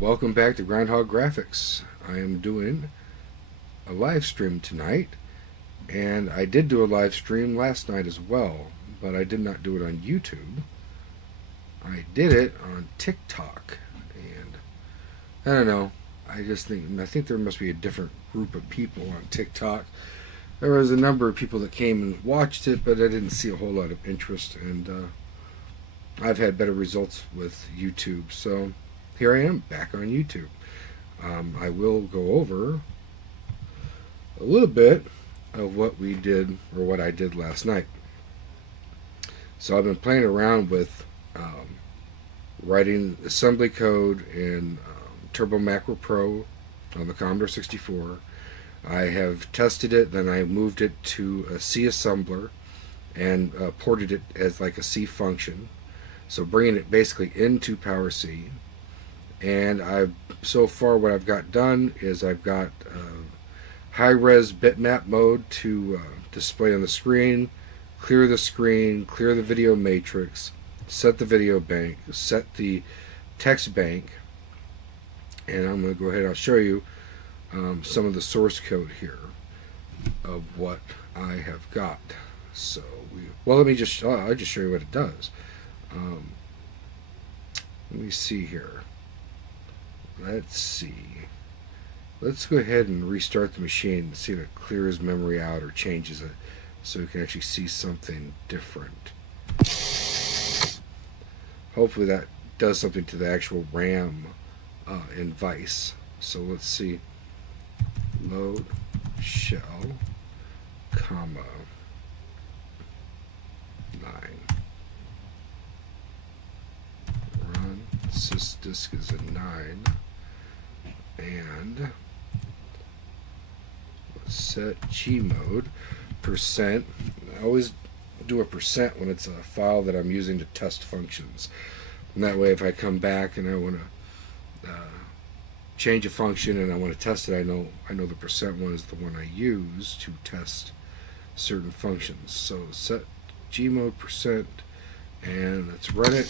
Welcome back to Groundhog Graphics. I am doing a live stream tonight, and I did do a live stream last night as well, but I did not do it on YouTube. I did it on TikTok, and I don't know. I think there must be a different group of people on TikTok. There was a number of people that came and watched it, but I didn't see a whole lot of interest, and I've had better results with YouTube, so here I am back on YouTube. I will go over a little bit of what we did, or what I did last night. So I've been playing around with writing assembly code in Turbo Macro Pro on the Commodore 64. I have tested it, then I moved it to a C assembler and ported it as like a C function. So bringing it basically into PROMAL. And so far what I've got done is I've got high-res bitmap mode to display on the screen, clear the video matrix, set the video bank, set the text bank, and I'm going to go ahead and I'll show you some of the source code here of what I have got. So I'll just show you what it does. Let me see here. Let's see. Let's go ahead and restart the machine and see if it clears memory out or changes it so we can actually see something different. Hopefully that does something to the actual RAM in Vice. So let's see. Load shell, comma, 9. Run sysdisk is a 9. And let's set gmode %. I always do a % when it's a file that I'm using to test functions, and that way if I come back and I want to change a function and I want to test it, I know the % one is the one I use to test certain functions. So set gmode %, and let's run it.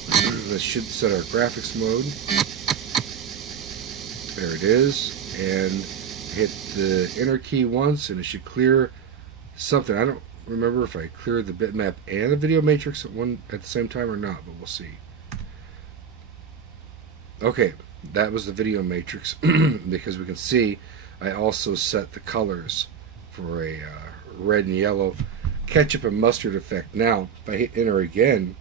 This should set our graphics mode. There it is, and hit the enter key once and it should clear something. I don't remember if I cleared the bitmap and the video matrix at the same time or not, but we'll see. Okay, that was the video matrix because we can see I also set the colors for a red and yellow ketchup and mustard effect. Now if I hit enter again,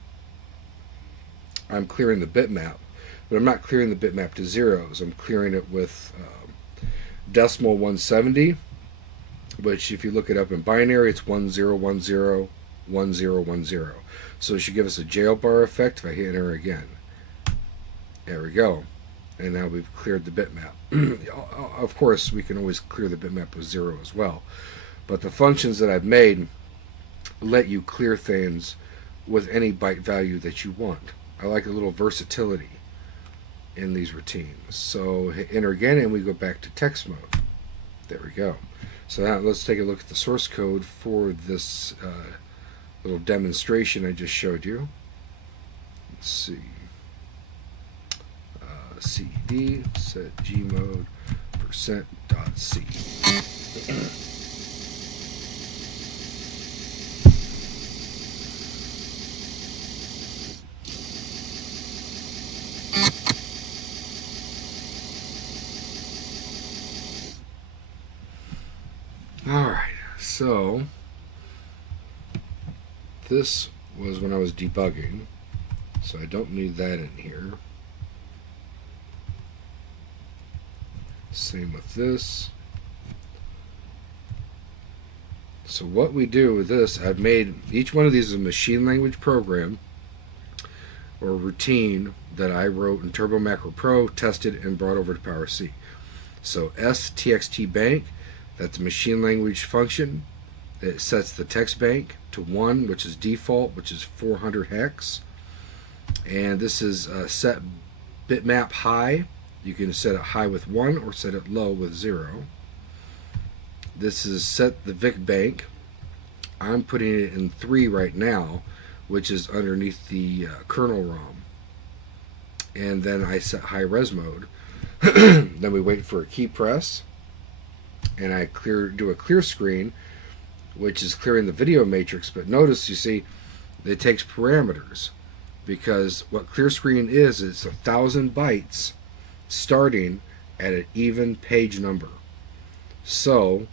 I'm clearing the bitmap. But I'm not clearing the bitmap to zeros. I'm clearing it with decimal 170, which if you look it up in binary, it's 1010 1010. So it should give us a jail bar effect if I hit enter again. There we go. And now we've cleared the bitmap. Of course, we can always clear the bitmap with 0 as well. But the functions that I've made let you clear things with any byte value that you want. I like a little versatility in these routines. So hit enter again and we go back to text mode. There we go. So now let's take a look at the source code for this little demonstration I just showed you. Let's see. cd set gmode %.c. Alright, so this was when I was debugging, so I don't need that in here. Same with this. So what we do with this, I've made each one of these a machine language program or routine that I wrote in Turbo Macro Pro, tested, and brought over to PROMAL. So stxt bank, that's a machine language function. It sets the text bank to 1, which is default, which is 400 hex. And this is set bitmap high. You can set it high with 1 or set it low with 0. This is set the VIC bank. I'm putting it in 3 right now, which is underneath the kernel ROM. And then I set high res mode. Then we wait for a key press, and I do a clear screen, which is clearing the video matrix. But notice, you see, it takes parameters, because what clear screen is 1,000 bytes starting at an even page number. So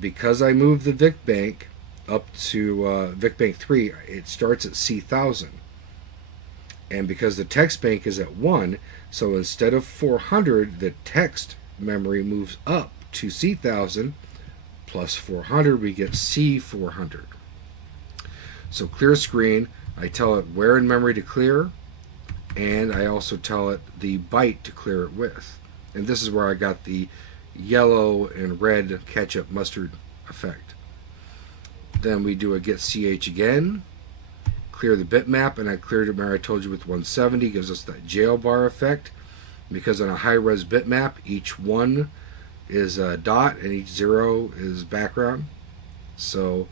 because I moved the VIC bank up to VIC bank 3, it starts at C1000. And because the text bank is at 1, so instead of 400, the text memory moves up to C1000 plus 400, we get C400. So clear screen, I tell it where in memory to clear, and I also tell it the byte to clear it with. And this is where I got the yellow and red ketchup mustard effect. Then we do a get ch again, clear the bitmap, and I cleared it where I told you with 170, gives us that jail bar effect. Because on a high-res bitmap, each 1 is a dot and each 0 is background. So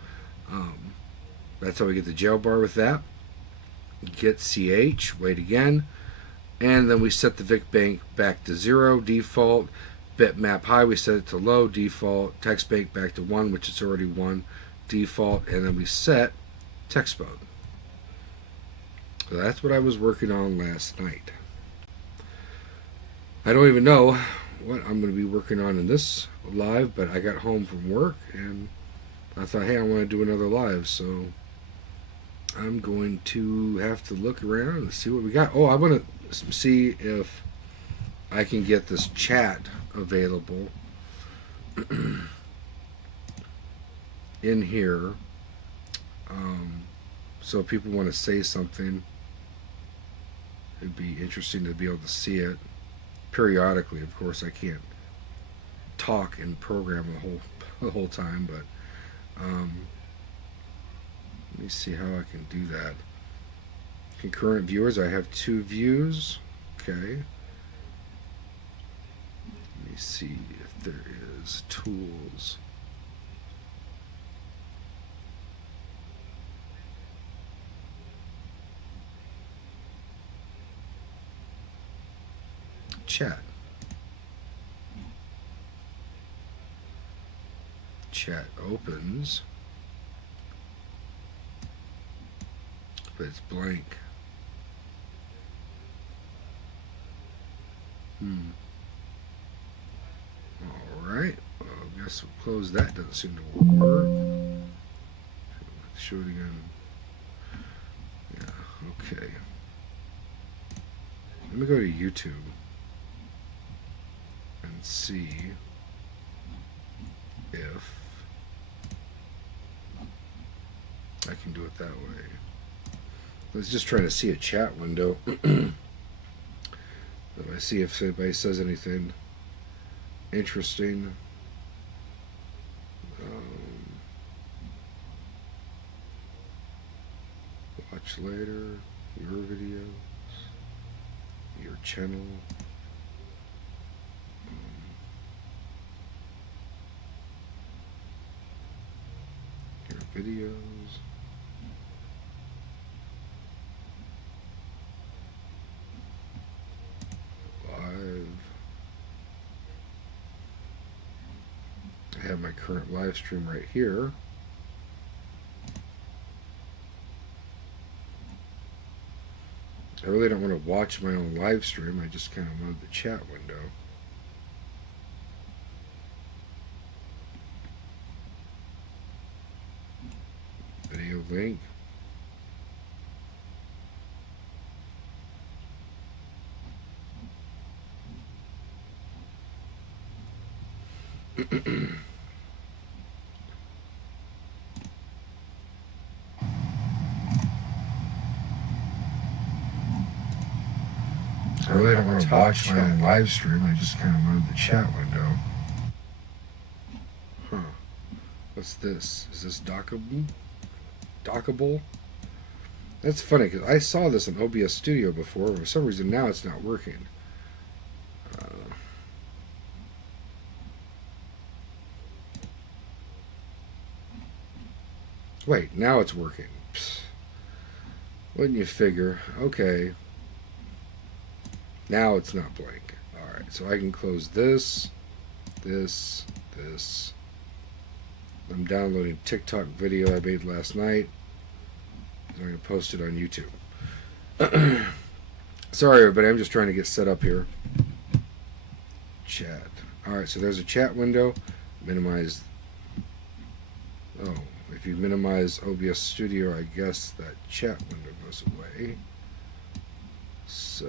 that's how we get the jail bar with that. Get ch, wait again, and then we set the VIC bank back to 0 default. Bitmap high, we set it to low default. Text bank back to 1, which is already 1 default, and then we set text mode. So that's what I was working on last night. I don't even know what I'm going to be working on in this live, but I got home from work and I thought, hey, I want to do another live, so I'm going to have to look around and see what we got. Oh, I want to see if I can get this chat available in here. So if people want to say something, it'd be interesting to be able to see it periodically. Of course, I can't talk and program the whole time, but let me see how I can do that. Concurrent viewers, I have 2 views. Okay. Let me see if there is tools. Chat. Chat opens, but it's blank. Alright, well, I guess we'll close that. Doesn't seem to work. Show it again. Yeah, okay. Let me go to YouTube and see if I can do it that way. I was just trying to see a chat window. I see if anybody says anything interesting. Watch later, your videos, your channel. Your videos. Live. I have my current live stream right here. I really don't want to watch my own live stream. I just kind of wanted the chat window. Video link. I really don't want to watch my own live stream. I just kind of wanted the chat window. Huh. What's this? Is this dockable? Dockable? That's funny because I saw this in OBS Studio before. For some reason now it's not working. Wait, now it's working. Psst. Wouldn't you figure? Okay. Now it's not blank. Alright, so I can close this. I'm downloading TikTok video I made last night. I'm going to post it on YouTube. Sorry everybody, I'm just trying to get set up here. Chat. Alright, so there's a chat window. Minimize. Oh, if you minimize OBS Studio, I guess that chat window goes away. So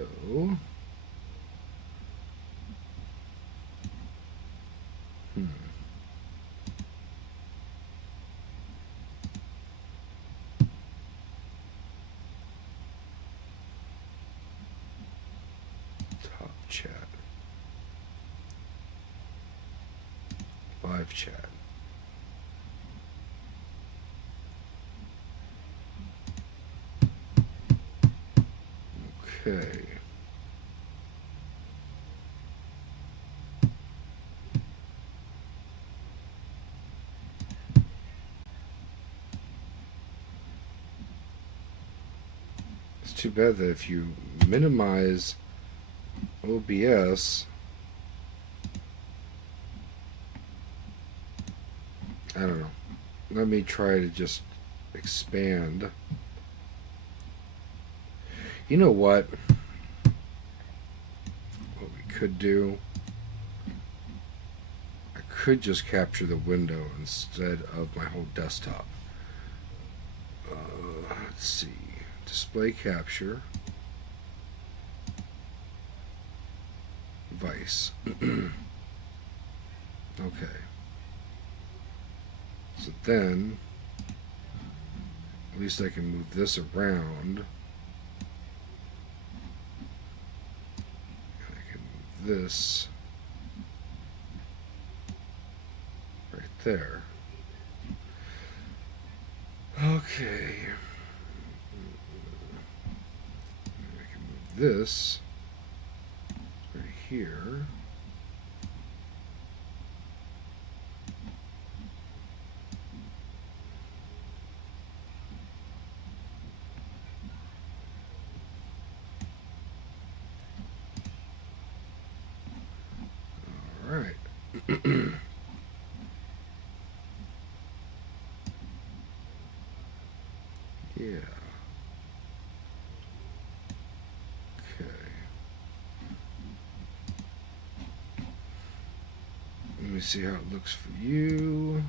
top chat. Live chat. Okay. It's too bad that if you minimize OBS, I don't know. Let me try to just expand. You know what? What we could do, I could just capture the window instead of my whole desktop. Let's see. Display capture. Vice. Okay. So then, at least I can move this around. I can move this right there. Okay. I can move this right here. All right. Yeah. Okay. Let me see how it looks for you.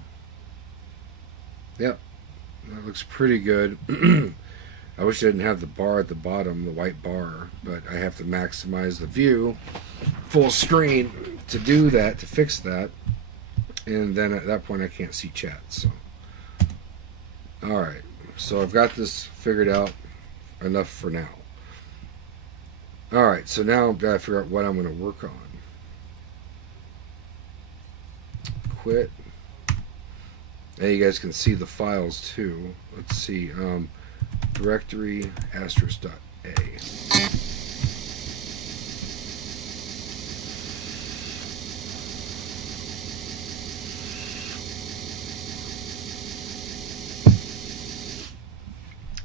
Yep. That looks pretty good. I wish I didn't have the bar at the bottom, the white bar, but I have to maximize the view full screen to do that, to fix that. And then at that point I can't see chat. So alright. So I've got this figured out enough for now. Alright, so now I've got to figure out what I'm going to work on. Quit. And you guys can see the files too. Let's see. Directory asterisk.a.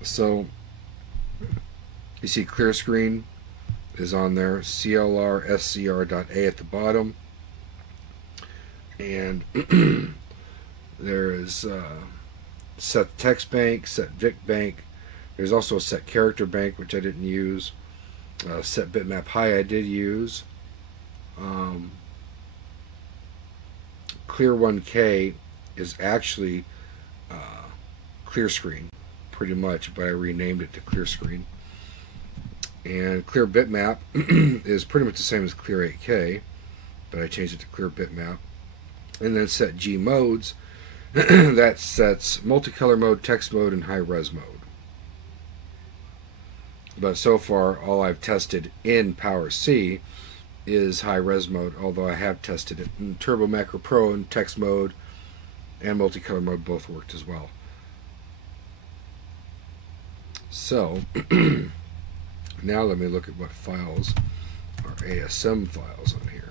So you see clear screen is on there, CLR SCR.A at the bottom, and there is set text bank, set vic bank. There's also a set character bank, which I didn't use. Set bitmap high I did use. Clear 1K is actually clear screen, pretty much, but I renamed it to clear screen. And clear bitmap is pretty much the same as clear 8K, but I changed it to clear bitmap. And then set G modes. That sets multicolor mode, text mode, and high res mode. But so far, all I've tested in PROMAL is high res mode, although I have tested it in Turbo Macro Pro, and text mode and multicolor mode both worked as well. So now let me look at what files are ASM files on here.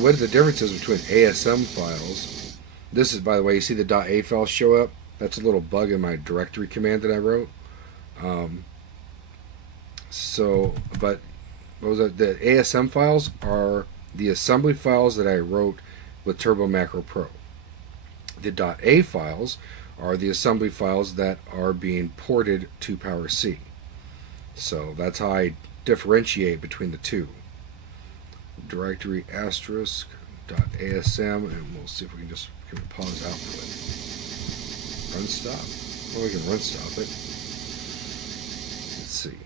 What the difference is between ASM files? This is, by the way, you see the .a file show up? That's a little bug in my directory command that I wrote. So, but what was that? The ASM files are the assembly files that I wrote with Turbo Macro Pro. The .A files are the assembly files that are being ported to PRC. So that's how I differentiate between the two. Directory asterisk .asm, and we'll see if we can just pause output. Run stop. Well, we can run stop it. Let's see.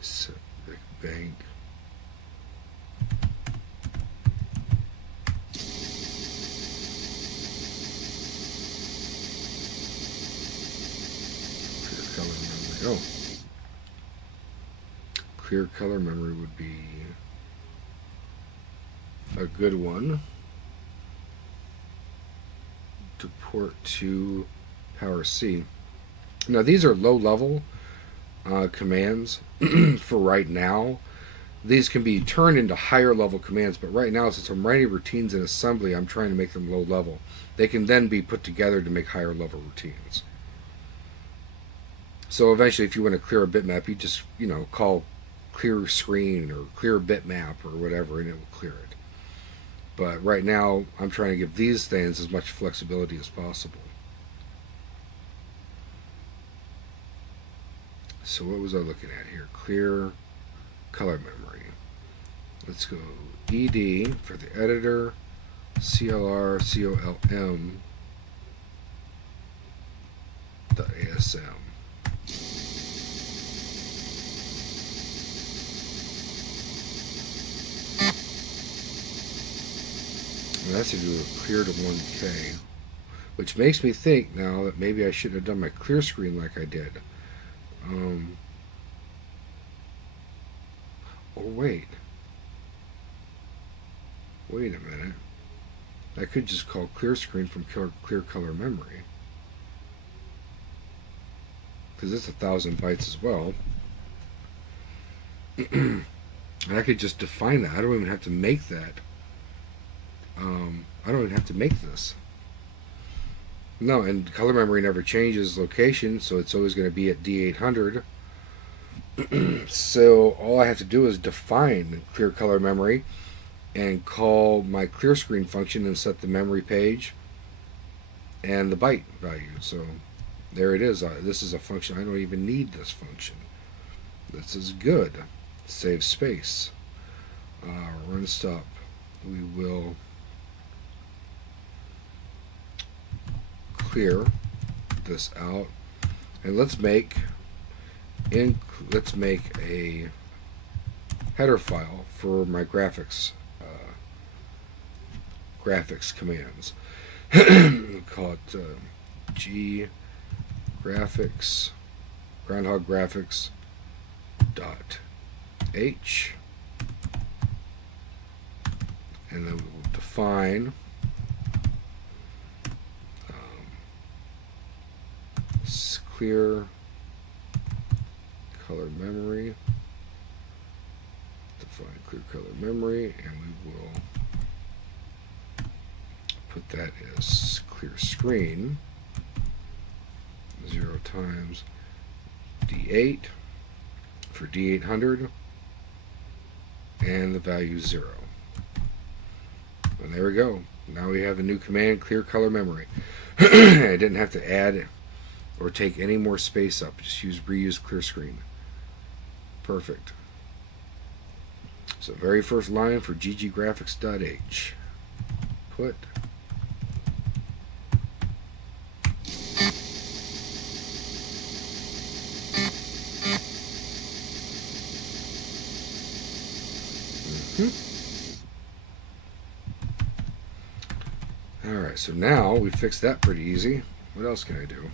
Civic Bank. Clear color memory. Oh. Clear color memory would be a good one to port to PRC. Now these are low level commands for right now. These can be turned into higher level commands, but right now, since I'm writing routines in assembly, I'm trying to make them low level. They can then be put together to make higher level routines. So eventually, if you want to clear a bitmap, you just, call clear screen or clear bitmap or whatever, and it will clear it. But right now, I'm trying to give these things as much flexibility as possible. So what was I looking at here? Clear color memory. Let's go ed for the editor, CLR COLM .asm. And that's to do with clear to 1K, which makes me think now that maybe I should have done my clear screen like I did. Oh wait a minute, I could just call clear screen from clear color memory, because it's 1,000 bytes as well. I could just define that. I don't even have to make that. I don't even have to make this. No, and color memory never changes location, so it's always going to be at D800. So all I have to do is define clear color memory and call my clear screen function and set the memory page and the byte value. So there it is. This is a function. I don't even need this function. This is good. Save space. Run stop. We will clear this out, and let's make a header file for my graphics commands. We'll call it G graphics groundhog graphics .h, and then we will define clear color memory, define clear color memory, and we will put that as clear screen 0 times D8 for D800, and the value 0. And there we go. Now we have a new command, clear color memory. I didn't have to add or take any more space up. Just reuse clear screen. Perfect. So very first line for gggraphics.h. Put Alright, so now we fixed that pretty easy. What else can I do?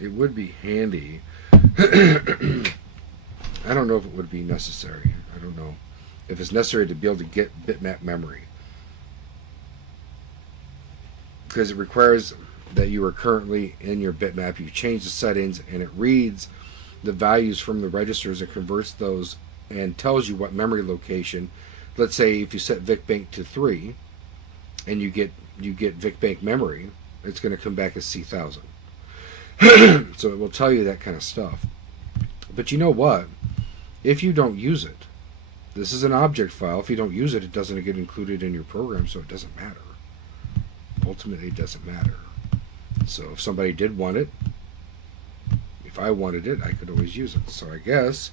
It would be handy. I don't know if it would be necessary. I don't know if it's necessary to be able to get bitmap memory. because it requires that you are currently in your bitmap. You change the settings, and it reads the values from the registers and converts those and tells you what memory location. Let's say if you set VicBank to 3 and you get VicBank memory, it's going to come back as C1000. So it will tell you that kind of stuff. But you know what? If you don't use it, this is an object file. If you don't use it, it doesn't get included in your program, so it doesn't matter. Ultimately, it doesn't matter. So if somebody did want it, if I wanted it, I could always use it. So I guess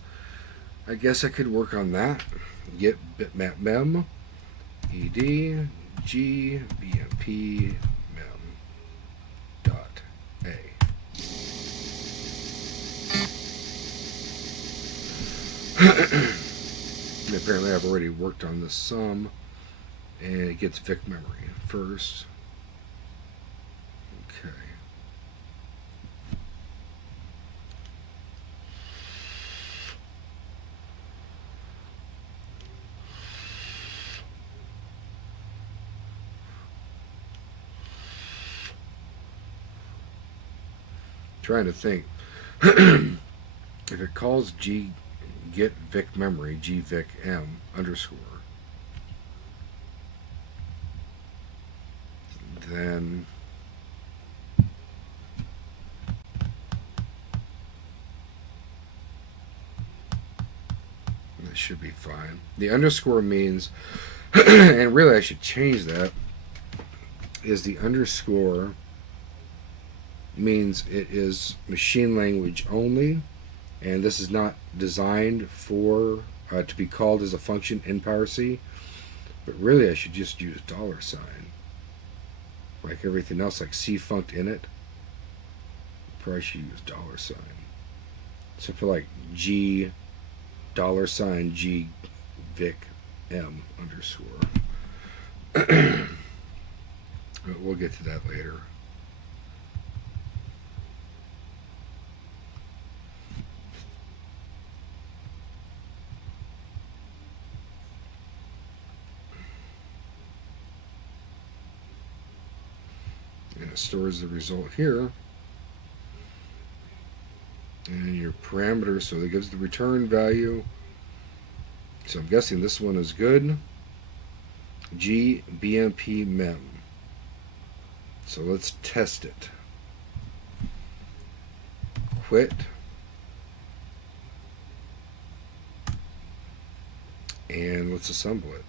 I could work on that. Get bitmap mem ed g bmp mem dot a. Apparently I've already worked on this some, and it gets Vic memory first. Okay. Trying to think. If it calls get Vic memory, gvic m underscore, then that should be fine. The underscore means, and really I should change that, is the underscore means it is machine language only, and this is not designed for to be called as a function in PRC. But really I should just use $, like everything else, like cfunct init. Probably should use $. So for like g $g vic m underscore. But we'll get to that later. And it stores the result here, and your parameters, so it gives the return value. So I'm guessing this one is good. G BMP mem. So let's test it. Quit. And let's assemble it.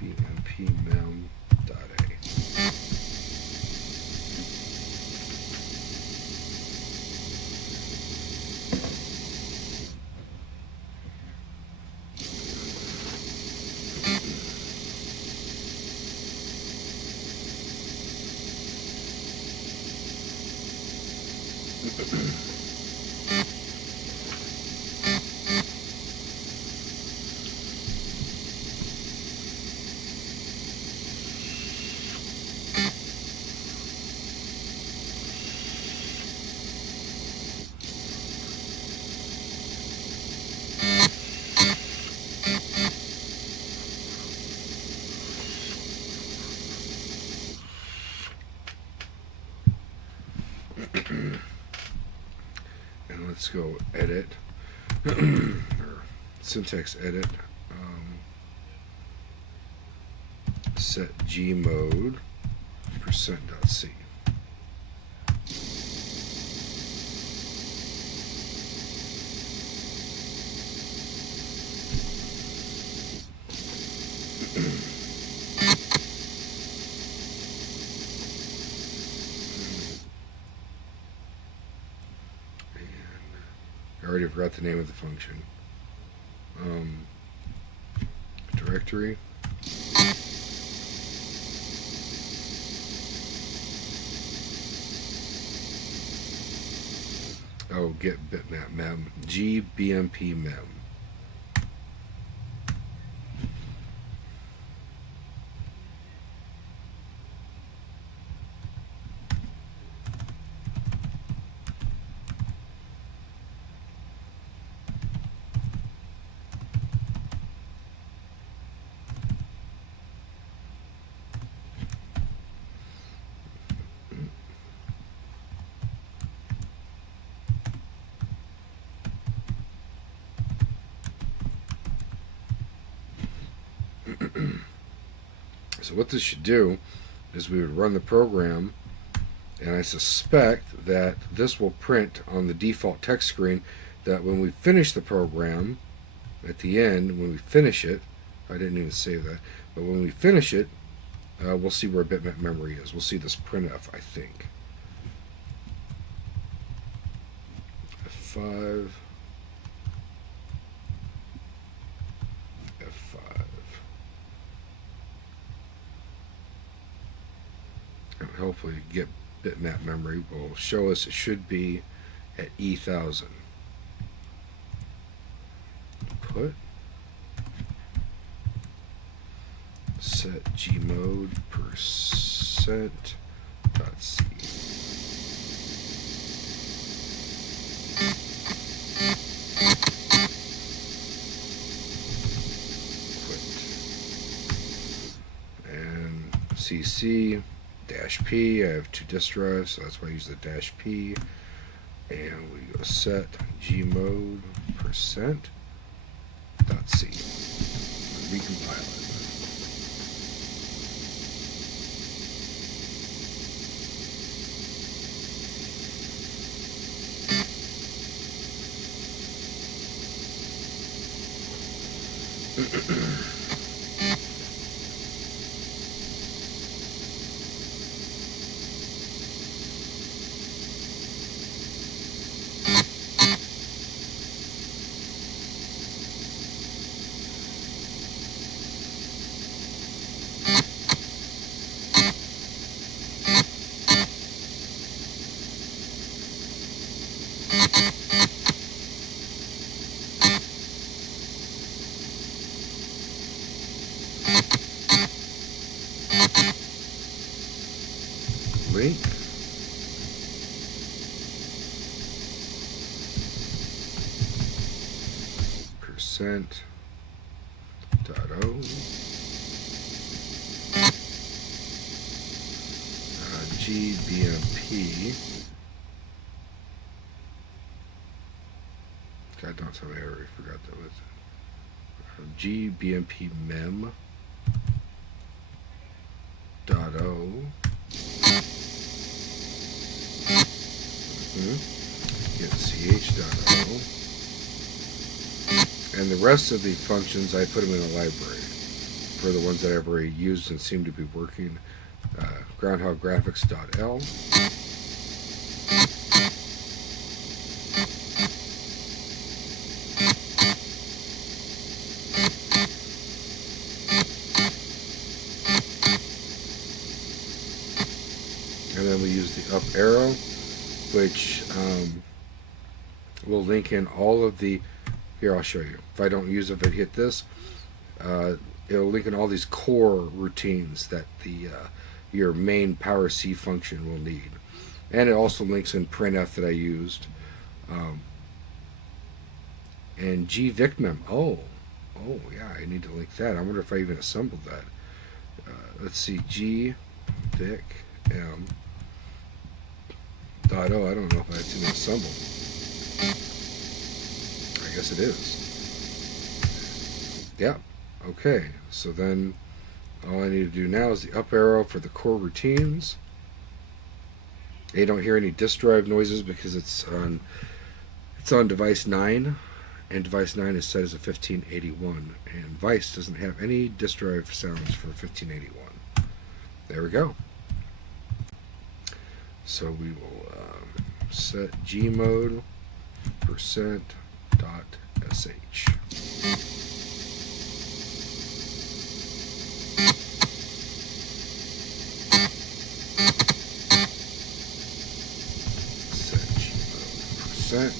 BMP mem dot A. And let's go edit, or syntax edit, set G mode %.c. I already forgot the name of the function. Directory. Oh, get bitmap mem. G BMP mem. So what this should do is we would run the program, and I suspect that this will print on the default text screen that when we finish the program, at the end, when we finish it, I didn't even save that, but when we finish it, we'll see where bitmap memory is. We'll see this printf, I think. F5. F5. And hopefully get bitmap memory will show us it should be at E1000. Put set gmode percent dot C. Quit. And CC -P. I have 2 disk drives, so that's why I use the -P. And we go set gmode percent dot C. Recompile it. Link. Percent dot O. GBMP. God, don't tell me I already forgot that was GBMP mem dot O. Get ch.o. And the rest of the functions, I put them in a library for the ones that I've already used and seem to be working. Groundhoggraphics.l. And then we use the up arrow, which will link in all of the, here I'll show you, if I don't use it, if I hit this, it'll link in all these core routines that the your main Power C function will need. And it also links in printf that I used. And gvicmem, oh yeah, I need to link that. I wonder if I even assembled that. Let's see, gvicm dot O. I don't know if it's even assembled. I guess it is. Yeah. Okay. So then all I need to do now is the up arrow for the core routines. You don't hear any disk drive noises because it's on device 9, and device 9 is set as a 1581, and Vice doesn't have any disk drive sounds for 1581. There we go. So we will set gmode percent dot sh. Set gmode percent.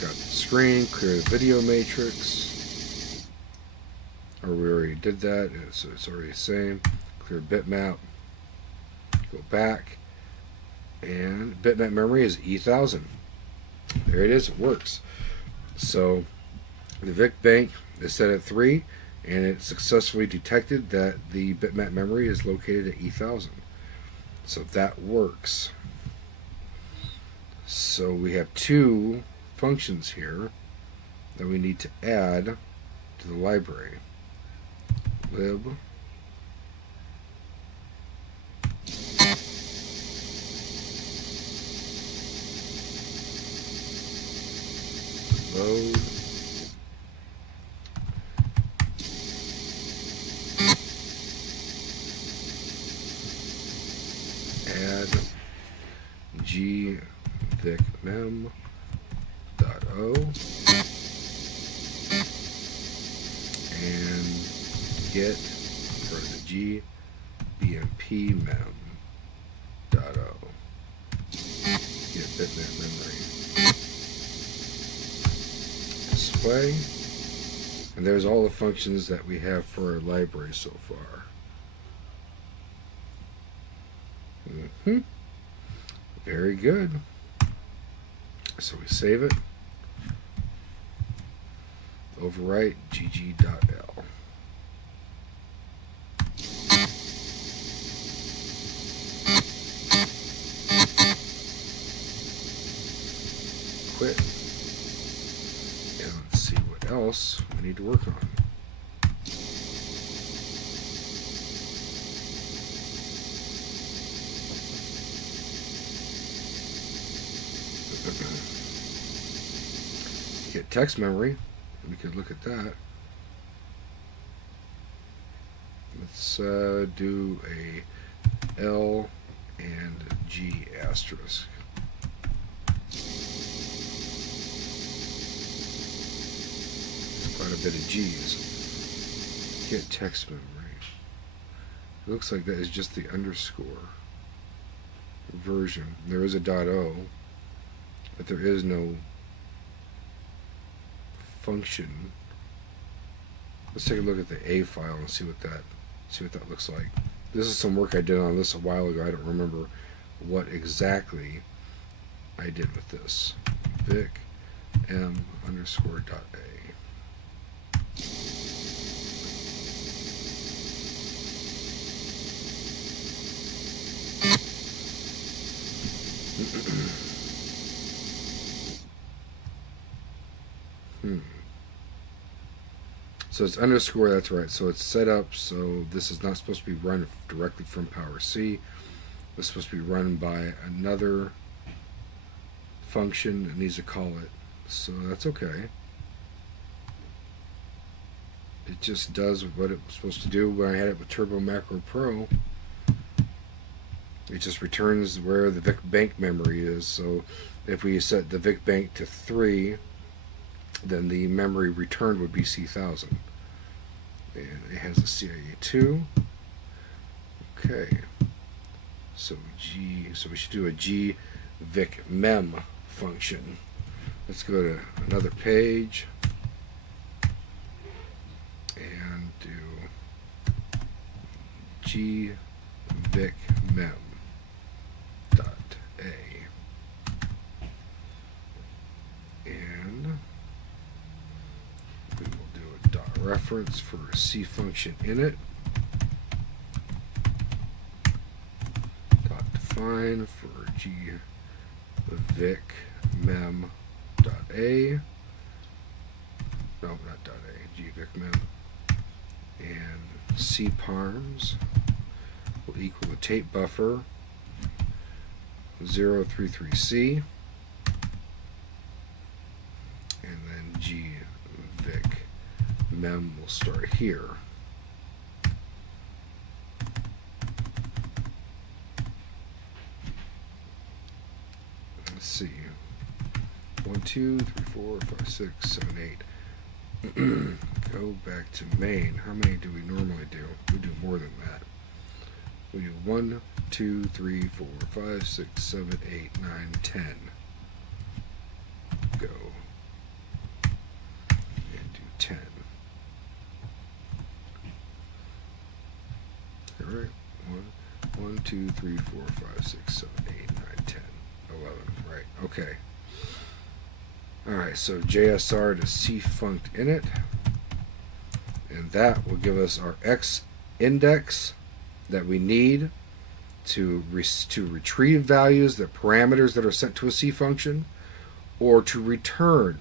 Got the screen, clear the video matrix. Or we already did that, so it's already the same. Clear bitmap. Go back, and bitmap memory is E1000. There it is. It works. So the VIC bank is set at 3, and it successfully detected that the bitmap memory is located at E1000. So that works. So we have 2 functions here that we need to add to the library. lib load add gvicmem.o and get for the gbmpmem.o get bitmap memory display, and there's all the functions that we have for our library so far. Very good. So we save it, overwrite gg.l. Quit, and let's see what else we need to work on. Get text memory. We could look at that. Let's do a L and G asterisk. Quite a bit of G's. Get text memory. It looks like that is just the underscore version. There is a .o, but there is no function. Let's take a look at the A file and see what that looks like. This is some work I did on this a while ago. I don't remember what exactly I did with this. Vic m underscore dot A. So it's underscore, that's right. So it's set up so this is not supposed to be run directly from PROMAL. It's supposed to be run by another function that needs to call it. So that's okay. It just does what it was supposed to do. When I had it with Turbo Macro Pro, it just returns where the Vic bank memory is. So if we set the Vic bank to 3, then the memory returned would be C1000. And it has a CIA2. Okay. So we should do a gvicmem function. Let's go to another page and do gvicmem.a. And we will do a dot reference for a C function in it. Dot define for gvicmem.a. No, not dot .a, gvicmem. And cparms will equal the tape buffer 033C. And then gvicmem will start here. Let's see. 1, 2, 3, 4, 5, 6, 7, 8. Go back to main. How many do we normally do? We do more than that. We do 1, 2, 3, 4, 5, 6, 7, 8, 9, 10. Go. And do 10. Alright. 1, 2, 3, 4, 5, 6, 7, 8, 9, 10, 11. Right. Okay. Alright, so JSR to cfunct init, and that will give us our X index that we need to retrieve values, the parameters that are sent to a C function, or to return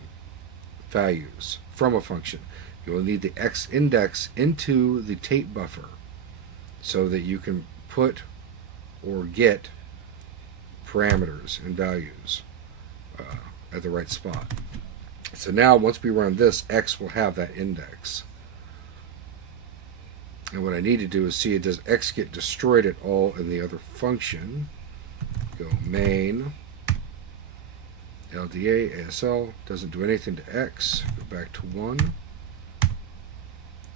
values from a function. you will need the X index into the tape buffer so that you can put or get parameters and values at the right spot. So now once we run this, X will have that index. And what I need to do is see, does X get destroyed at all in the other function? Go main, LDA, ASL, doesn't do anything to X. Go back to 1.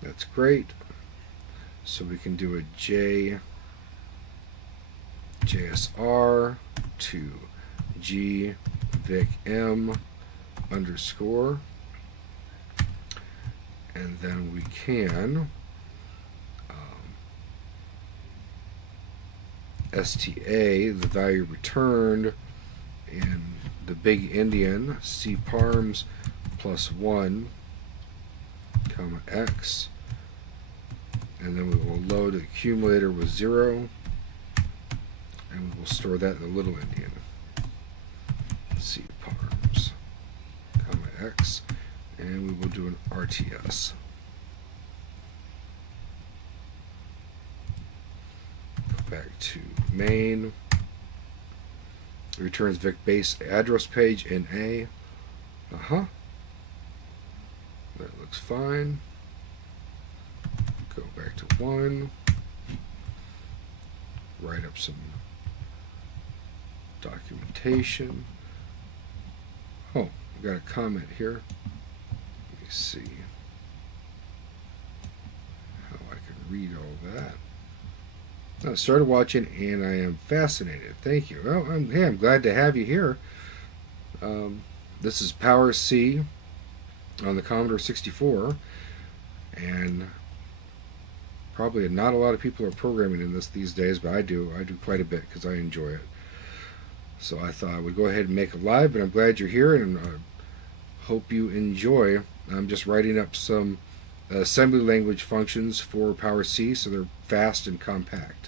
That's great. So we can do a JSR to G Vic M underscore, and then we can STA, the value returned in the big Indian, C parms plus 1, comma X, and then we will load the accumulator with 0, and we will store that in the little Indian, C parms, comma X, and we will do an RTS. Back to main. It returns Vic base address page in A. That looks fine. Go back to 1. Write up some documentation. Oh, we got a comment here. Let me see how I can read all that. I started watching and I am fascinated. Thank you. Well, I'm glad to have you here. This is Power C on the Commodore 64, and probably not a lot of people are programming in this these days, but I do quite a bit because I enjoy it. So I thought I would go ahead and make it live, but I'm glad you're here, and I hope you enjoy. I'm just writing up some assembly language functions for Power C, so they're fast and compact.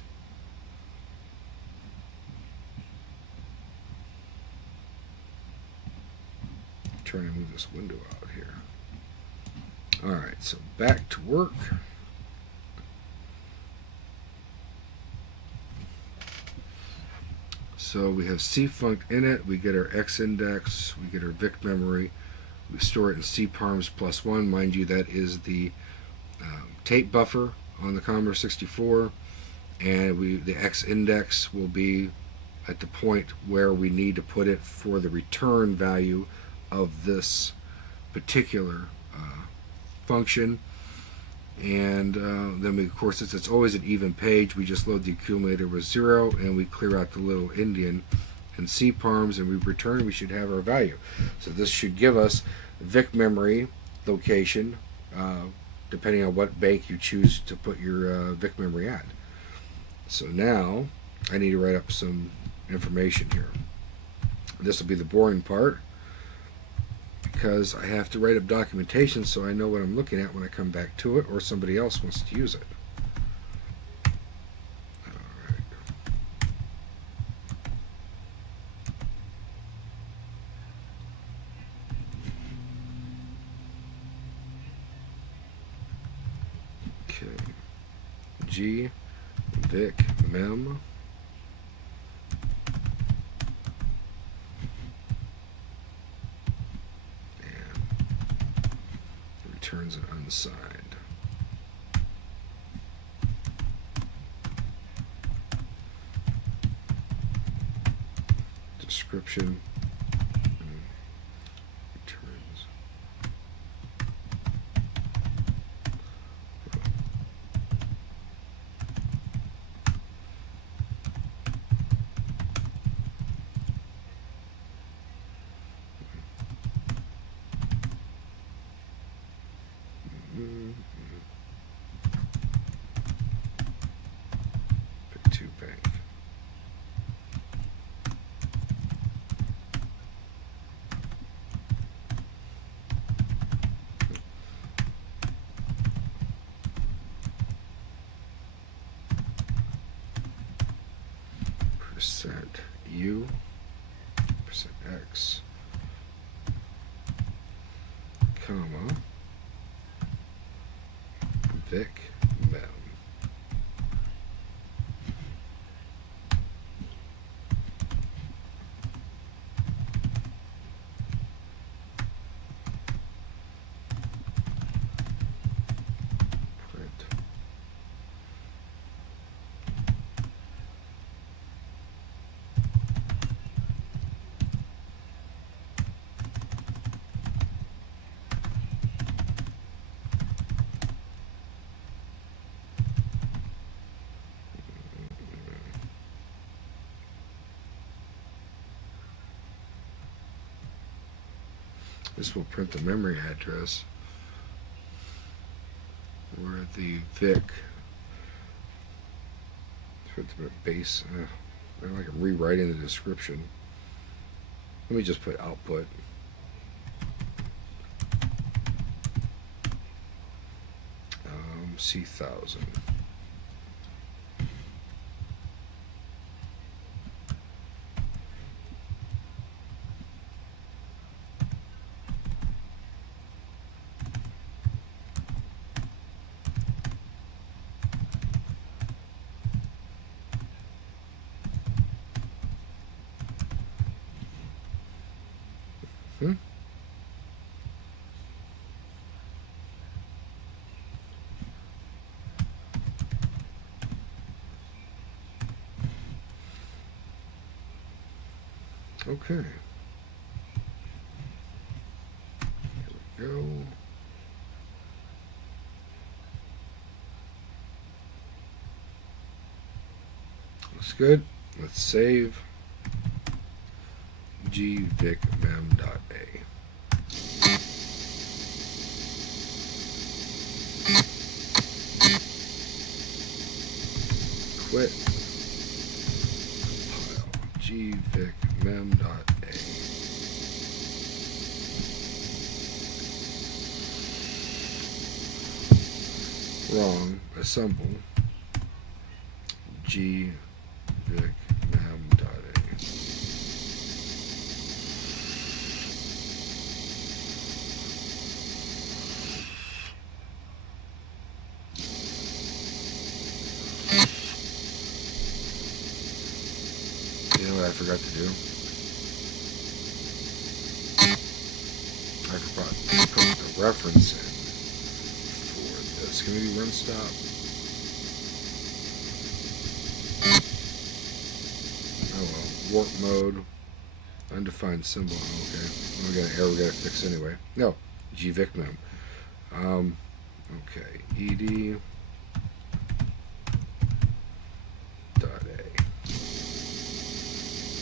Trying to move this window out here. Alright, so back to work. So we have cfunc in it, we get our X index, we get our Vic memory, we store it in C parms plus 1. Mind you, that is the tape buffer on the Commodore 64, and the X index will be at the point where we need to put it for the return value of this particular function. And then we, of course, since it's always an even page, we just load the accumulator with 0 and we clear out the little Indian and C parms, and we return. We should have our value. So this should give us Vic memory location, depending on what bank you choose to put your Vic memory at. So now I need to write up some information here. This will be the boring part, because I have to write up documentation so I know what I'm looking at when I come back to it, or somebody else wants to use it. Alright. Okay. G Vic Mem. Returns an unsigned. Description. Returns. Pick 2 bank. %U, %X, comma, Vic Mem. Print. This will print the memory address where the Vic base. I like I'm rewriting the description. Let me just put output. C1000. Okay. Here we go. Looks good. Let's save. gvicmem.a. Quit. Compile. gvicmem.a. Wrong. Assemble. gvicmem.a. You know what I forgot to do? I forgot to put the reference in for this. Can we run stop? Oh well. Warp mode. Undefined symbol. Okay. We got an error we gotta fix anyway. No. gvicmem. Okay. ed.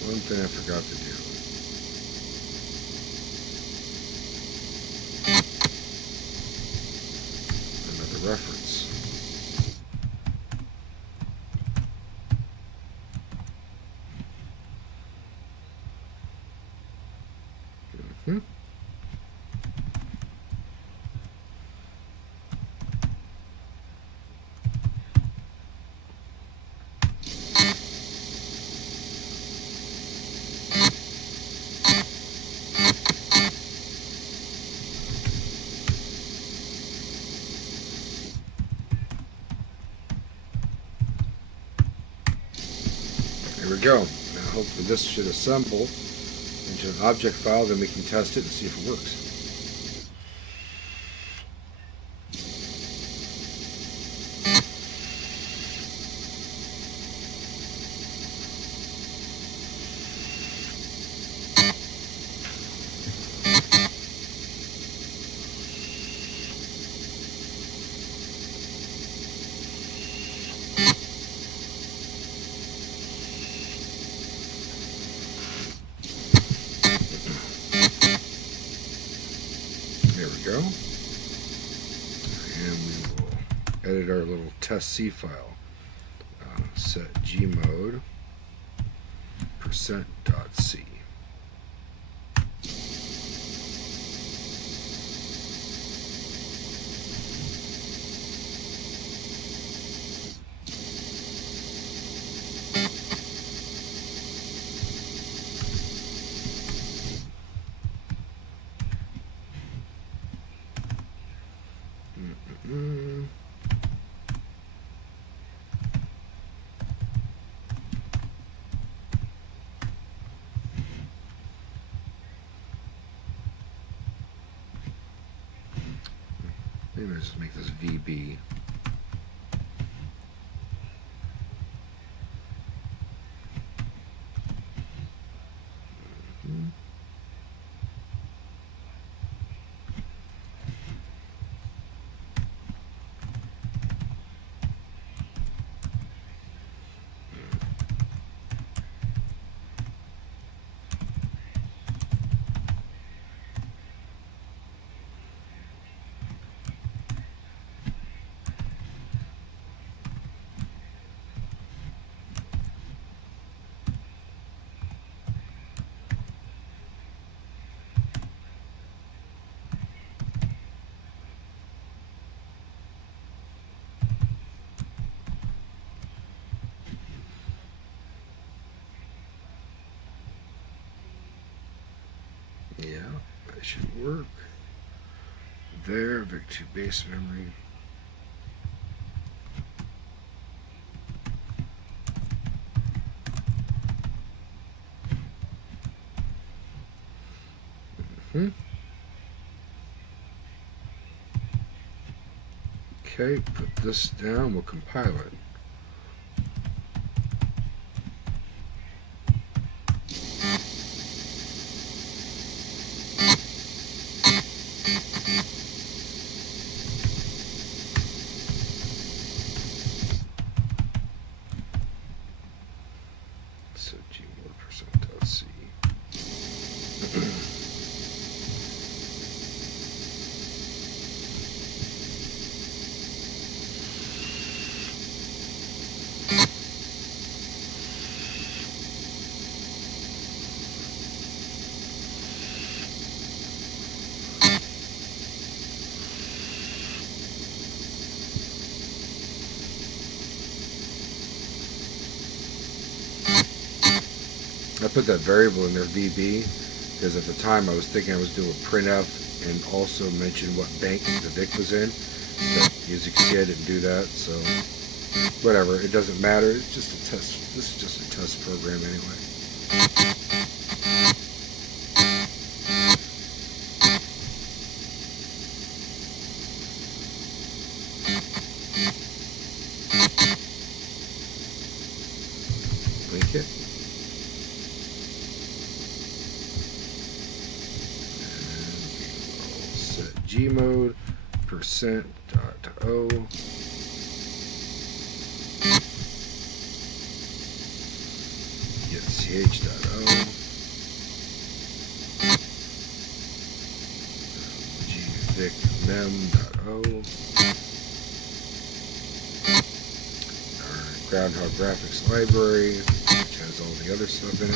One thing I forgot to do. Another reference. There we go. Now hopefully this should assemble into an object file, then we can test it and see if it works. There we go. And we will edit our little test C file. Set gmode %.c. Maybe I'll just make this VB. Yeah, that should work. There, VIC2 base memory. Okay, put this down, we'll compile it. So gmod%.c. I put that variable in there, VB, because at the time I was thinking I was doing printf and also mention what bank the VIC was in. But as you can see, I didn't do that, so whatever. It doesn't matter. It's just a test. This is just a test program anyway. Link it. Gmod %.o. Get ch.o. gvicmem.o. Our Groundhog Graphics library, which has all the other stuff in it.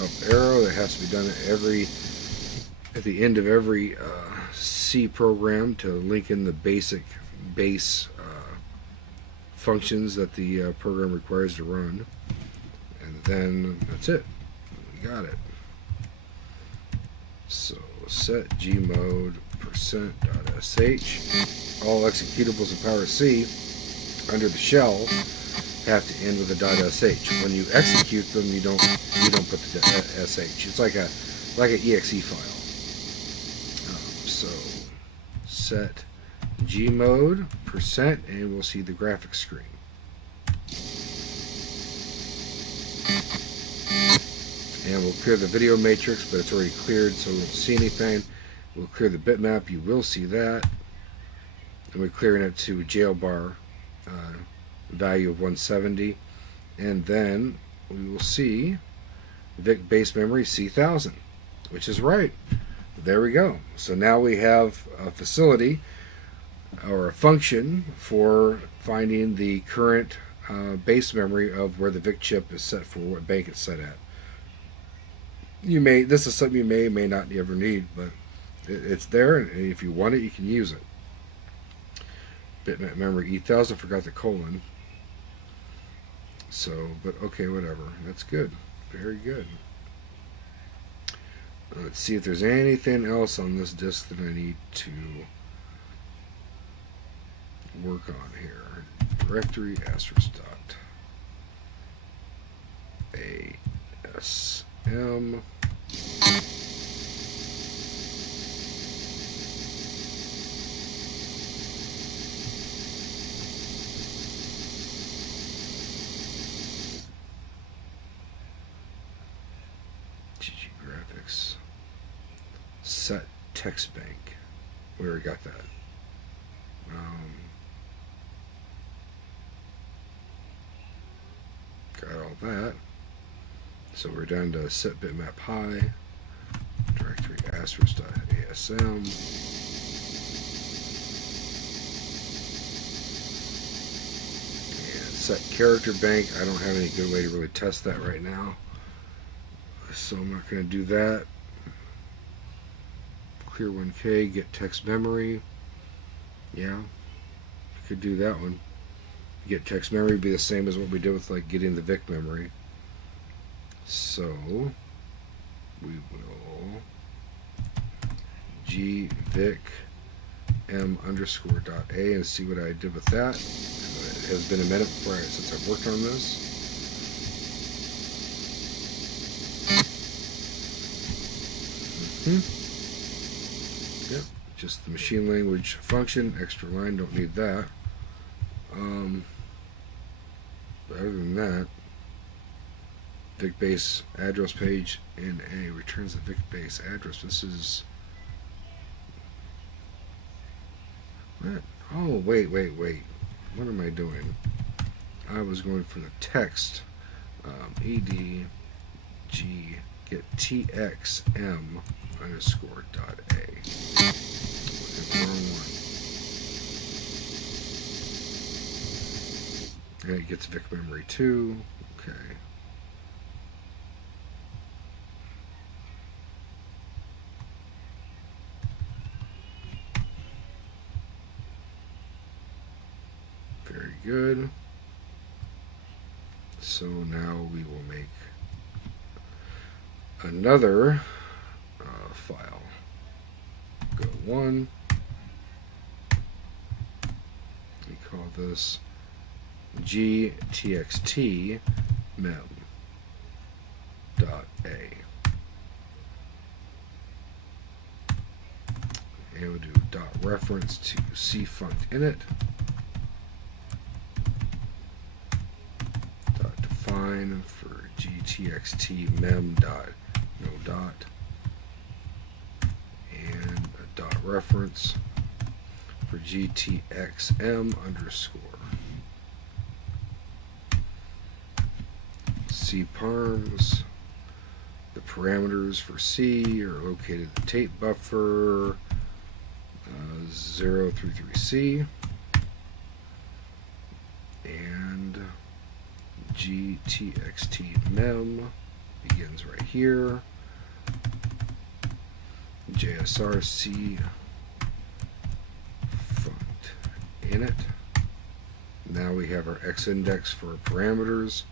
Up arrow that has to be done at the end of every C program to link in the basic base functions that the program requires to run, and then that's it. We got it. So set gmod %.sh. All executables in PROMAL under the shell have to end with a .sh. When you execute them, you don't put the sh. It's like an exe file. So set gmod %, and we'll see the graphics screen. And we'll clear the video matrix, but it's already cleared, so we won't see anything. We'll clear the bitmap. You will see that. And we're clearing it to jailbar value of 170, and then we will see VIC base memory C1000, which is right. There we go. So now we have a facility or a function for finding the current base memory of where the VIC chip is set for, what bank it's set at. This is something you may or may not ever need, but it's there, and if you want it, you can use it. Bitmap memory E1000, forgot the colon. So, but okay, whatever. That's good. Very good. Let's see if there's anything else on this disk that I need to work on here. Directory asterisk dot ASM. Graphics. Set text bank. We already got that. Got all that. So we're down to set bitmap high. Directory asterisk.asm. And set character bank. I don't have any good way to really test that right now, so I'm not going to do that. Clear 1K, get text memory. Yeah, I could do that one. Get text memory would be the same as what we did with like getting the Vic memory. So we will gvic m underscore dot a and see what I did with that. It has been a minute since I've worked on this. Yep, just the machine language function, extra line, don't need that. But other than that, Vic base address page in A returns the Vic base address. This is what? Oh, wait. What am I doing? I was going for the text. Ed g get txm underscore dot a. Wrong one. And it gets Vic memory too. Okay. Very good. So now we will make another file. Go 1. We call this gtxt mem dot a. And we'll do dot reference to cfunct init. Dot define for gtxt mem dot no dot. And a dot reference for gtxm underscore. cparms. The parameters for C are located in the tape buffer 033C, and gtxt mem begins right here. JSRC funct init. Now we have our X index for our parameters,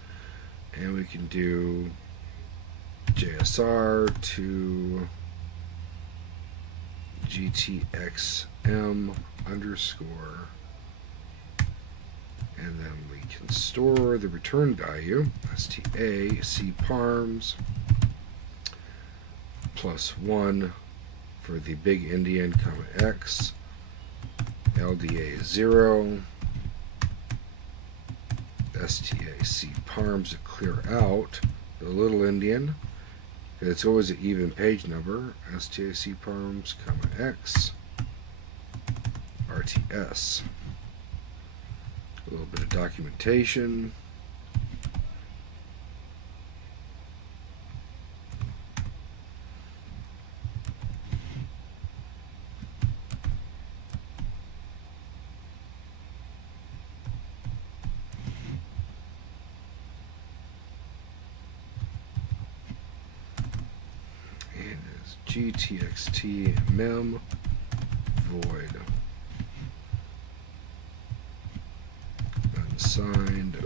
and we can do JSR to gtxm underscore, and then we can store the return value sta cparms +1 for the big Indian, X, LDA 0, sta cparms to clear out the little Indian. It's always an even page number. sta cparms, X, RTS. A little bit of documentation. gtxt mem void unsigned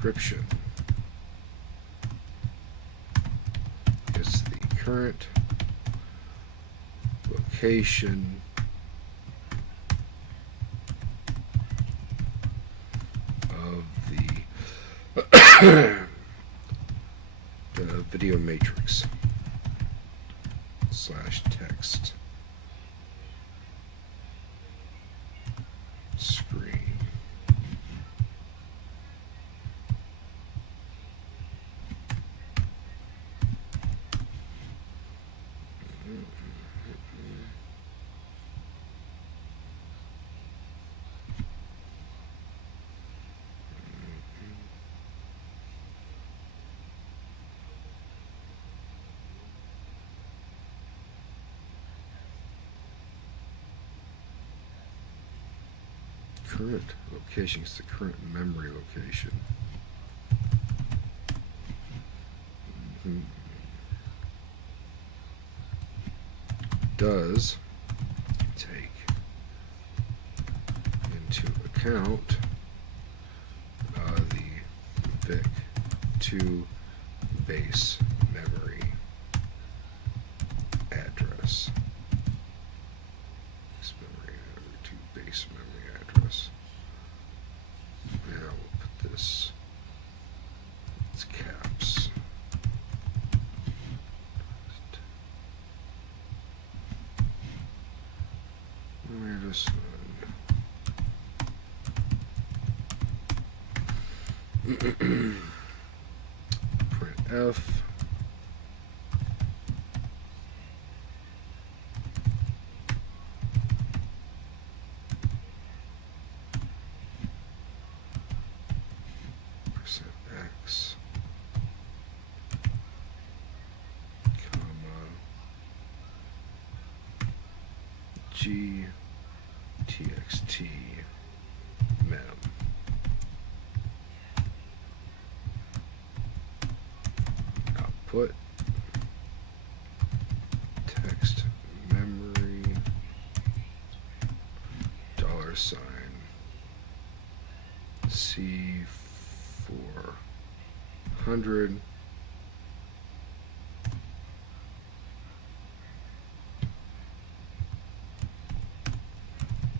description. It's the current location of the video matrix / text screen. Current location is the current memory location. Does take into account the VIC2 base memory address. Base memory address. Now we'll put this, it's caps. Where this one? Print F. X, comma, G, TXT, mem. Output, text memory, $, C400,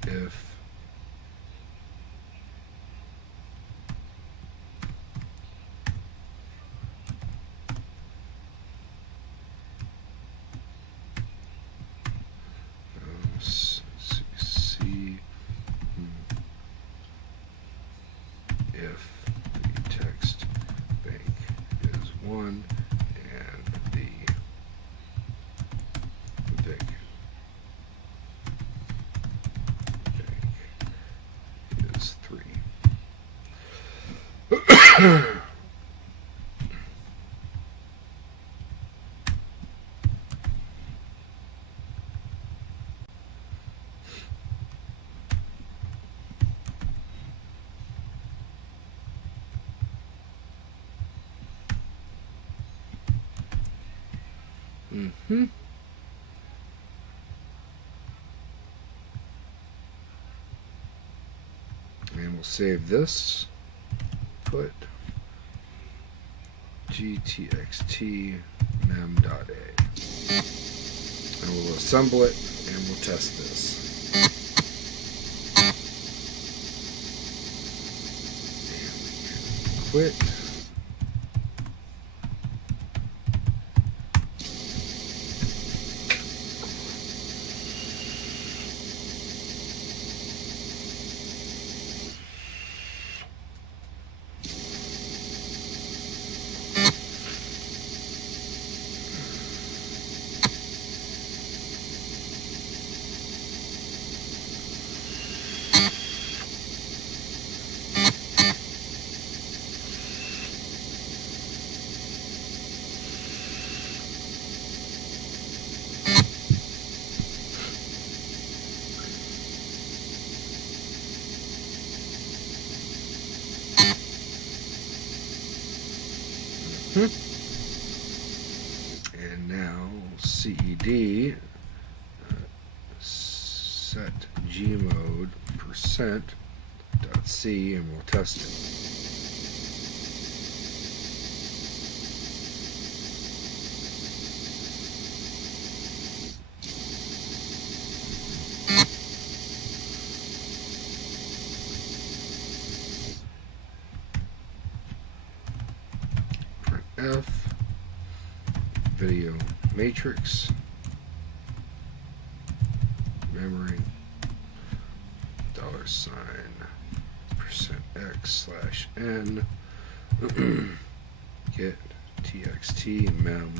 if if the text bank is 1 and the VIC bank is 3. And we'll save this. Put gtxt mem.a. And we'll assemble it and we'll test this. And we can quit. And now CED set gmode %.c and we'll test it. video matrix, memory, $%x/n, get txt mem.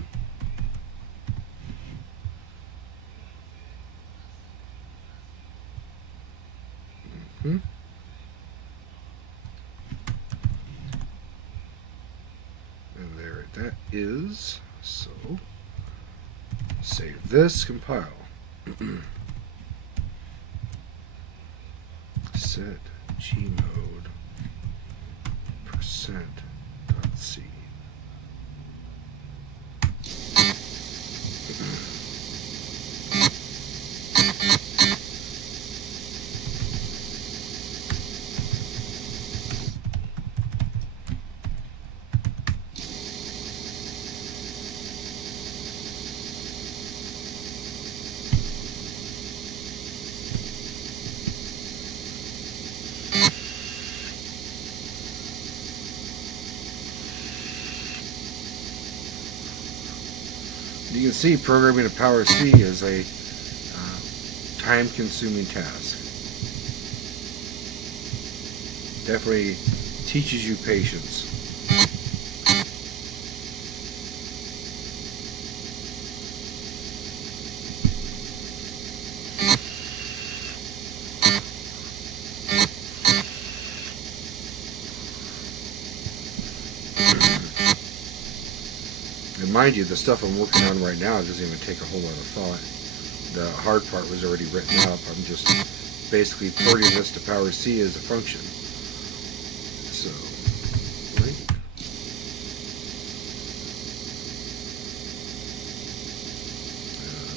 And there that is. So save this, compile. Set gmode %.c. You can see programming a PROMAL is a time-consuming task. Definitely teaches you patience. And mind you, the stuff I'm working on right now doesn't even take a whole lot of thought. The hard part was already written up. I'm just basically porting this to PROMAL as a function. So, link.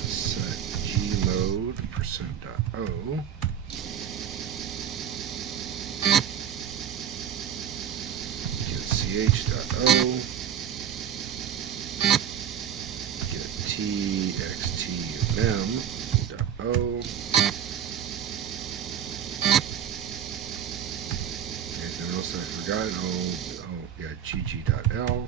Set gmode %.o. Get ch.o. txtmem.o. Anything else I forgot? Oh yeah, gg.l.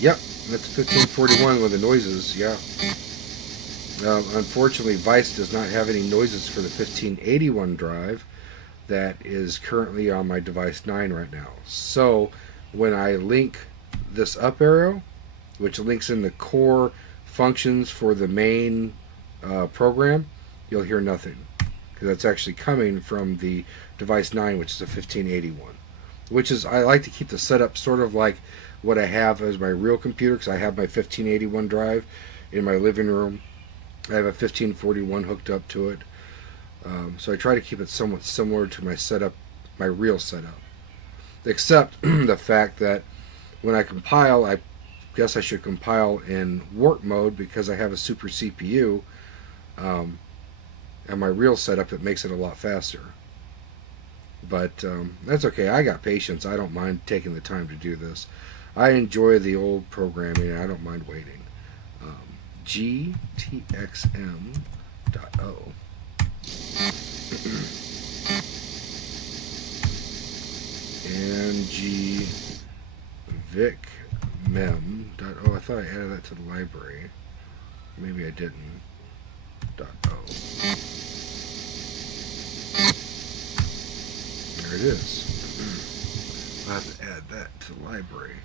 Yep, that's 1541 with the noises, yeah. Unfortunately, Vice does not have any noises for the 1581 drive that is currently on my device 9 right now. So when I link this up arrow, which links in the core functions for the main program, you'll hear nothing, because that's actually coming from the device 9, which is a 1581. Which is, I like to keep the setup sort of like what I have as my real computer, because I have my 1581 drive in my living room. I have a 1541 hooked up to it. So I try to keep it somewhat similar to my setup, my real setup. Except the fact that when I compile, I guess I should compile in warp mode because I have a super CPU. And my real setup, it makes it a lot faster. But that's okay. I got patience. I don't mind taking the time to do this. I enjoy the old programming, and I don't mind waiting. gtxm.o. and gvicmem.o. I thought I added that to the library. Maybe I didn't. .o. There it is. I'll have to add that to the library.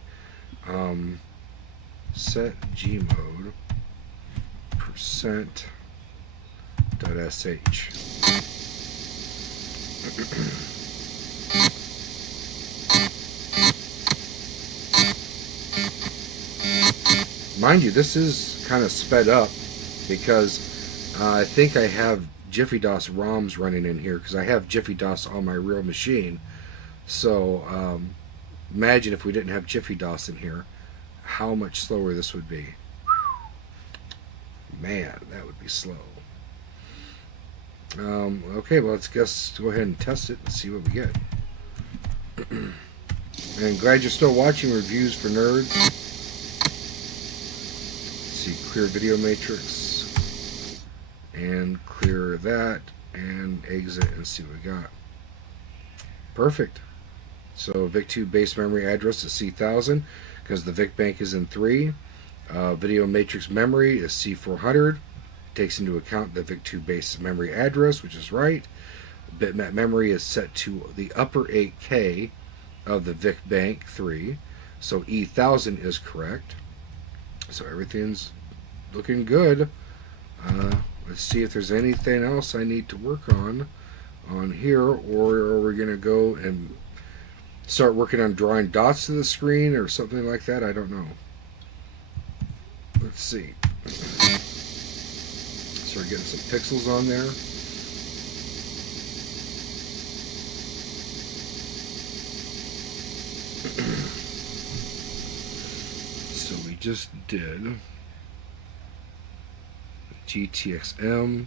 Set gmode %.sh. Mind you, this is kind of sped up because I think I have Jiffy DOS ROMs running in here, because I have Jiffy DOS on my real machine. So imagine if we didn't have Jiffy DOS in here, how much slower this would be. Man, that would be slow. Okay, well, let's go ahead and test it and see what we get. And glad you're still watching Reviews for Nerds. see, clear video matrix, and clear that, and exit, and see what we got. Perfect. So VIC2 base memory address is C1000 because the VIC bank is in 3. Video matrix memory is C400. Takes into account the VIC2 base memory address, which is right. Bitmap memory is set to the upper 8K of the VIC bank 3. So E1000 is correct. So everything's looking good. Let's see if there's anything else I need to work on here, or are we going to go and start working on drawing dots to the screen or something like that? I don't know. Let's see. Start getting some pixels on there. So we just did GTXM.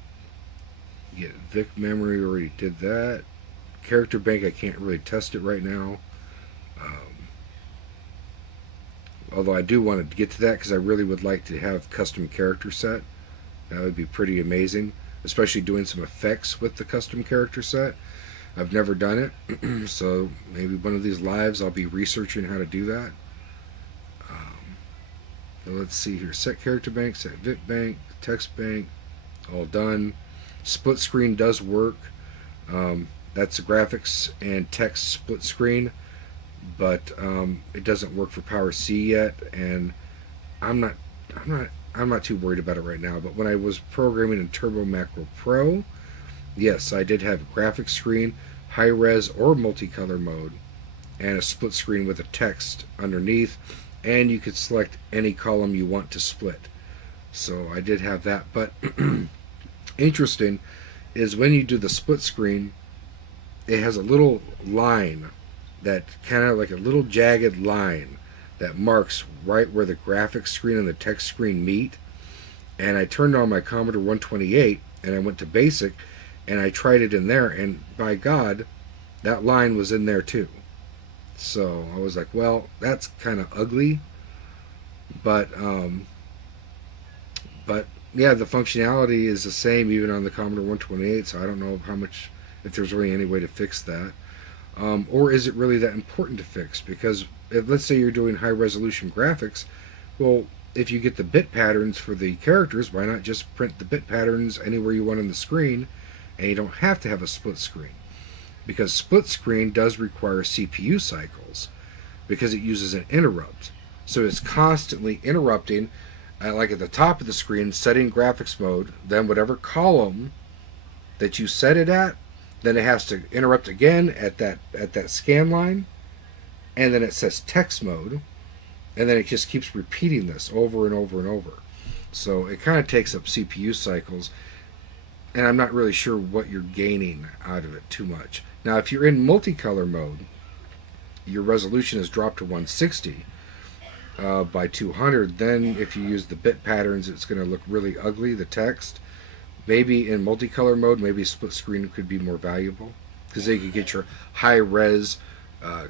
Get VIC memory, we already did that. Character bank, I can't really test it right now. Although I do want to get to that because I really would like to have custom character set. That would be pretty amazing, especially doing some effects with the custom character set. I've never done it, so maybe one of these lives I'll be researching how to do that. So let's see here. Set character bank, set VIC bank, text bank, all done. Split screen does work. That's a graphics and text split screen, but it doesn't work for Power C yet, and I'm not too worried about it right now. But when I was programming in Turbo Macro Pro, yes, I did have a graphics screen, high res or multicolor mode, and a split screen with a text underneath, and you could select any column you want to split. So I did have that, but interesting is when you do the split screen, it has a little line that kind of like a little jagged line that marks right where the graphics screen and the text screen meet. And I turned on my Commodore 128 and I went to basic and I tried it in there, and by God, that line was in there too. So I was like, well, that's kind of ugly, but yeah, the functionality is the same even on the Commodore 128, so I don't know if there's really any way to fix that. Or is it really that important to fix? Because let's say you're doing high resolution graphics, well, if you get the bit patterns for the characters, why not just print the bit patterns anywhere you want on the screen, and you don't have to have a split screen? Because split screen does require CPU cycles because it uses an interrupt. So it's constantly interrupting, like at the top of the screen, setting graphics mode, then whatever column that you set it at, then it has to interrupt again at that scan line, and then it says text mode, and then it just keeps repeating this over and over and over. So it kind of takes up CPU cycles, and I'm not really sure what you're gaining out of it too much. Now, if you're in multicolor mode, your resolution is dropped to 160 by 200. Then if you use the bit patterns, it's going to look really ugly, the text. Maybe in multicolor mode, maybe split screen could be more valuable, because then you could get your high res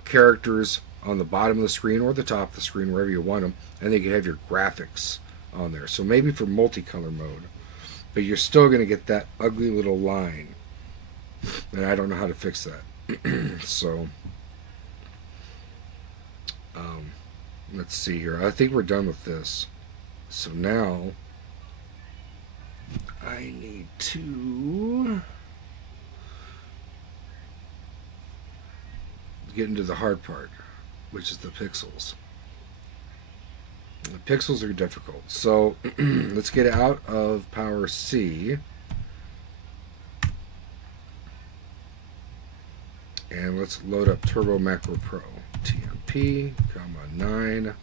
characters on the bottom of the screen or the top of the screen, wherever you want them, and then you can have your graphics on there. So maybe for multicolor mode, but you're still going to get that ugly little line, and I don't know how to fix that. So let's see here. I think we're done with this. So now I need to get into the hard part, which is the pixels. The pixels are difficult. So let's get out of Power C. And let's load up Turbo Macro Pro. TMP, 9, 1.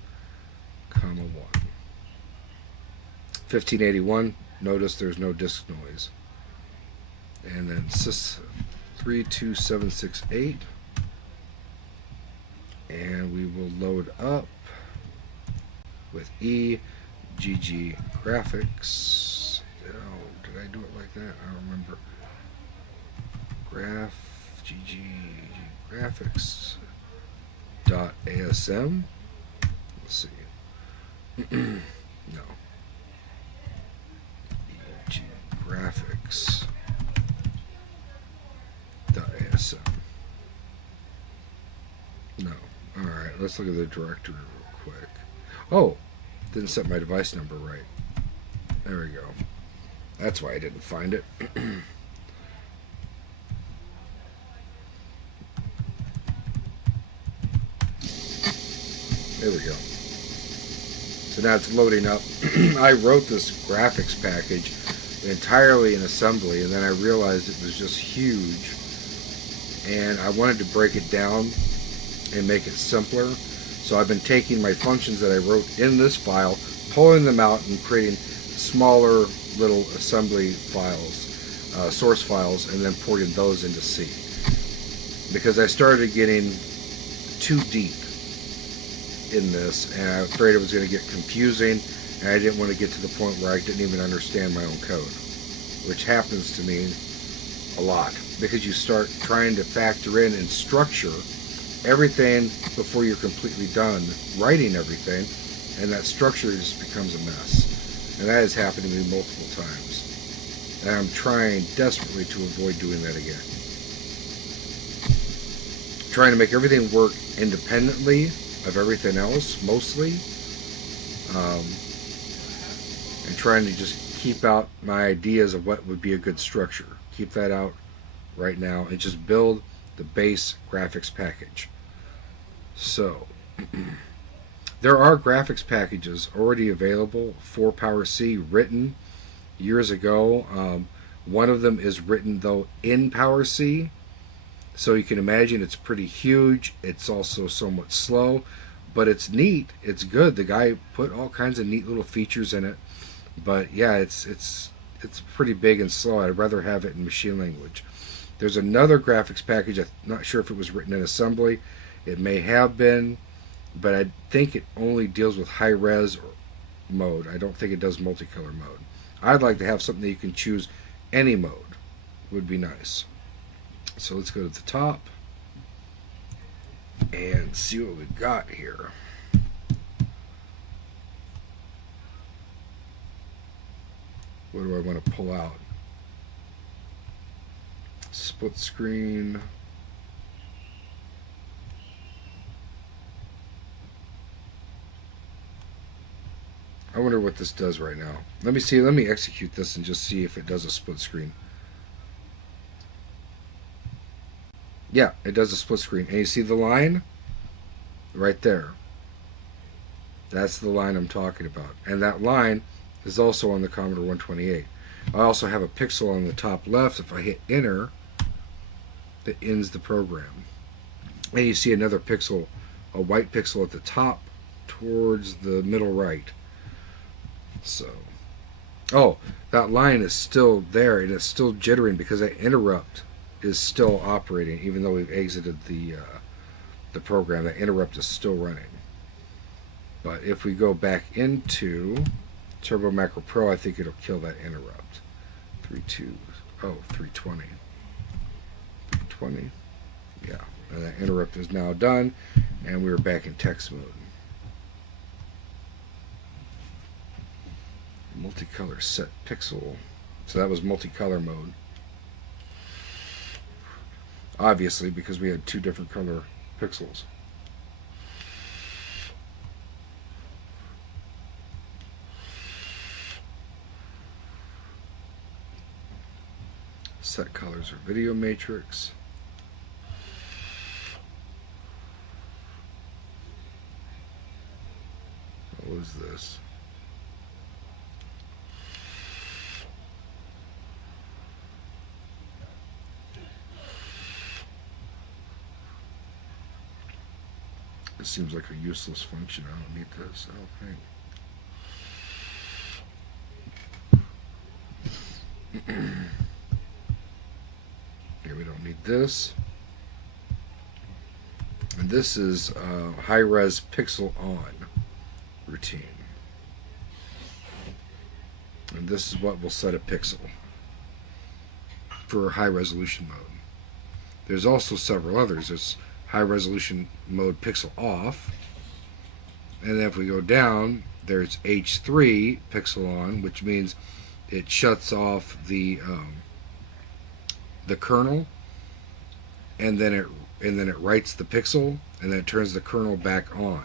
1581. Notice there's no disk noise. And then sys 32768. And we will load up with EGG graphics. Oh, did I do it like that? I don't remember. GG graphics .asm. Let's see. No. graphics .asm. No. Alright, let's look at the directory real quick. Oh, didn't set my device number right. There we go. That's why I didn't find it. There we go. So now it's loading up. I wrote this graphics package entirely in assembly, and then I realized it was just huge, and I wanted to break it down and make it simpler. So I've been taking my functions that I wrote in this file, pulling them out and creating smaller little assembly files, source files, and then porting those into C. Because I started getting too deep in this, and I was afraid it was going to get confusing, and I didn't want to get to the point where I didn't even understand my own code, which happens to me a lot, because you start trying to factor in and structure everything before you're completely done writing everything, and that structure just becomes a mess. And that has happened to me multiple times, and I'm trying desperately to avoid doing that again. Trying to make everything work independently of everything else, mostly, and trying to just keep out my ideas of what would be a good structure. Keep that out right now and just build the base graphics package. So there are graphics packages already available for PowerC, written years ago. One of them is written though in PowerC, so you can imagine it's pretty huge. It's also somewhat slow, but it's neat. It's good. The guy put all kinds of neat little features in it. But yeah, it's pretty big and slow. I'd rather have it in machine language. There's another graphics package. I'm not sure if it was written in assembly. It may have been, but I think it only deals with high-res mode. I don't think it does multicolor mode. I'd like to have something that you can choose any mode. Would be nice. So let's go to the top and see what we've got here. What do I want to pull out? Split screen. I wonder what this does right now. Let me execute this and just see if it does a split screen. Yeah, it does a split screen. And you see the line? Right there. That's the line I'm talking about. And that line is also on the Commodore 128. I also have a pixel on the top left. If I hit enter, that ends the program. And you see another pixel, a white pixel at the top towards the middle right. So, oh, that line is still there, and it's still jittering because that interrupt is still operating, even though we've exited the program. That interrupt is still running. But if we go back into Turbo Macro Pro, I think it'll kill that interrupt. 320. 320. Yeah, and that interrupt is now done, and we're back in text mode. Multicolor set pixel. So that was multicolor mode. Obviously, because we had two different color pixels. Set colors or video matrix. What was this? It seems like a useless function. I don't need this, I don't think. Here we don't need this. And this is high-res pixel on routine. And this is what will set a pixel for high-resolution mode. There's also several others. There's high-resolution mode pixel off. And then if we go down, there's H3 pixel on, which means it shuts off the kernel, and then it writes the pixel, and then it turns the kernel back on.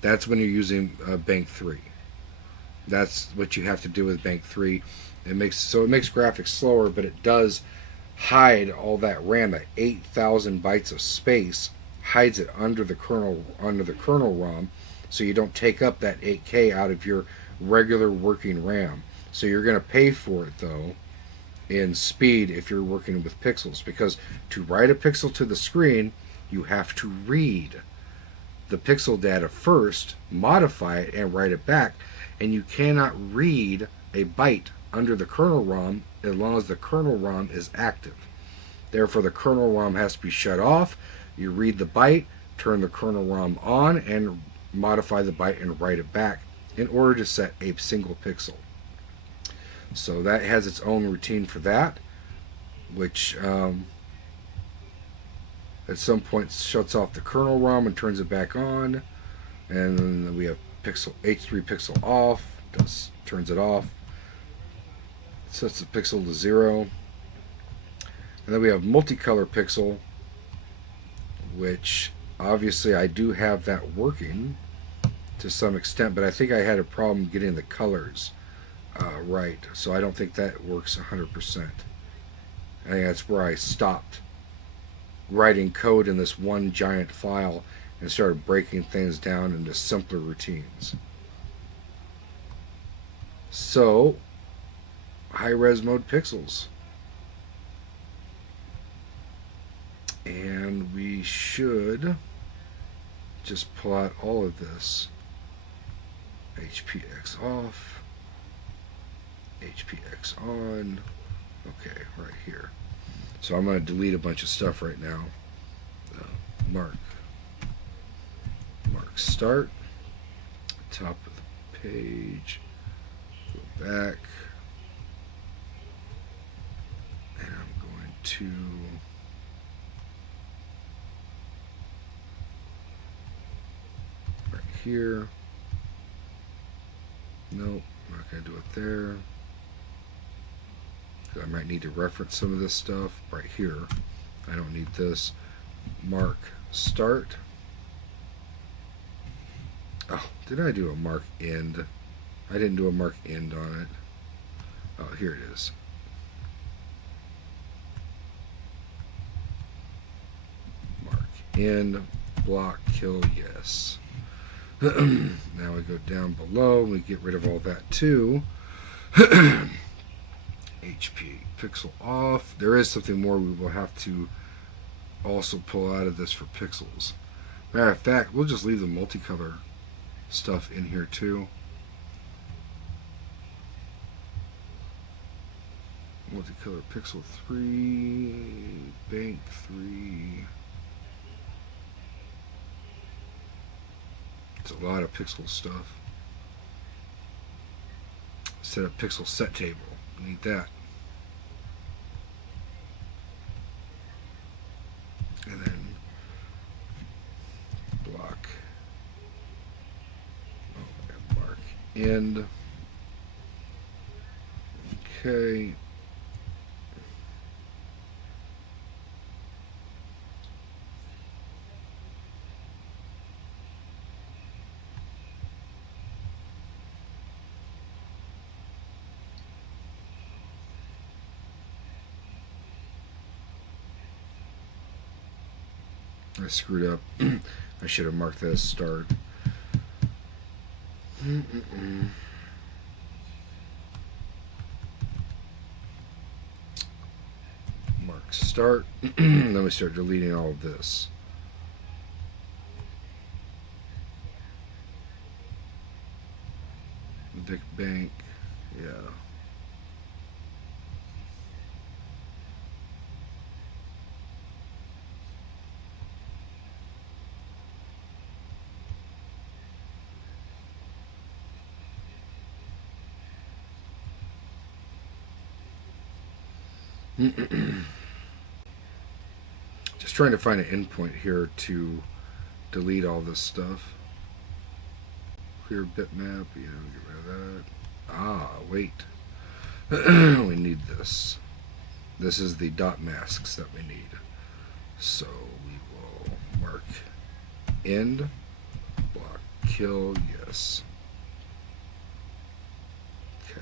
That's when you're using bank 3. That's what you have to do with bank 3. It makes graphics slower, but it does hide all that RAM. That 8,000 bytes of space hides it under the kernel ROM, so you don't take up that 8K out of your regular working RAM. So you're going to pay for it though in speed if you're working with pixels, because to write a pixel to the screen, you have to read the pixel data first, modify it, and write it back. And you cannot read a byte under the kernel ROM as long as the kernel ROM is active. Therefore, the kernel ROM has to be shut off. You read the byte, turn the kernel ROM on, and modify the byte and write it back in order to set a single pixel. So that has its own routine for that, which at some point shuts off the kernel ROM and turns it back on. And then we have pixel H3 pixel off, turns it off, sets the pixel to 0. And then we have multicolor pixel, which obviously I do have that working to some extent, but I think I had a problem getting the colors right, so I don't think that works 100%. I think that's where I stopped writing code in this one giant file and started breaking things down into simpler routines. So, high-res mode pixels. And we should just pull out all of this. HPX off, HPX on. Okay, right here. So I'm going to delete a bunch of stuff right now. Mark start, top of the page, go back, and I'm going to right here. Nope, I'm not going to do it there. I might need to reference some of this stuff right here. I don't need this. Mark start. Oh, did I do a mark end? I didn't do a mark end on it. Oh, here it is. Mark end, block, kill, yes. Now we go down below and we get rid of all that too. HP pixel off. There is something more we will have to also pull out of this for pixels. Matter of fact, we'll just leave the multicolor stuff in here too. Multicolor pixel 3, bank 3. It's a lot of pixel stuff. Set up pixel set table. Need that. And then block. Oh, mark end. Okay. I screwed up. I should have marked that as start. Mark start. Then we start deleting all of this. Big bank. Yeah. Just trying to find an endpoint here to delete all this stuff. Clear bitmap, yeah, get rid of that. Ah, wait. We need this. This is the dot masks that we need. So we will mark end, block, kill, yes. Okay.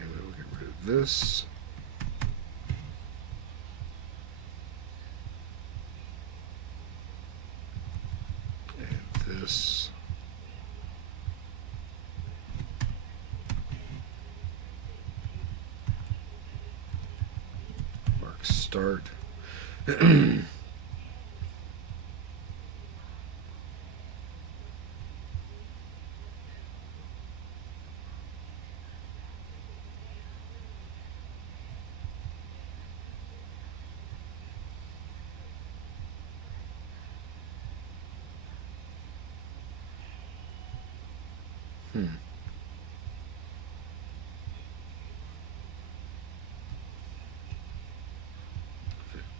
And we will get rid of this. And this. Mark start.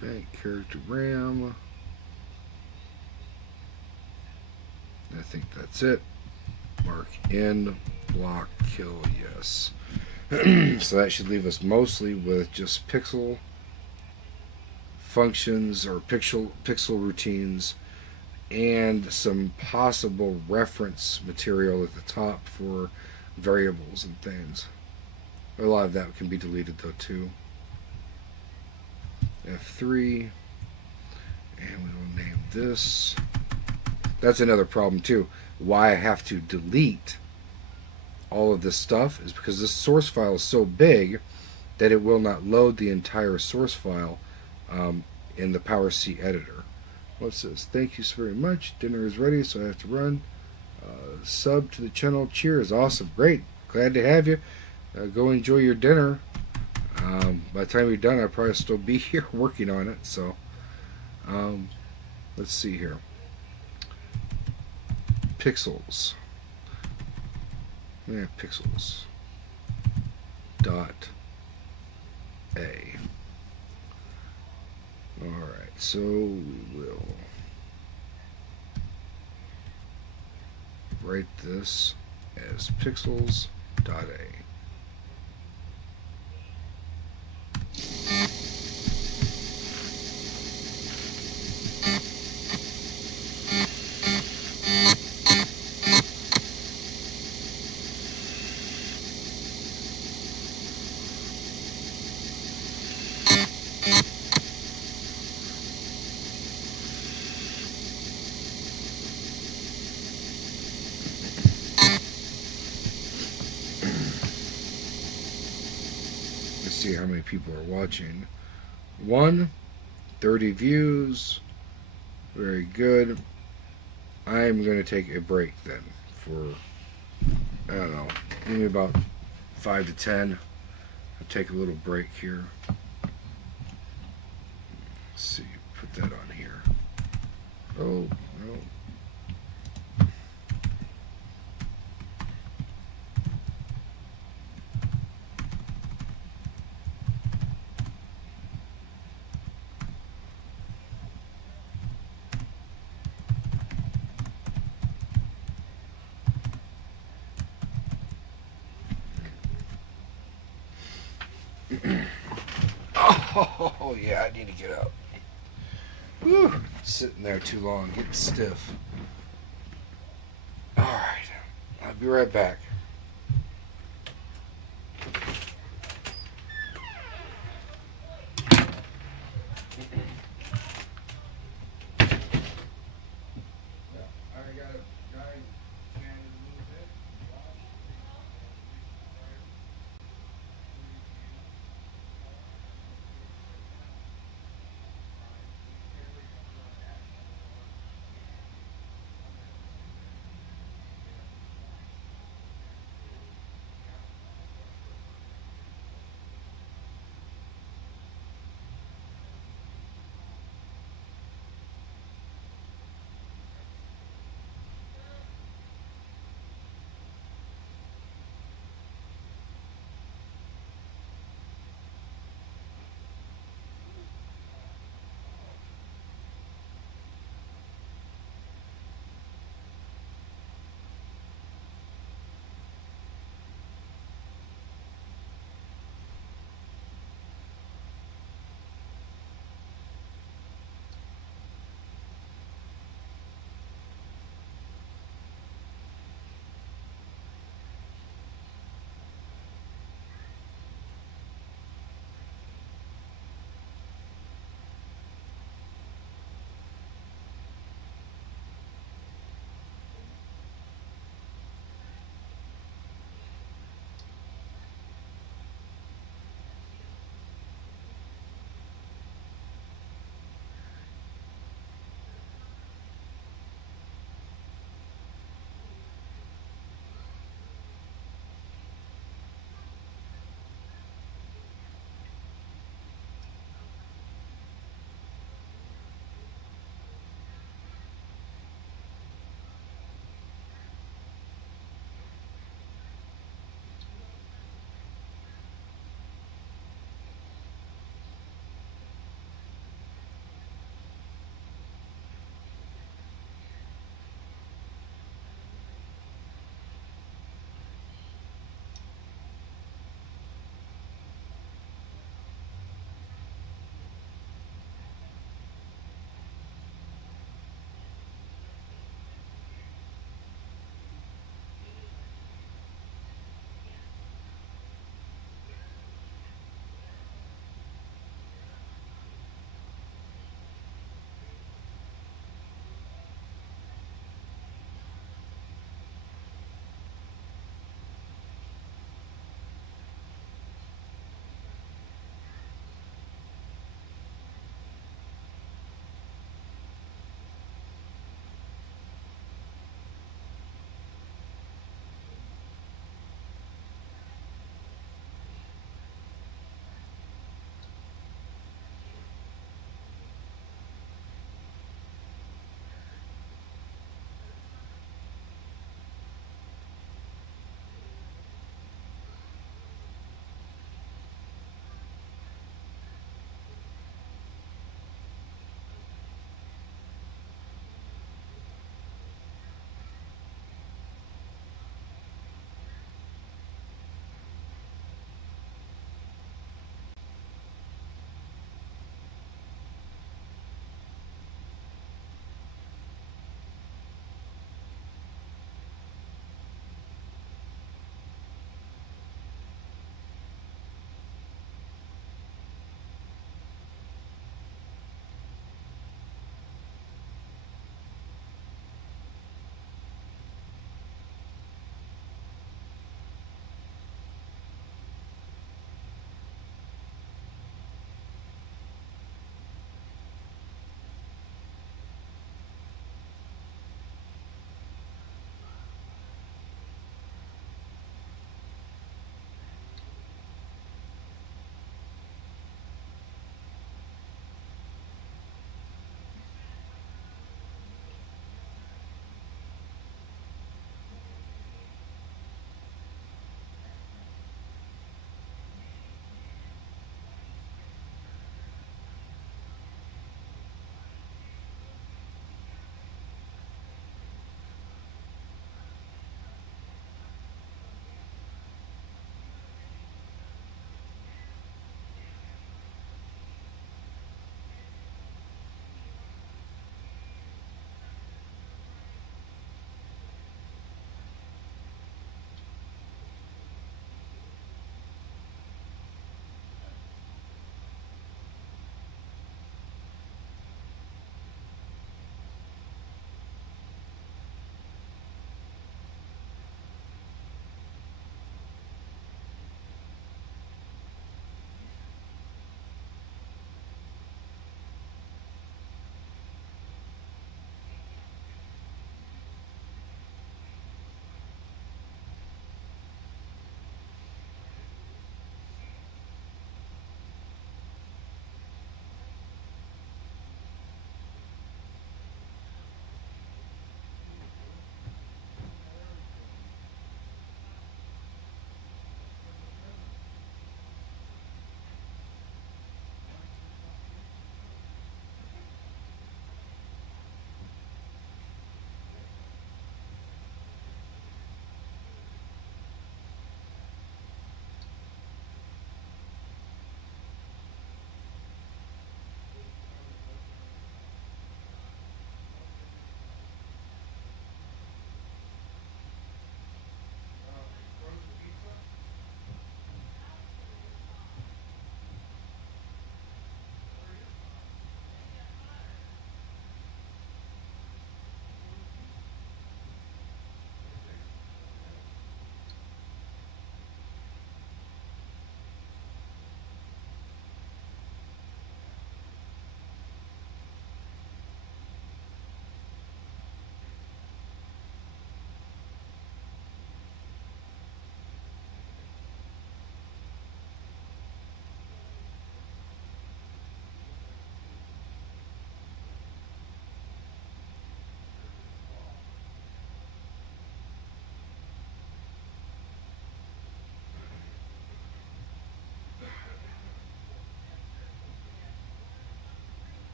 Bank character RAM. I think that's it. Mark in, block, kill, yes. So that should leave us mostly with just pixel functions or pixel routines and some possible reference material at the top for variables and things. A lot of that can be deleted though too. F3, and we will name this. That's another problem too. Why I have to delete all of this stuff is because this source file is so big that it will not load the entire source file in the PROMAL editor. What's this? Thank you so very much. Dinner is ready, so I have to run. Sub to the channel. Cheers. Awesome. Great. Glad to have you. Go enjoy your dinner. By the time you're done, I'll probably still be here working on it. So, let's see here. Pixels. Yeah, pixels. Dot A. Alright, so we will write this as pixels dot A. See how many people are watching. 30 views. Very good. I'm going to take a break then for, I don't know, maybe about 5 to 10. I'll take a little break here. Let's see, put that on here. Oh, no. Oh, yeah, I need to get up. Whew, sitting there too long, getting stiff. Alright, I'll be right back.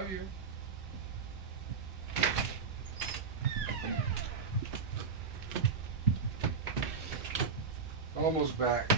Love you. Almost back.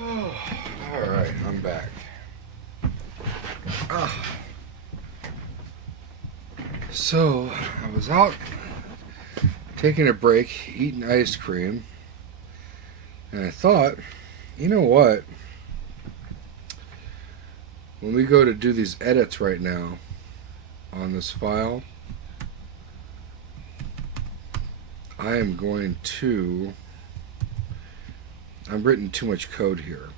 Alright, I'm back. So, I was out taking a break, eating ice cream, and I thought, you know what? When we go to do these edits right now on this file, I am going to... I've written too much code here.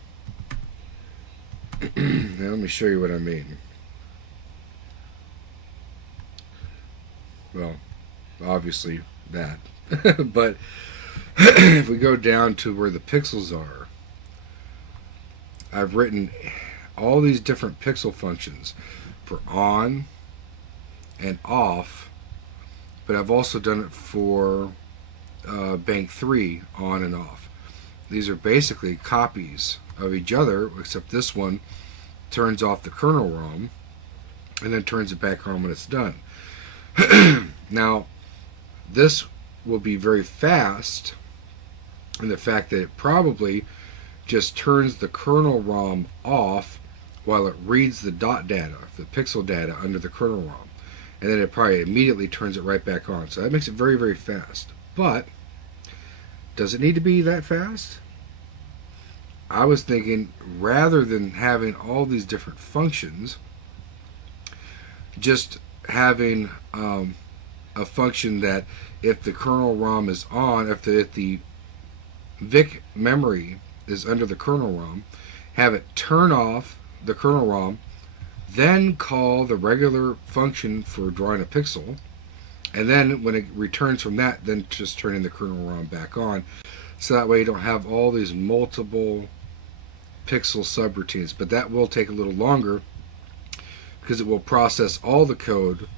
Now let me show you what I mean. Well, obviously that. But if we go down to where the pixels are, I've written all these different pixel functions for on and off, but I've also done it for bank 3 on and off. These are basically copies of each other, except this one turns off the kernel ROM and then turns it back on when it's done. Now, this will be very fast in the fact that it probably just turns the kernel ROM off while it reads the dot data, the pixel data under the kernel ROM. And then it probably immediately turns it right back on. So that makes it very, very fast. But does it need to be that fast? I was thinking, rather than having all these different functions, just having a function that if the kernel ROM is on, if the VIC memory is under the kernel ROM, have it turn off the kernel ROM, then call the regular function for drawing a pixel, and then when it returns from that, then just turning the kernel ROM back on. So that way you don't have all these multiple pixel subroutines. But that will take a little longer because it will process all the code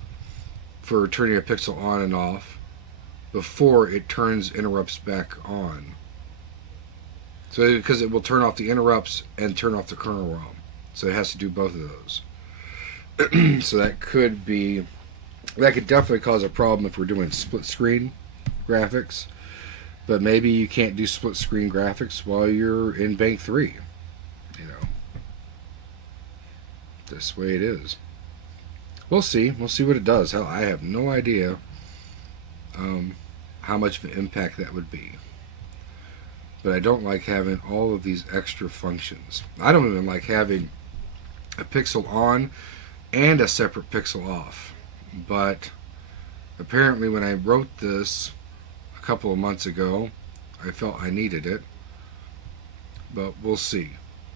for turning a pixel on and off before it turns interrupts back on. So because it will turn off the interrupts and turn off the kernel ROM. So it has to do both of those. So that could definitely cause a problem if we're doing split screen graphics. But maybe you can't do split screen graphics while you're in bank 3. You know, this way it is. We'll see. We'll see what it does. Hell, I have no idea how much of an impact that would be. But I don't like having all of these extra functions. I don't even like having a pixel on and a separate pixel off. But apparently when I wrote this a couple of months ago, I felt I needed it. But we'll see.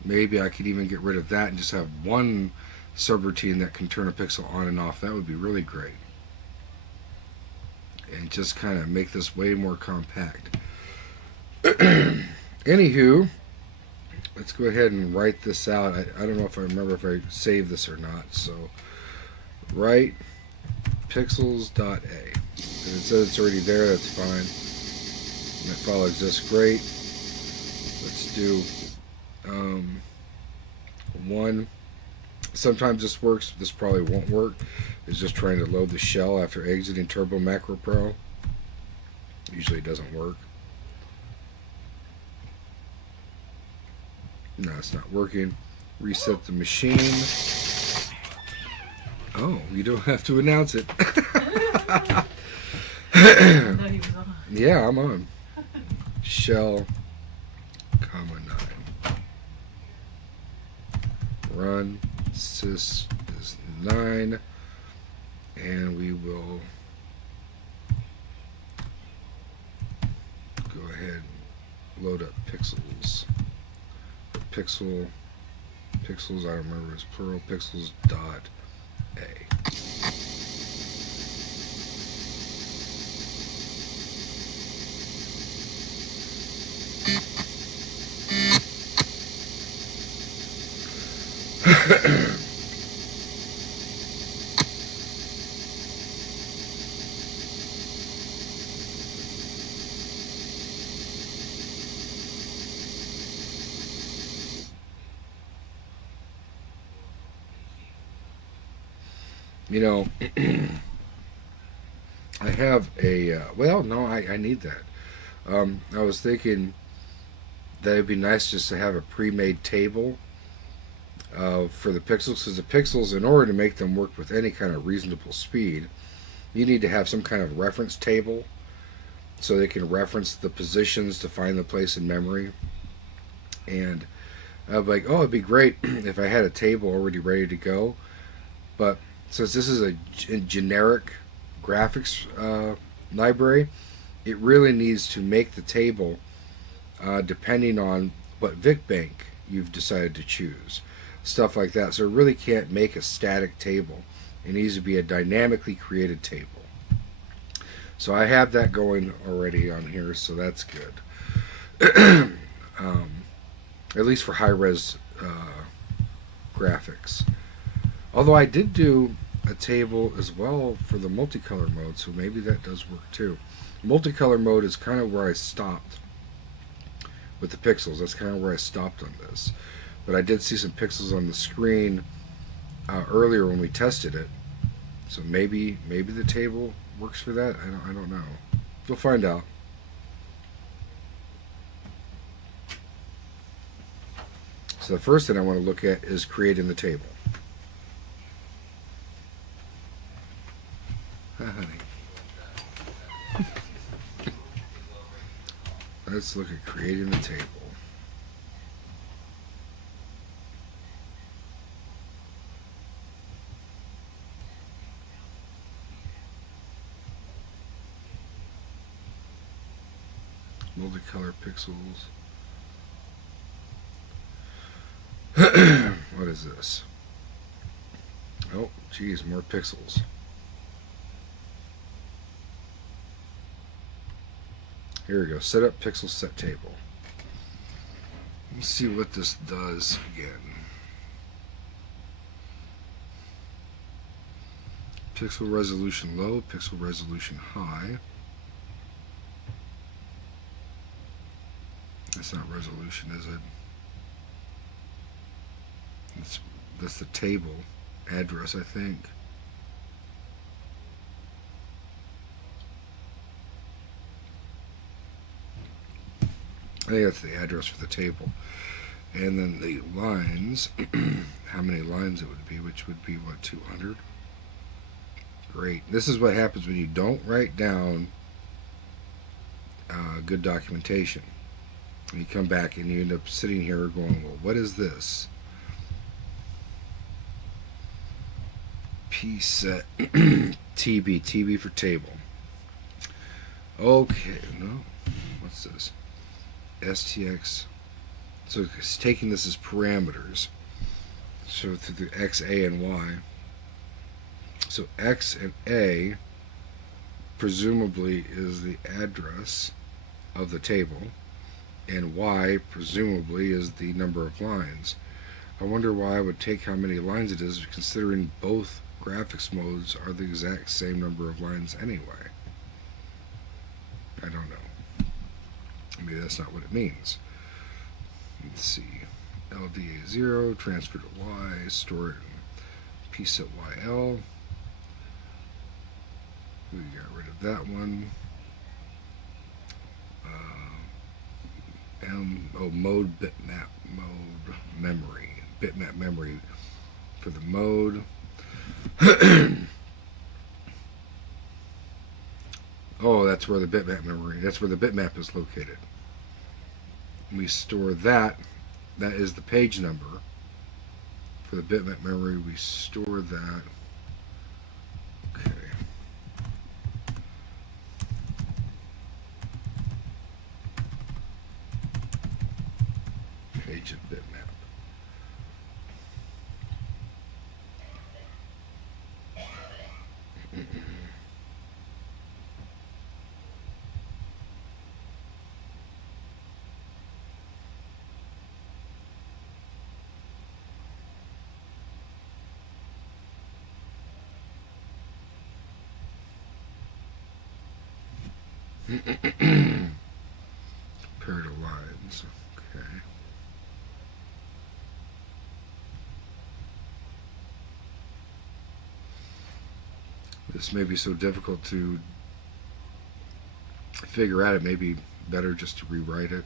Maybe I could even get rid of that and just have one subroutine that can turn a pixel on and off, that would be really great. And just kind of make this way more compact. Anywho, let's go ahead and write this out. I don't know if I remember if I saved this or not. So write pixels.a. If it says it's already there, that's fine. That file exists, great. Let's do one. Sometimes this works. This probably won't work. It's just trying to load the shell after exiting Turbo Macro Pro. Usually it doesn't work. No, it's not working. Reset the machine. Oh, you don't have to announce it. No, he was on. Yeah, I'm on. Shell, comma 9. Run. Sys is 9. And we will go ahead and load up pixels. Pixels, I don't remember, it's plural, pixels dot A. You know, I have a, well, no, I need that. I was thinking that it'd be nice just to have a pre-made table for the pixels, because the pixels, in order to make them work with any kind of reasonable speed, you need to have some kind of reference table so they can reference the positions to find the place in memory. And I'd be like, oh, it'd be great if I had a table already ready to go. But since this is a generic graphics library, it really needs to make the table depending on what Vic Bank you've decided to choose. Stuff like that. So it really can't make a static table. It needs to be a dynamically created table. So I have that going already on here, so that's good. At least for high-res graphics. Although I did do a table as well for the multicolor mode, so maybe that does work too. Multicolor mode is kind of where I stopped with the pixels. That's kind of where I stopped on this. But I did see some pixels on the screen earlier when we tested it. So maybe the table works for that. I don't know. We'll find out. So the first thing I want to look at is creating the table. Hi, honey. Let's look at creating the table. Multicolor pixels. What is this? Oh, geez, more pixels. Here we go. Set up pixel set table. Let's see what this does again. Pixel resolution low, pixel resolution high. That's not resolution, is it? That's the table address, I think. I think that's the address for the table. And then the lines, how many lines it would be, which would be, what, 200? Great. This is what happens when you don't write down good documentation. And you come back and you end up sitting here going, well, what is this? P set TB for table. Okay, no, what's this? STX. So it's taking this as parameters. So through the X, A, and Y. So X and A presumably is the address of the table, and Y presumably is the number of lines. I wonder why I would take how many lines it is, considering both graphics modes are the exact same number of lines anyway. I don't know. Maybe that's not what it means. Let's see. LDA 0, transfer to Y, store it in pset YL. We got rid of that one. Mode bitmap, mode memory, bitmap memory for the mode. Oh, that's where the bitmap memory, that's where the bitmap is located. We store that. That is the page number. For the bitmap memory, we store that. Okay. Page of bitmap. Compare to lines. Okay. This may be so difficult to figure out. It may be better just to rewrite it.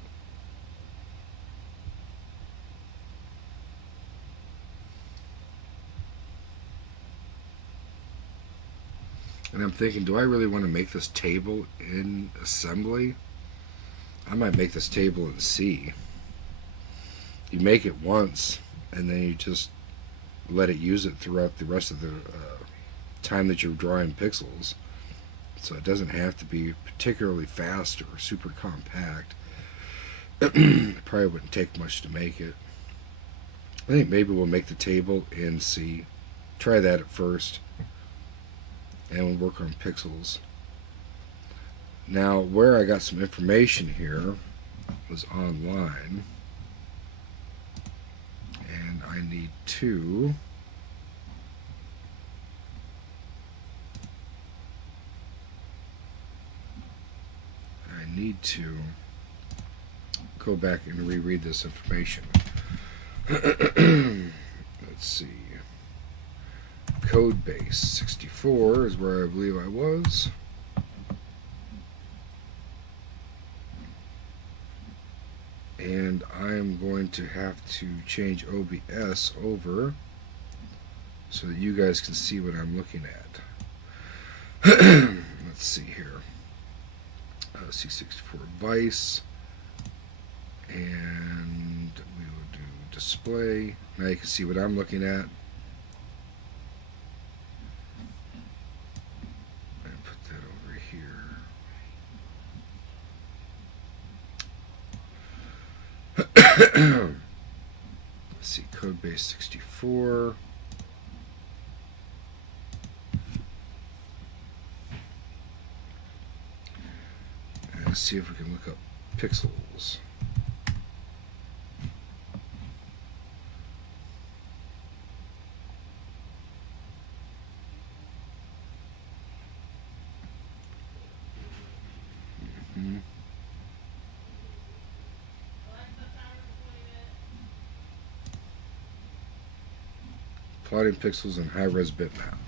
And I'm thinking, do I really want to make this table in assembly? I might make this table in C. You make it once, and then you just let it use it throughout the rest of the time that you're drawing pixels. So it doesn't have to be particularly fast or super compact. It probably wouldn't take much to make it. I think maybe we'll make the table in C. Try that at first. And we'll work on pixels. Now, where I got some information here was online. And I need to go back and reread this information. Let's see. Codebase 64 is where I believe I was. And I'm going to have to change OBS over so that you guys can see what I'm looking at. Let's see here. C64 Vice. And we will do display. Now you can see what I'm looking at. Let's see, Codebase 64. And let's see if we can look up pixels. Plotting pixels in high-res bitmap.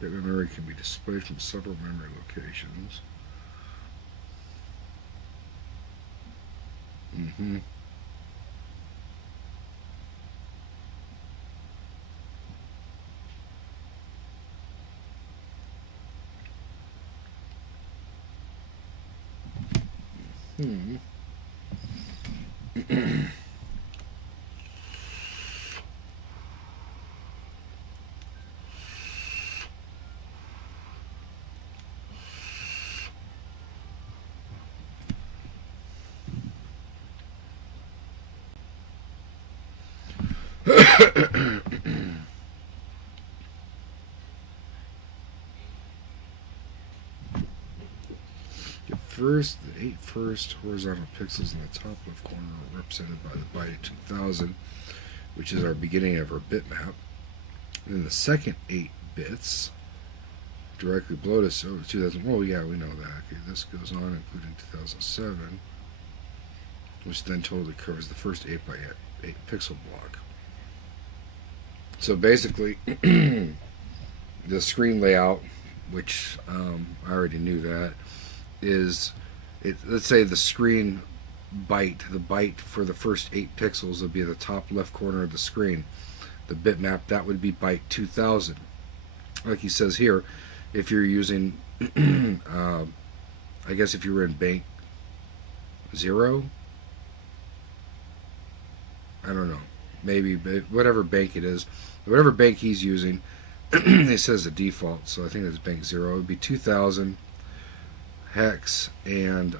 Bitmap memory memory can be displayed from several memory locations. Mm-hmm. Hmm. First, the 8 first horizontal pixels in the top left corner are represented by the byte 2000, which is our beginning of our bitmap. And then the second 8 bits directly below this, oh, 2000. Well, yeah, we know that. Okay, this goes on, including 2007, which then totally covers the first 8 by 8 pixel block. So basically, the screen layout, which I already knew that, is let's say the screen byte, the byte for the first 8 pixels would be at the top left corner of the screen. The bitmap, that would be byte 2000. Like he says here, if you're using, I guess if you were in bank 0, I don't know, maybe, but whatever bank it is, whatever bank he's using, it says the default, so I think it's bank 0. It would be 2000 hex, and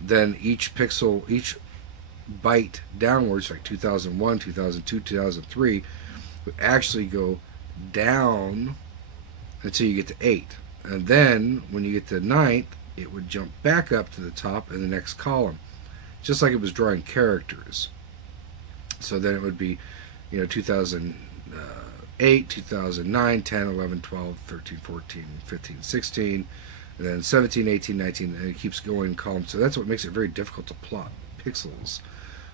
then each pixel, each byte downwards, like 2001, 2002, 2003, would actually go down until you get to 8. And then when you get to 9th, it would jump back up to the top in the next column, just like it was drawing characters. So then it would be, 2008, 2009, 10, 11, 12, 13, 14, 15, 16, and then 17, 18, 19, and it keeps going columns. So that's what makes it very difficult to plot pixels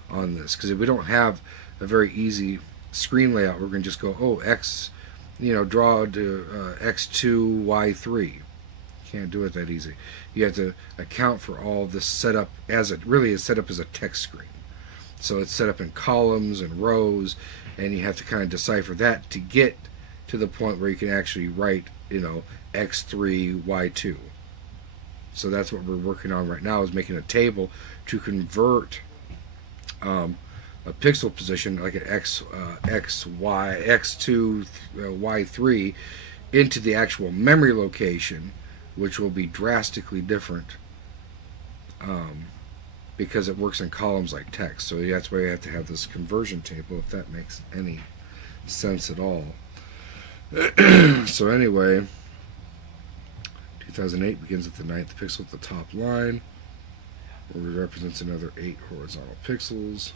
on this, because if we don't have a very easy screen layout, we're going to just go, oh, X, draw to X2, Y3. Can't do it that easy. You have to account for all this setup as it really is set up as a text screen. So it's set up in columns and rows, and you have to kind of decipher that to get to the point where you can actually write, X3, Y2. So that's what we're working on right now, is making a table to convert a pixel position like an X2, Y3 into the actual memory location, which will be drastically different because it works in columns like text. So that's why you have to have this conversion table, if that makes any sense at all. So anyway, 2008 begins at the 9th pixel at the top line, where it represents another 8 horizontal pixels.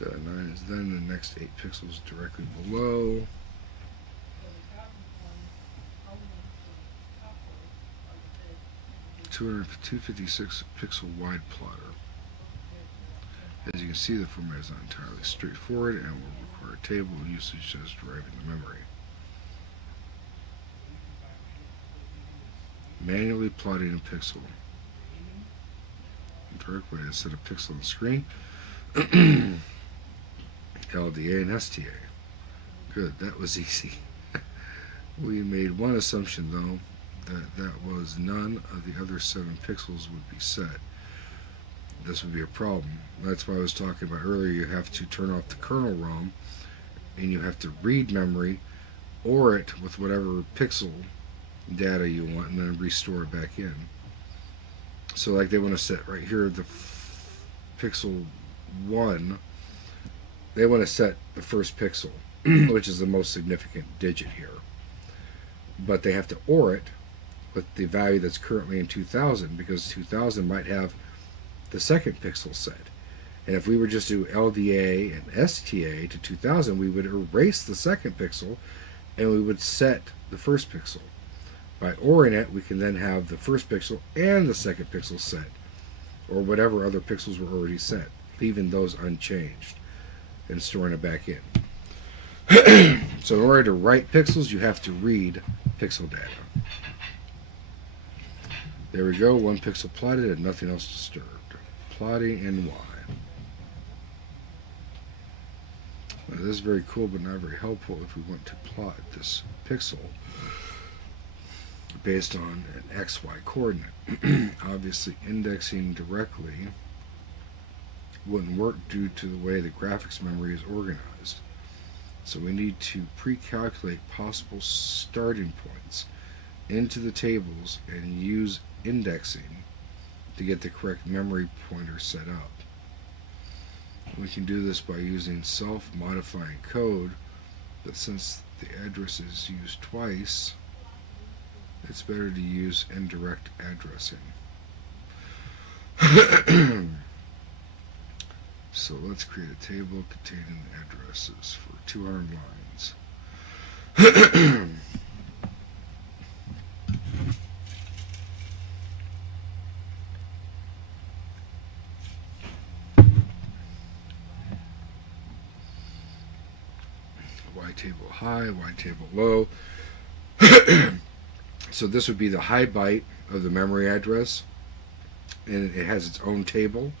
The 9 is then the next 8 pixels directly below. A 256 pixel wide plotter. As you can see, the format is not entirely straightforward and will require table usage as deriving the memory. Manually plotting a pixel. The correct way to set a pixel on the screen. LDA and STA. Good, that was easy. We made one assumption though, that was none of the other 7 pixels would be set. This would be a problem. That's why I was talking about earlier. You have to turn off the kernel ROM, and you have to read memory, or it with whatever pixel data you want, and then restore it back in. So like they want to set right here the pixel 1. They want to set the first pixel, which is the most significant digit here. But they have to OR it with the value that's currently in 2000, because 2000 might have the second pixel set. And if we were just to do LDA and STA to 2000, we would erase the second pixel and we would set the first pixel. By ORing it, we can then have the first pixel and the second pixel set or whatever other pixels were already set, leaving those unchanged and storing it back in. So in order to write pixels, you have to read pixel data. There we go, 1 pixel plotted and nothing else disturbed. Plotting in Y. Now, this is very cool, but not very helpful if we want to plot this pixel based on an XY coordinate. Obviously, indexing directly wouldn't work due to the way the graphics memory is organized. So we need to pre-calculate possible starting points into the tables and use indexing to get the correct memory pointer set up. We can do this by using self-modifying code, but since the address is used twice, it's better to use indirect addressing. So let's create a table containing addresses for 200 lines. Y table high, Y table low. So this would be the high byte of the memory address, and it has its own table.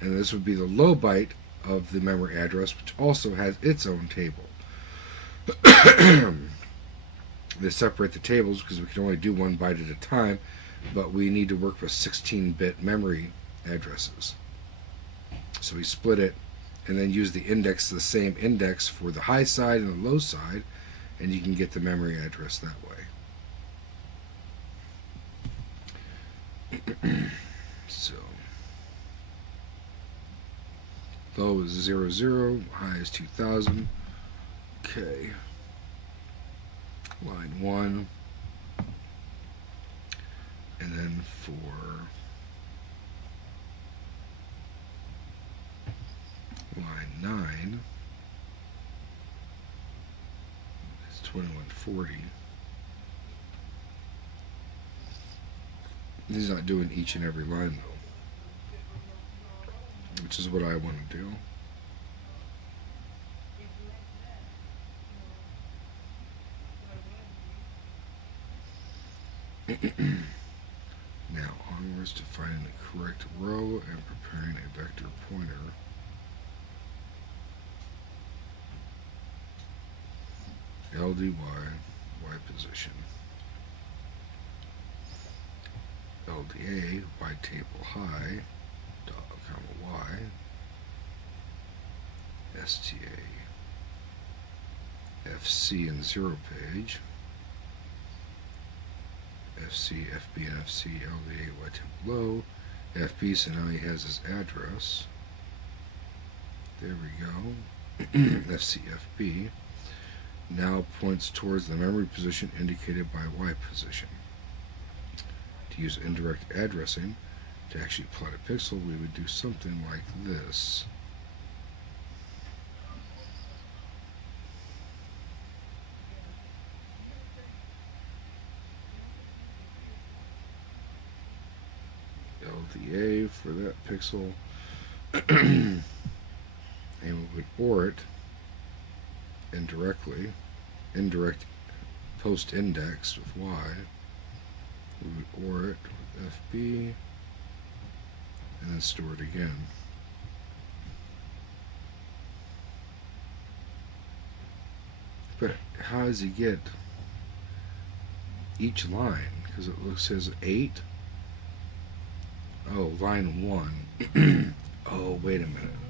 And this would be the low byte of the memory address, which also has its own table. They separate the tables because we can only do 1 byte at a time, but we need to work with 16-bit memory addresses. So we split it and then use the index, the same index for the high side and the low side, and you can get the memory address that way. So low is 00, high is 2000. Okay. Line 1. And then for line 9, it's 2140. He's not doing each and every line though, which is what I want to do. Now onwards to finding the correct row and preparing a vector pointer. LDY, Y position. LDA, Y table high, comma Y. STA, FC and 0 page. FC, FB, and FC, LDA, Y table low. FB, so now he has his address. There we go. FC, FB. Now points towards the memory position indicated by Y position. To use indirect addressing to actually plot a pixel, we would do something like this. LDA for that pixel. And we would OR it indirectly. Indirect post index with Y. We would OR it with FB and then store it again. But how does he get each line? Because it says 8. Oh, line 1. Oh, wait a minute.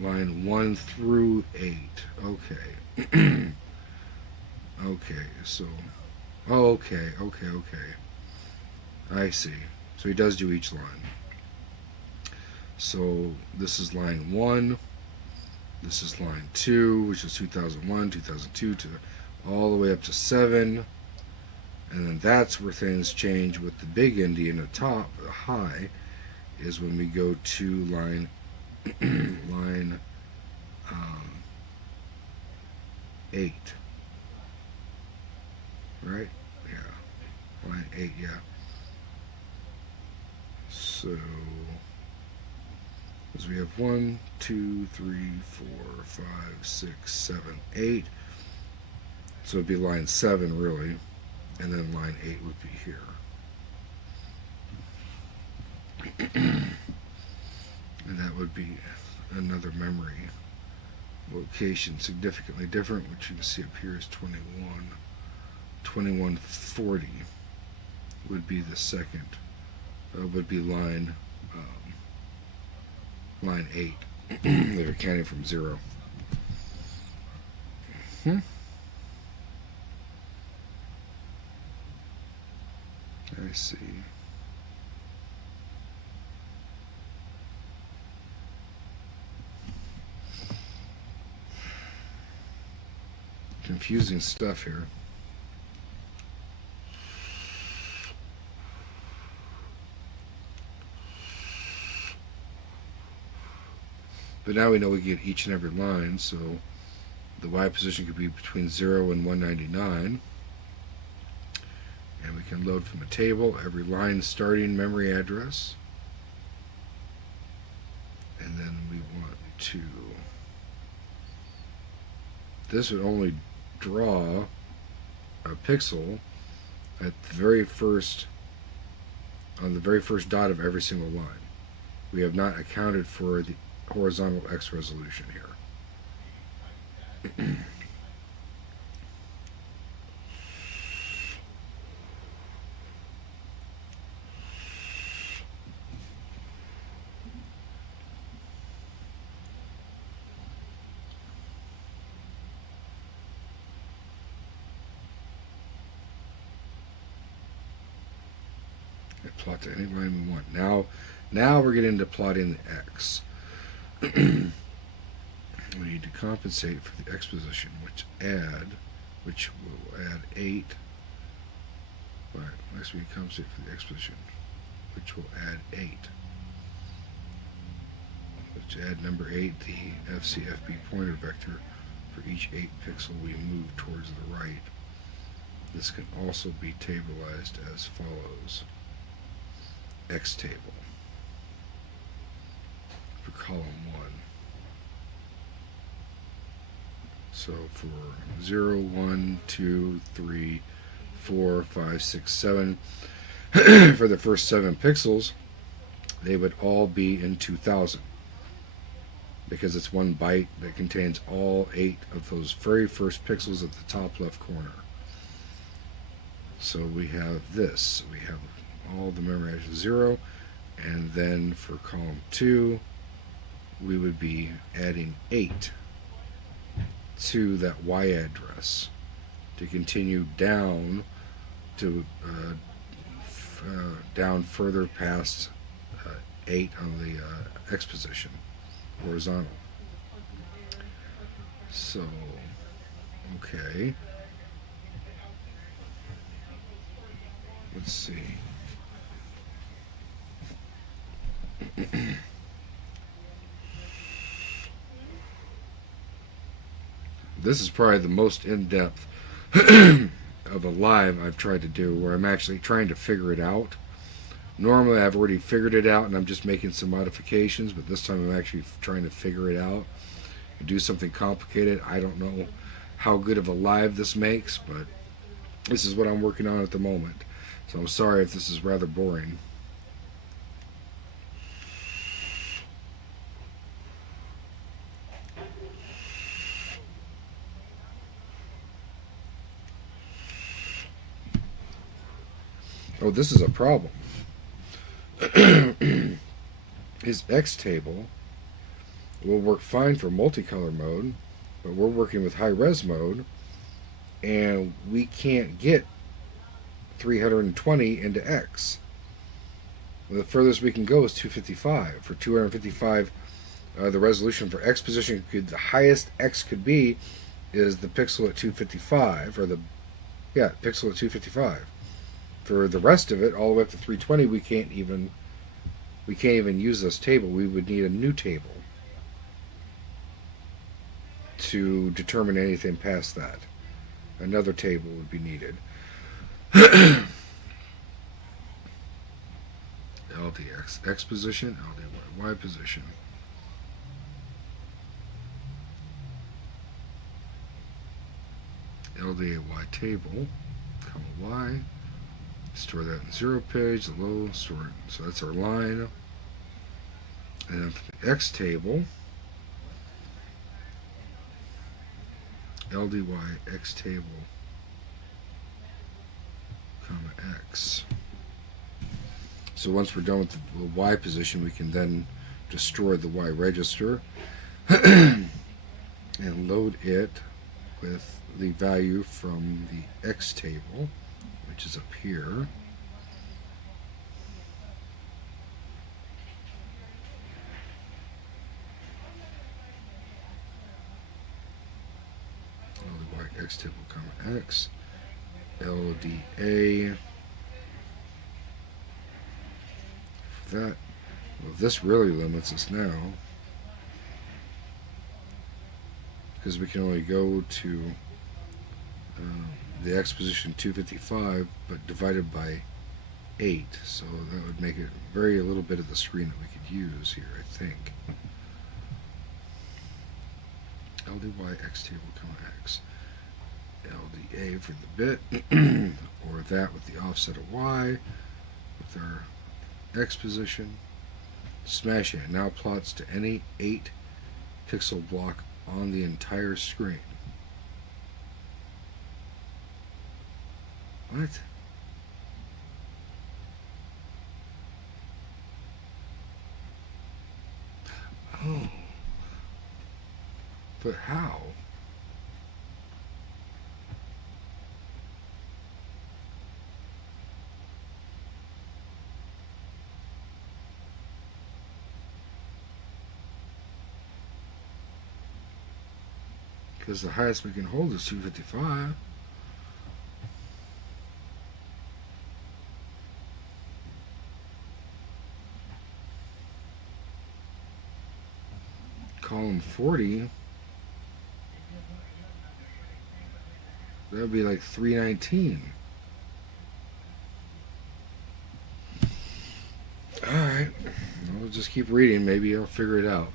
Line 1 through 8. Okay. Okay, so... Oh, okay. I see. So he does do each line. So this is line 1. This is line 2, which is 2001, 2002, all the way up to 7. And then that's where things change with the big endian at the top, the high, is when we go to line 8. Right? Yeah. Line 8, yeah. So, as we have 1, 2, 3, 4, 5, 6, 7, 8. So it'd be line 7 really, and then line 8 would be here. And that would be another memory location significantly different, which you can see up here is 21. 2140 would be the second, would be line 8. They're counting from 0. I see. Confusing stuff here. But now we know we get each and every line, so the Y position could be between 0 and 199. And we can load from a table every line starting memory address. And then we want to... This would only draw a pixel at the very first, on the very first dot of every single line. We have not accounted for the horizontal X resolution here. Plot to any line we want. Now we're getting into plotting the X. We need to compensate for the X position, which will add 8. Right, next we compensate for the X position, which will add 8. Which add number 8, the FCFB pointer vector for each 8 pixel we move towards the right. This can also be tableized as follows. X table for column 1. So for 0, 1, 2, 3, 4, 5, 6, 7, for the first 7 pixels, they would all be in 2000 because it's 1 byte that contains all 8 of those very first pixels at the top left corner. So we have this. We have all the memory address 0, and then for column 2 we would be adding 8 to that Y address to continue down to down further past 8 on the X position, horizontal. So okay, let's see. This is probably the most in-depth of a live I've tried to do, where I'm actually trying to figure it out. Normally I've already figured it out and I'm just making some modifications, but this time I'm actually trying to figure it out and do something complicated. I don't know how good of a live this makes, but this is what I'm working on at the moment. So I'm sorry if this is rather boring. Oh, this is a problem. His X table will work fine for multicolor mode, but we're working with high-res mode, and we can't get 320 into X. The furthest we can go is 255. For 255, the resolution for X position, the highest X could be is the pixel at 255, or the pixel at 255. For the rest of it, all the way up to 320, we can't even use this table. We would need a new table to determine anything past that. Another table would be needed. I'll LD X position, LD Y position. LDA Y table, comma Y. Store that in 0 page, the low, store it. So that's our line. And then for the X table, LDY X table, comma X. So once we're done with the Y position, we can then destroy the Y register and load it with the value from the X table, which is up here. LDY X table, comma X. LDA. For that, well, this really limits us now, because we can only go to the X position 255, but divided by 8, so that would make it very little bit of the screen that we could use here, I think. LDY X table, comma X. LDA for the bit, or that with the offset of Y, with our X position. Smashing it now plots to any 8 pixel block on the entire screen. What? Oh. But how? Because the highest we can hold is 255. Column 40, that would be like 319. Alright, we'll just keep reading. Maybe I'll figure it out.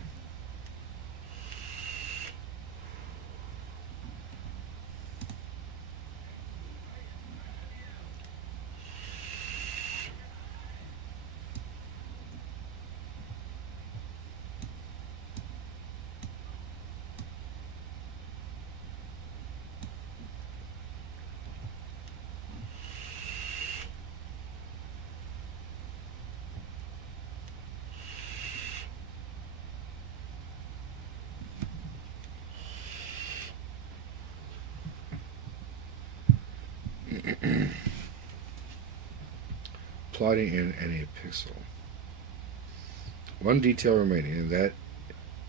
Plotting in any pixel. One detail remaining, and that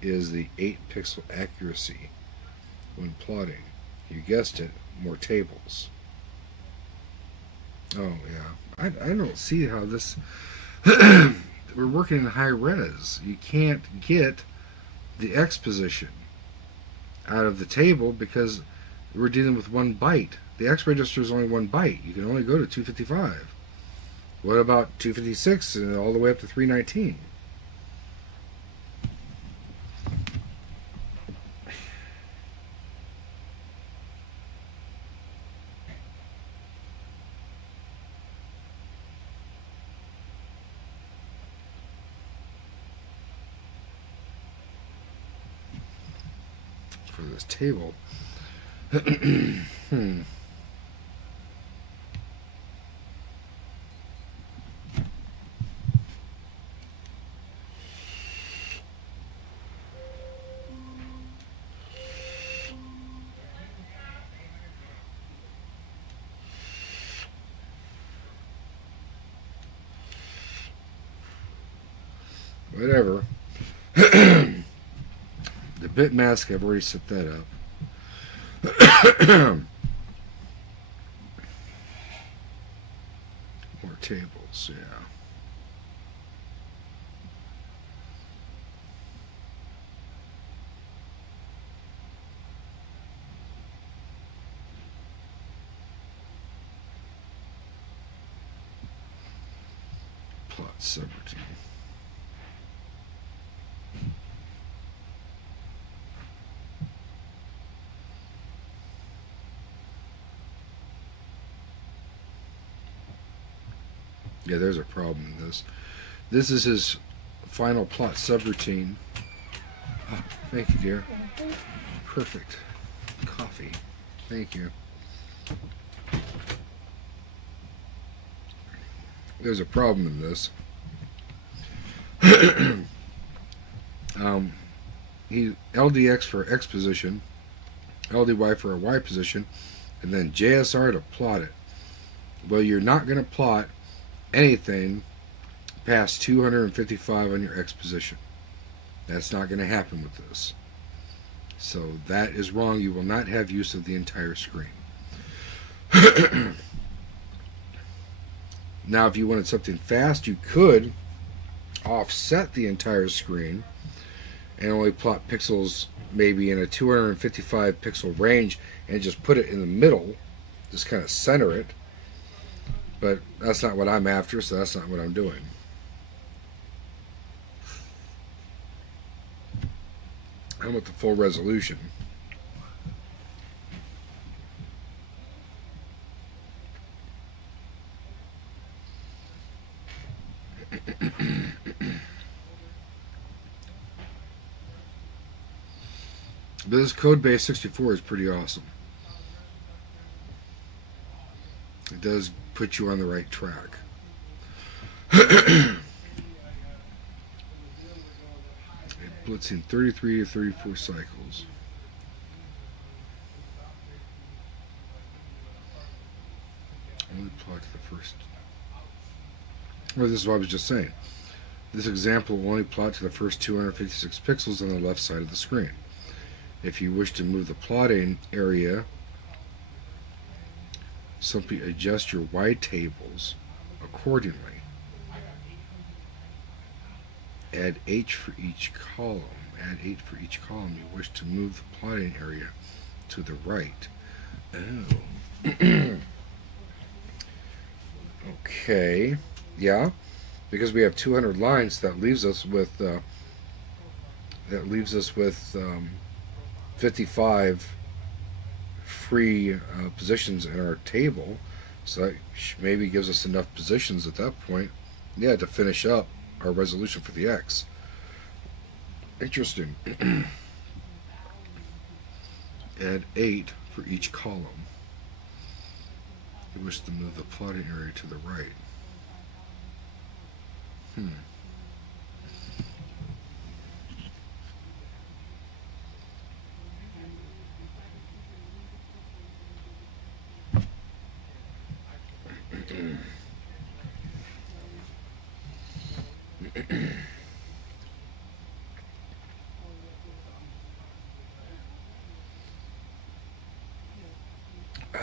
is the 8 pixel accuracy when plotting. You guessed it, more tables. Oh yeah, I don't see how this. We're working in high res. You can't get the X position out of the table because we're dealing with 1 byte. The X register is only 1 byte. You can only go to 255. What about 256 and all the way up to 319? For this table. Whatever. The bit mask, I've already set that up. More tables, yeah. plot subroutine. Yeah, there's a problem in this. This is his final plot subroutine. Oh, thank you, dear. Perfect. Coffee. Thank you. There's a problem in this. He LDX for X position, LDY for a Y position, and then JSR to plot it. Well, you're not going to plot anything past 255 on your X position. That's not going to happen with this. So that is wrong. You will not have use of the entire screen. Now, if you wanted something fast, you could offset the entire screen and only plot pixels maybe in a 255 pixel range and just put it in the middle, just kind of center it. But that's not what I'm after, so that's not what I'm doing. I want the full resolution. But this Codebase 64 is pretty awesome. It does put you on the right track. Blitzing 33 to 34 cycles. Only apply to the first. Well, this is what I was just saying. This example will only plot to the first 256 pixels on the left side of the screen. If you wish to move the plotting area, simply adjust your Y tables accordingly. Add H for each column. Add 8 for each column you wish to move the plotting area to the right. Oh. Okay. Yeah. Because we have 200 lines, that leaves us with 55 free positions in our table. So that maybe gives us enough positions at that point, yeah, to finish up our resolution for the X. Interesting. Add 8 for each column. You wish to move the plotting area to the right. Oh.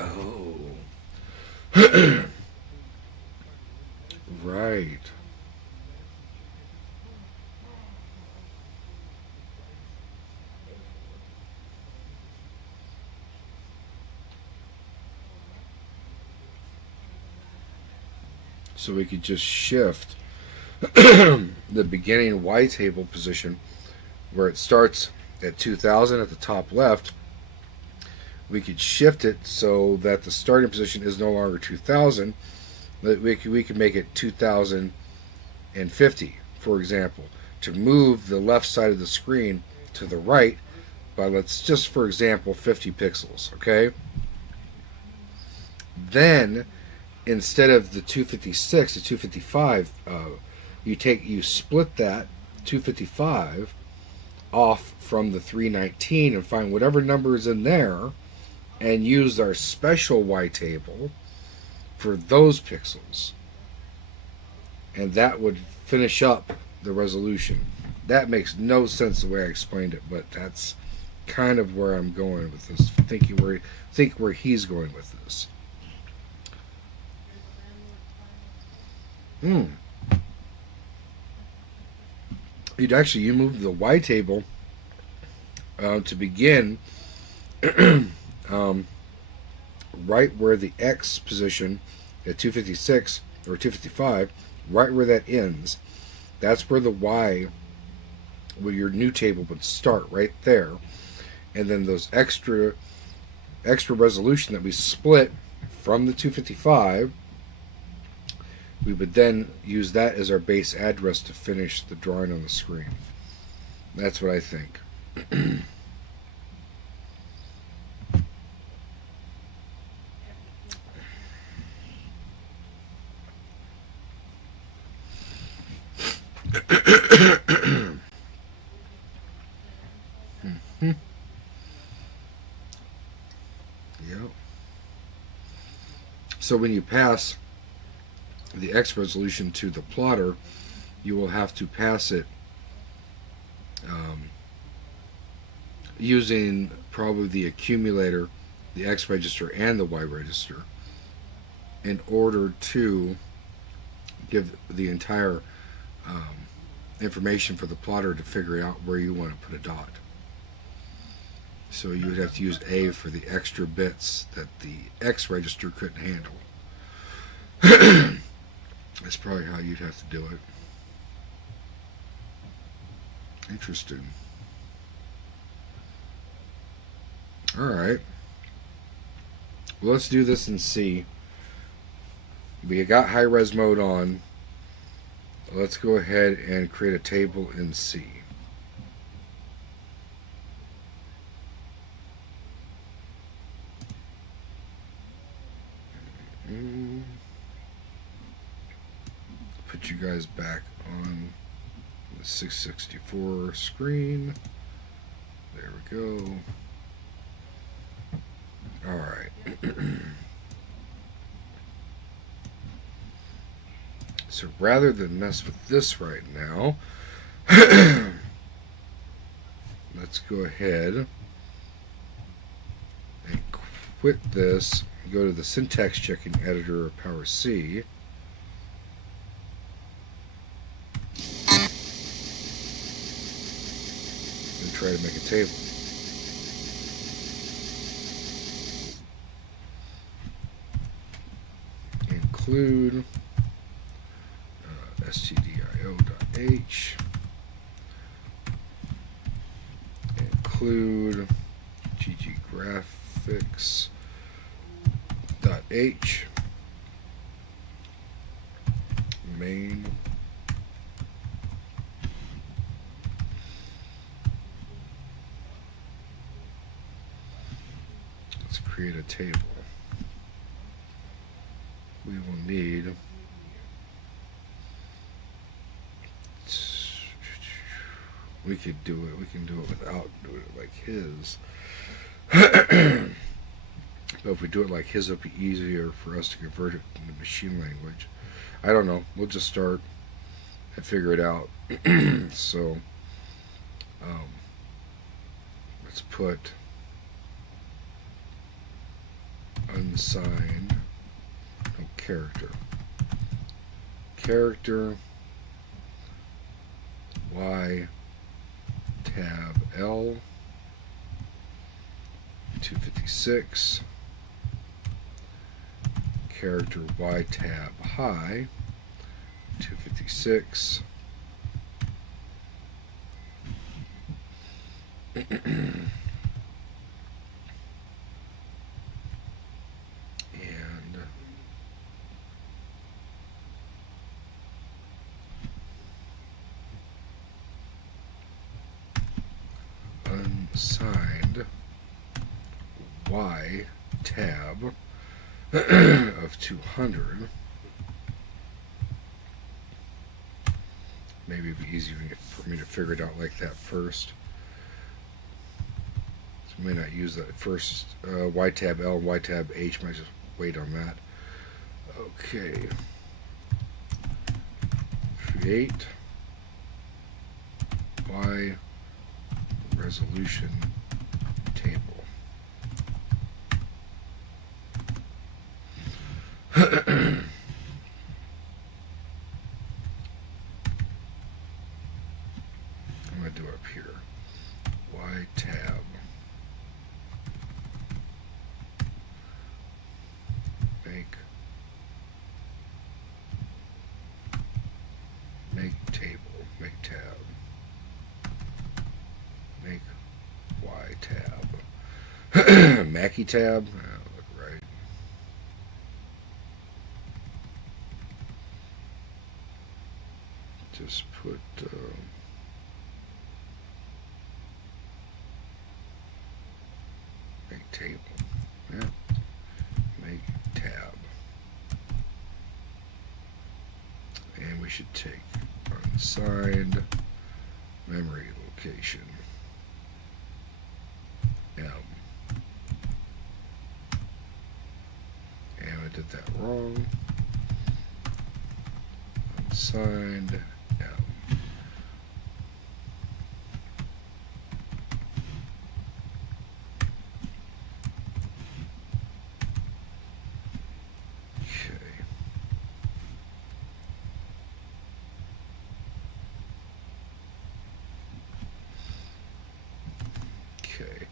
Right. So we could just shift the beginning Y table position where it starts at 2000 at the top left. We could shift it so that the starting position is no longer 2000. We could make it 2050, for example, to move the left side of the screen to the right by, let's just for example, 50 pixels. Okay. Then instead of the 256 to 255, you split that 255 off from the 319 and find whatever number is in there and use our special Y table for those pixels. And that would finish up the resolution. That makes no sense the way I explained it, but that's kind of where I'm going with this. Think where he's going with this. You move the Y table to begin right where the X position at 256 or 255 right where that ends, that's where the Y, where your new table would start, right there. And then those extra resolution that we split from the 255, we would then use that as our base address to finish the drawing on the screen. That's what I think. Yep. So when you pass the X resolution to the plotter, you will have to pass it using probably the accumulator, the X register, and the Y register in order to give the entire information for the plotter to figure out where you want to put a dot. So you would have to use A for the extra bits that the X register couldn't handle. That's probably how you'd have to do it. Interesting. Alright. Well, let's do this and see. We got high res mode on. Let's go ahead and create a table in C. Put you guys back on the 664 screen. There we go. Alright. So rather than mess with this right now, let's go ahead and quit this. Go to the syntax checking editor or Power C. And try to make a table. Include stdio.h, include gggraphics.h, main, let's create a table. We will need we can do it without doing it like his. But if we do it like his, it'll be easier for us to convert it into machine language. I don't know. We'll just start and figure it out. So let's put unsigned, no, character Y tab L 256, character Y tab high 256, and unsigned Y tab of 200. Maybe it'd be easier for me to figure it out like that first. So I may not use that first. Y tab L, Y tab H, might just wait on that. Okay. Create Y resolution table. I'm going to do up here. Y tab. Make Mackie tab. Look right. Just put make table. Yeah. Make tab. And we should take unsigned memory location. M. And I did that wrong. Unsigned M. Okay.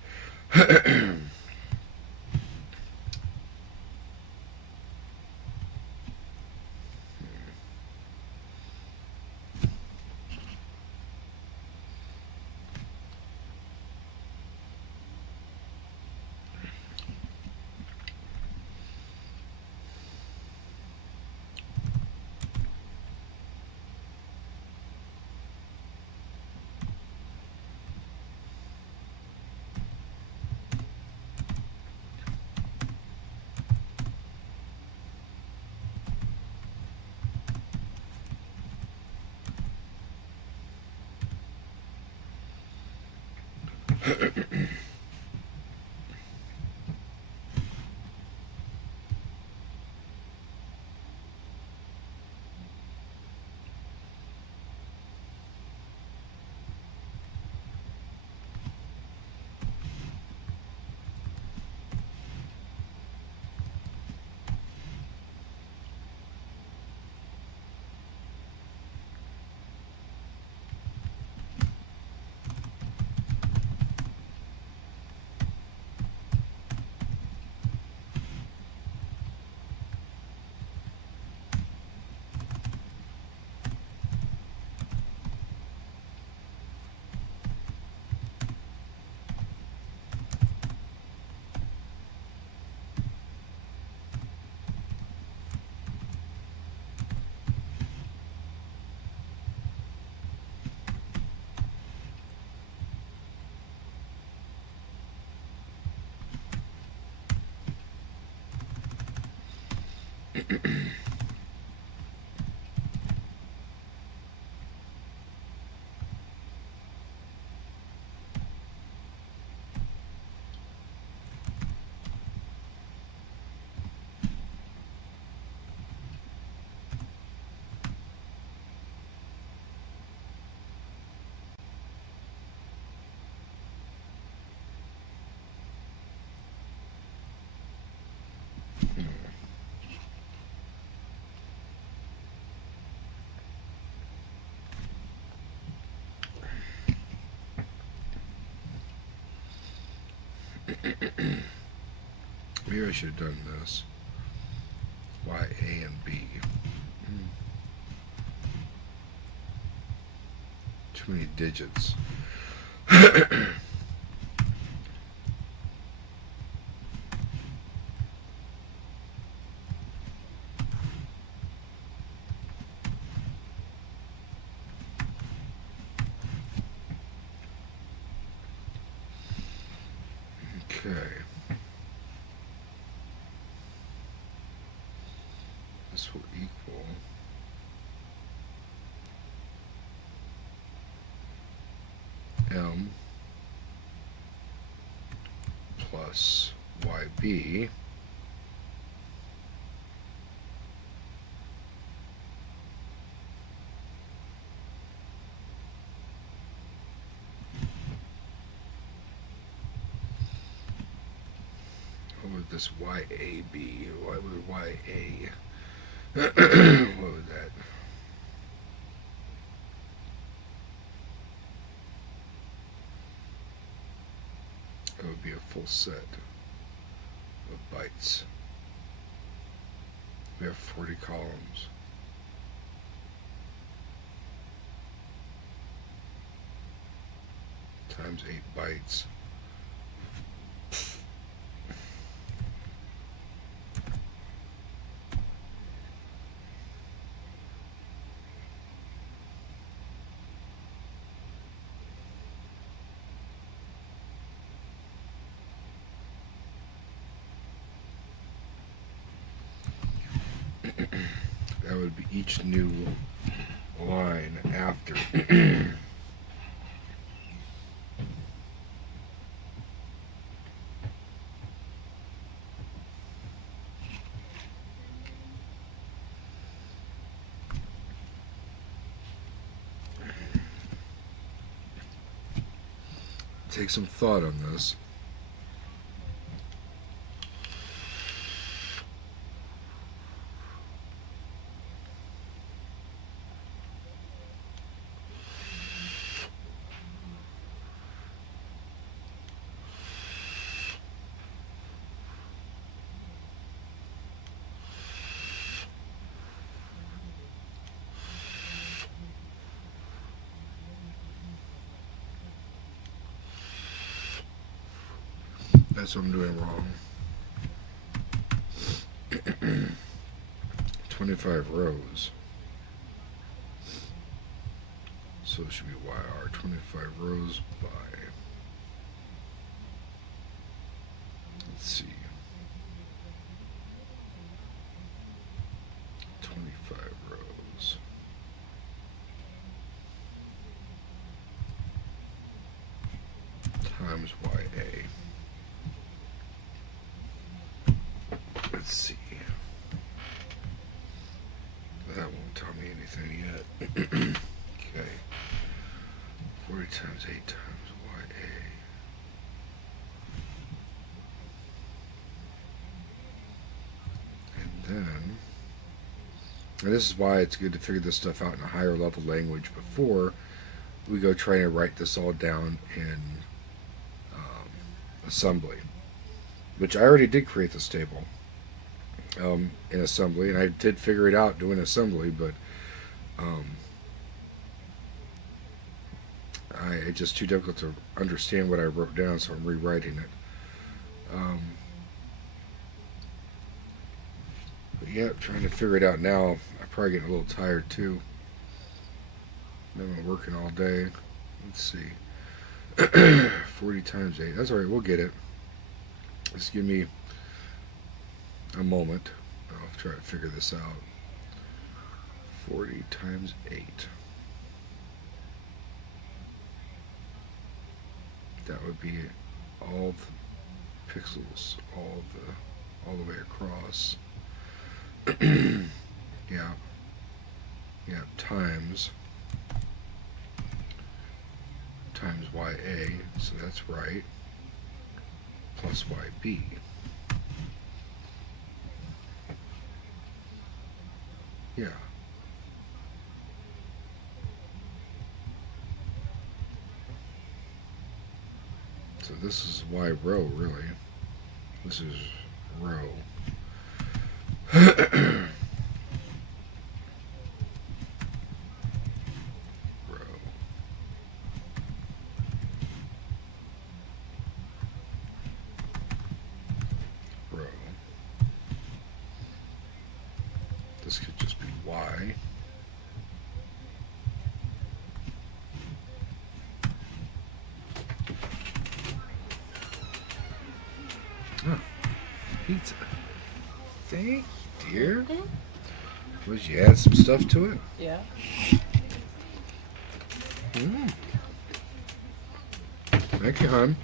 Maybe I should have done this. Y, A, and B. Too many digits. Okay. This will equal M plus YB what would this YA be? What would YA? What would that? It would be a full set of bytes. We have 40 columns. Times 8 bytes. That would be each new line after. Take some thought on this. That's what I'm doing wrong. 25 rows. So it should be YR 25 rows by, let's see, 25 rows. Times YA. Let's see. That won't tell me anything yet. Okay. 40 times 8 times YA. And then, and this is why it's good to figure this stuff out in a higher level language before we go trying to write this all down in assembly, which I already did create this table in assembly, and I did figure it out doing assembly, but it's just too difficult to understand what I wrote down, so I'm rewriting it. But yeah, trying to figure it out now. I'm probably getting a little tired too. I've been working all day. Let's see. 40 times 8. That's alright, we'll get it. Just give me a moment. I'll try to figure this out. 40 times 8. That would be all the pixels, all the way across. Yeah. Yeah, times YA, so that's right, plus YB. Yeah. So this is Y row, really. This is row. This could just be Y. Oh, pizza. Thank you, dear. Was you add some stuff to it? Yeah. Thank you, hon.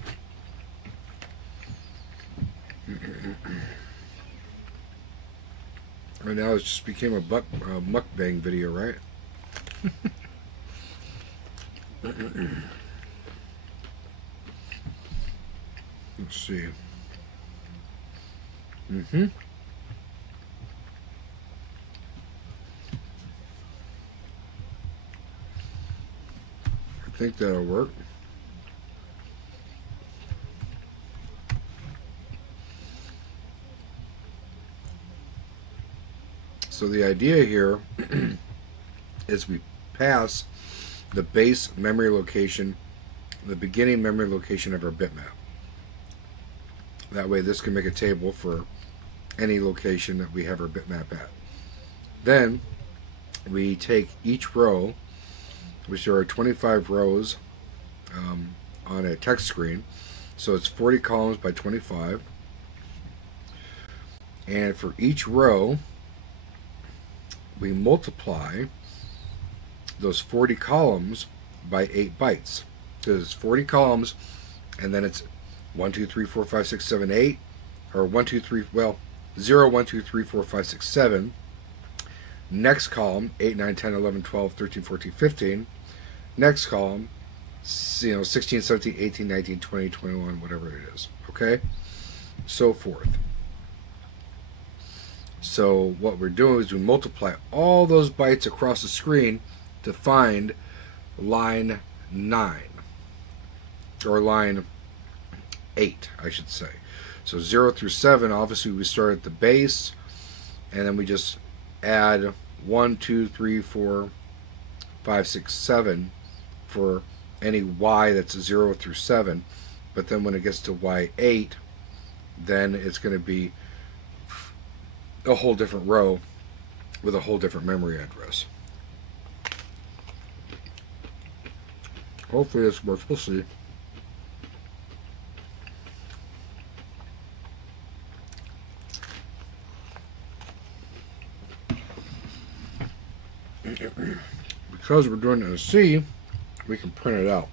Right now it just became a mukbang video, right? Let's see. I think that'll work. So the idea here is we pass the base memory location, the beginning memory location of our bitmap. That way this can make a table for any location that we have our bitmap at. Then we take each row, which there are 25 rows on a text screen, so it's 40 columns by 25, and for each row we multiply those 40 columns by 8 bytes. Because it's 40 columns, and then it's 1, 2, 3, 4, 5, 6, 7, 8, or 1, 2, 3, well, 0, 1, 2, 3, 4, 5, 6, 7. Next column, 8, 9, 10, 11, 12, 13, 14, 15. Next column, 16, 17, 18, 19, 20, 21, whatever it is. Okay? So forth. So what we're doing is we multiply all those bytes across the screen to find line 9. Or line 8, I should say. So 0 through 7, obviously we start at the base, and then we just add 1, 2, 3, 4, 5, 6, 7 for any y that's 0 through 7. But then when it gets to y8, then it's going to be a whole different row with a whole different memory address. Hopefully this works. We'll see. Because we're doing it in C, we can print it out.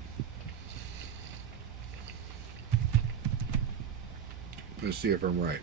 Let's see if I'm right.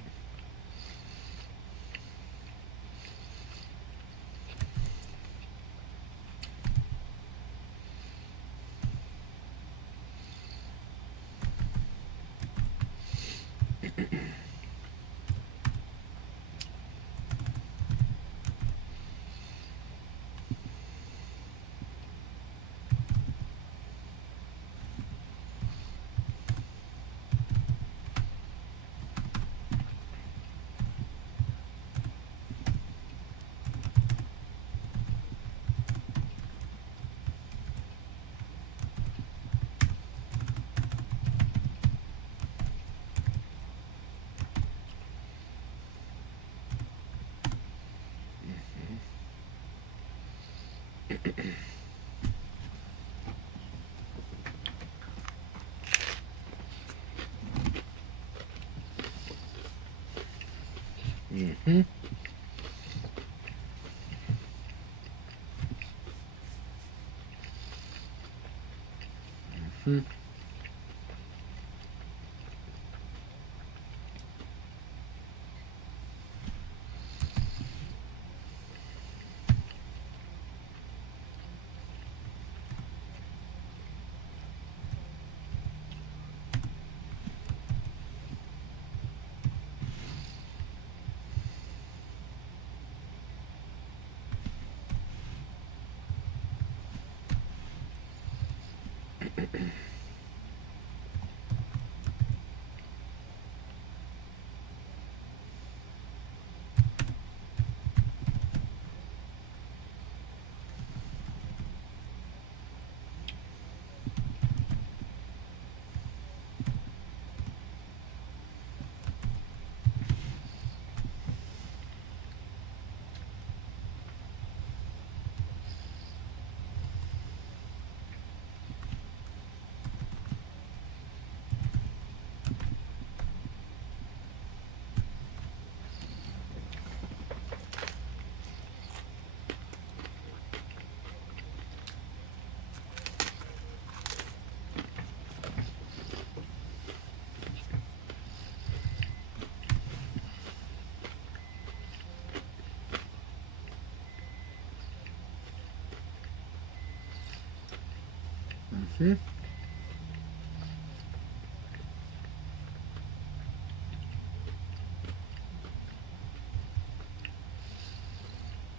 Mm-hmm. Mm-hmm.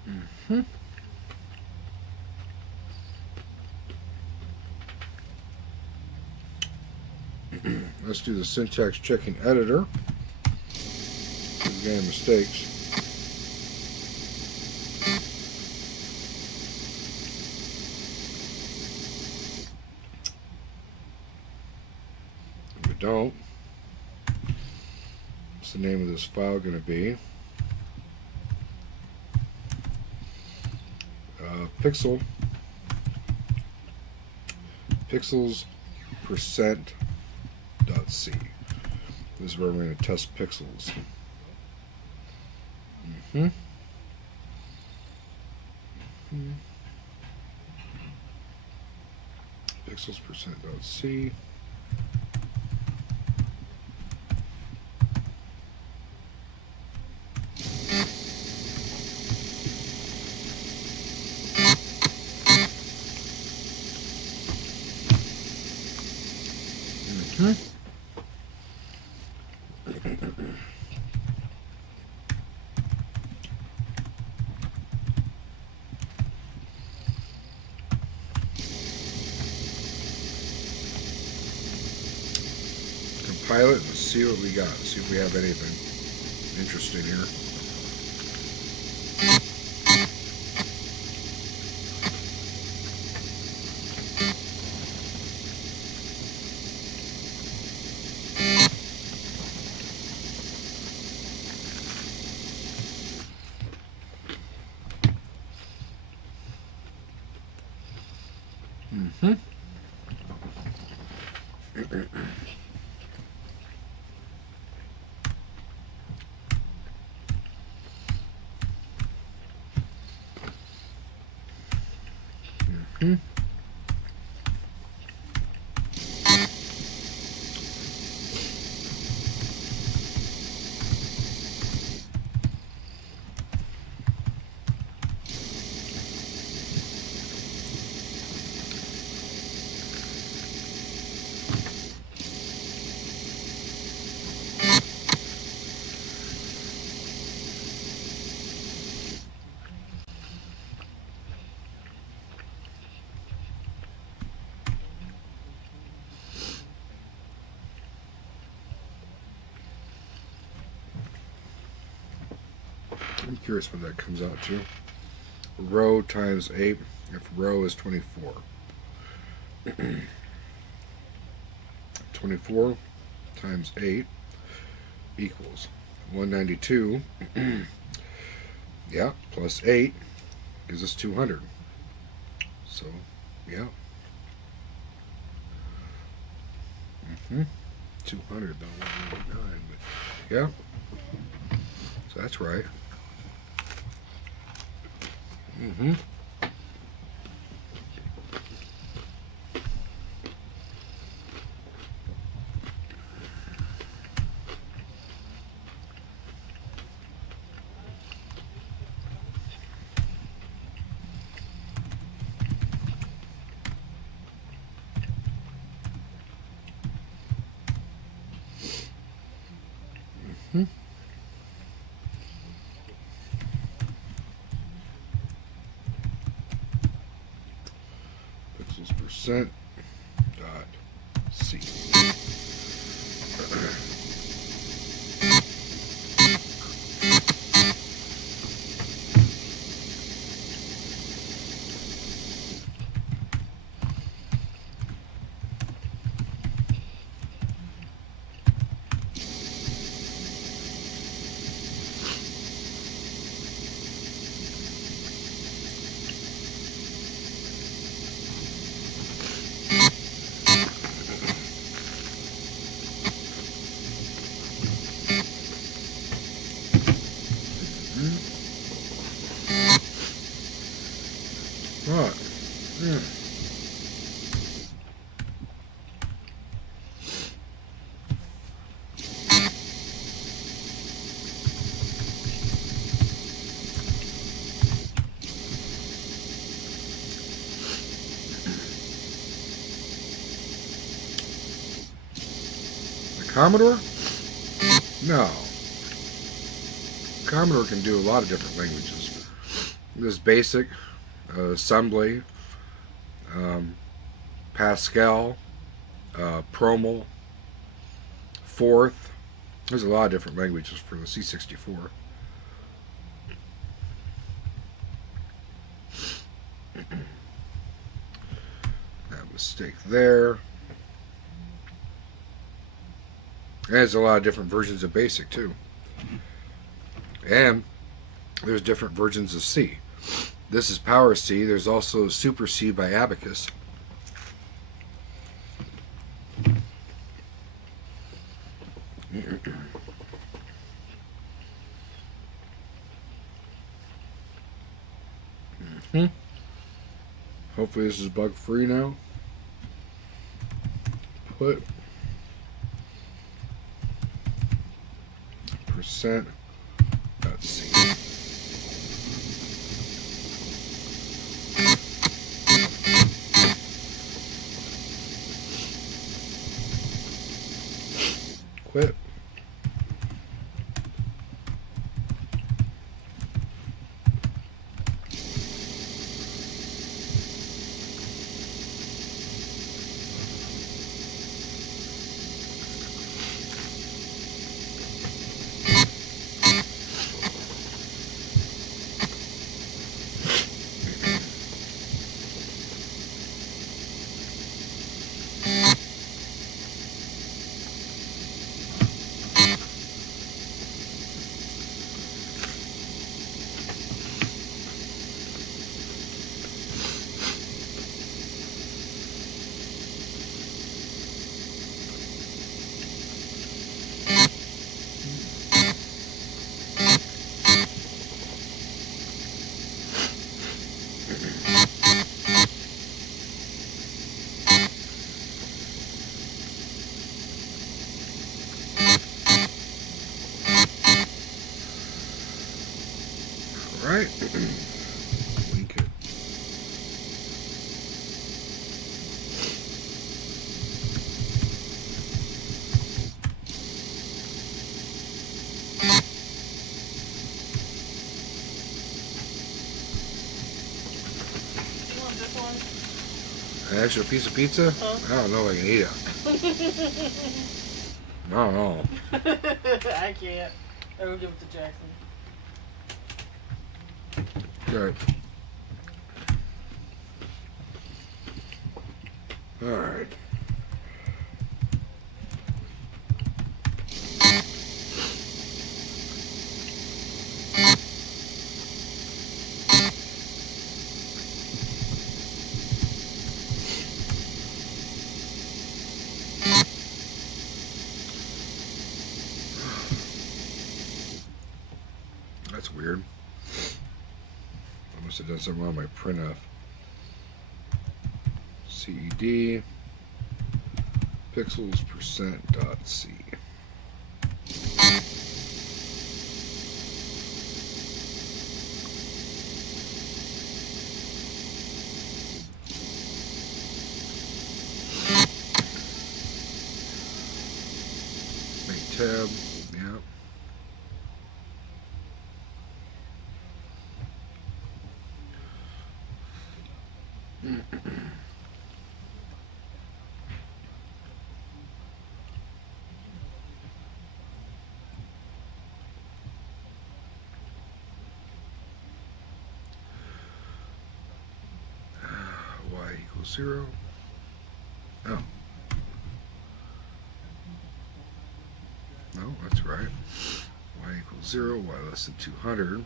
Mm-hmm. Mm-hmm. Let's do the syntax checking editor. Again, mistakes. If we don't, what's the name of this file going to be? Pixels percent .c. This is where we're going to test pixels. Mm-hmm. Pixels percent dot C. Compile it and see what we got. See if we have anything interesting here. I'm curious what that comes out to. Row times 8, if row is 24. 24 times 8 equals 192. Yeah, plus 8 gives us 200. So, yeah. 200 though, 199. But yeah. So that's right. Pixels percent dot C. Right. The Commodore? No. Commodore can do a lot of different languages. There's basic, assembly, Pascal, PROMAL, Forth. There's a lot of different languages for the C64. That mistake there. And there's a lot of different versions of BASIC too. And there's different versions of C. This is Power C. There's also Super C by Abacus. Hopefully this is bug free now. Put percent. Let's see. Quit. Right. Link it. You want this one? An extra piece of pizza? Huh? I don't know if I can eat it. I don't know. I can't. I will give it to Jackson. Good. All right. That's weird. I must have done something wrong with my printf. CED pixels percent dot C. Make tab. Yeah. Y equals 0. Oh. No, that's right. Y equals 0, y less than 200.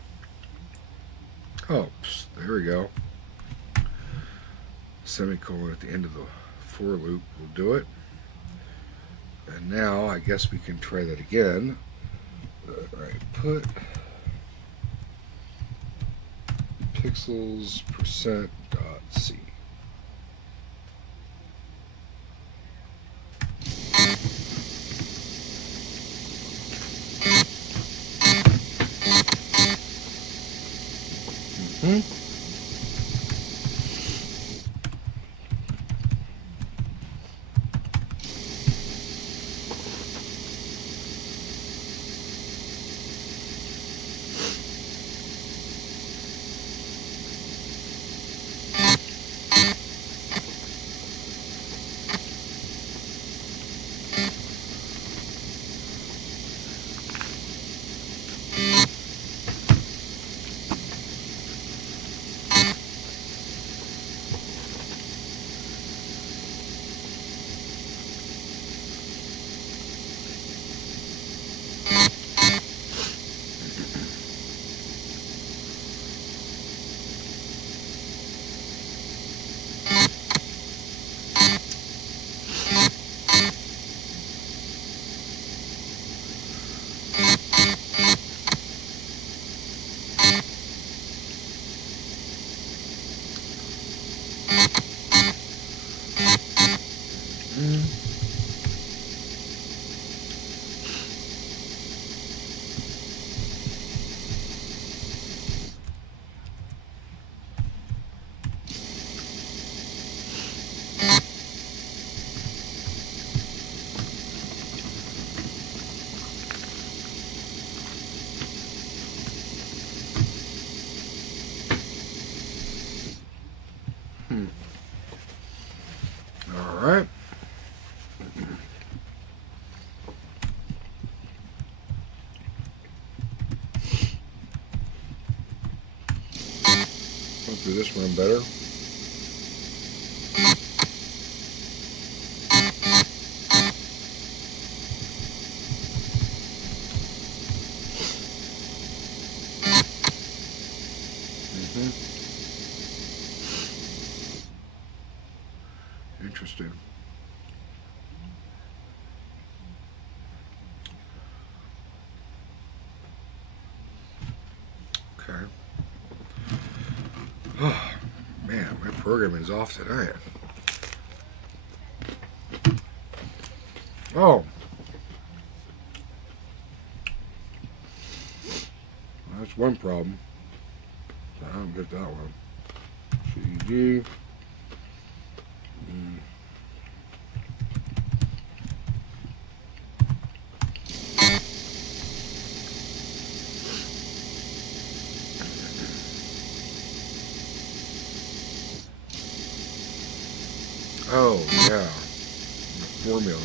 Oh, there we go. Semicolon at the end of the for loop will do it. And now I guess we can try that again. Right, put pixels percent dot C. All right. Hopefully this run better. Interesting. Okay. Oh, man, my programming is off tonight. Oh. That's one problem. I don't get that one. CD. Oh, yeah. The formula.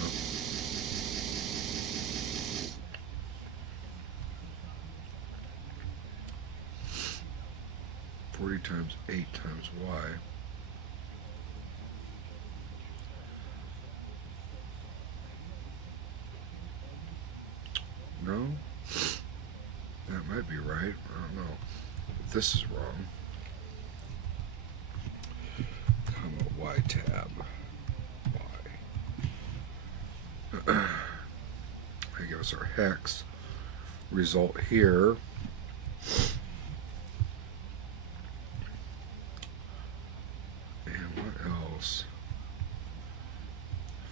Forty times 8 times y. No? That might be right. I don't know. But this is wrong. Comma y tab. Y. They give us our hex result here. And what else?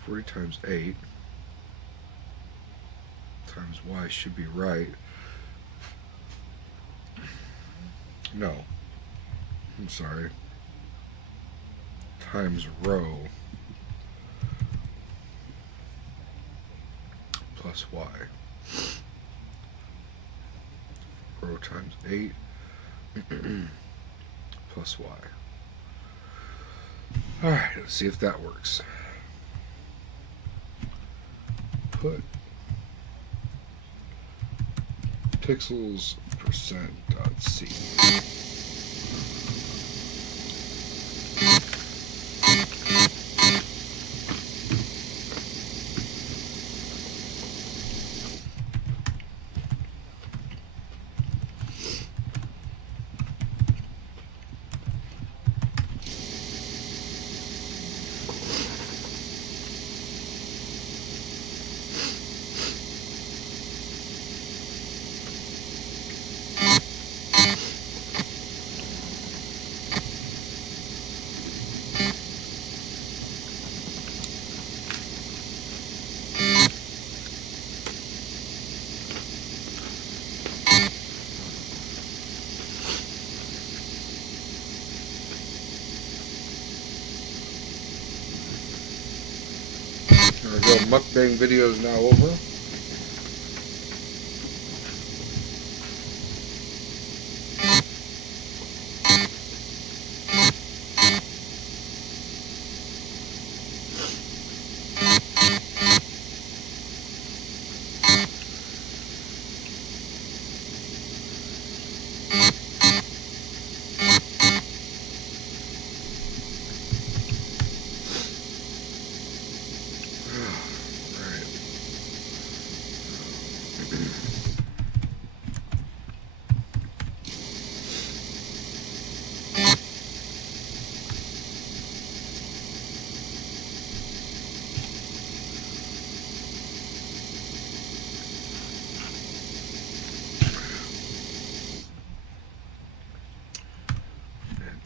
40 times 8 times y should be right. No. I'm sorry. Times row plus y. Row times 8 plus y. Alright, let's see if that works. Put pixels percent dot C. There we go. Mukbang video is now over.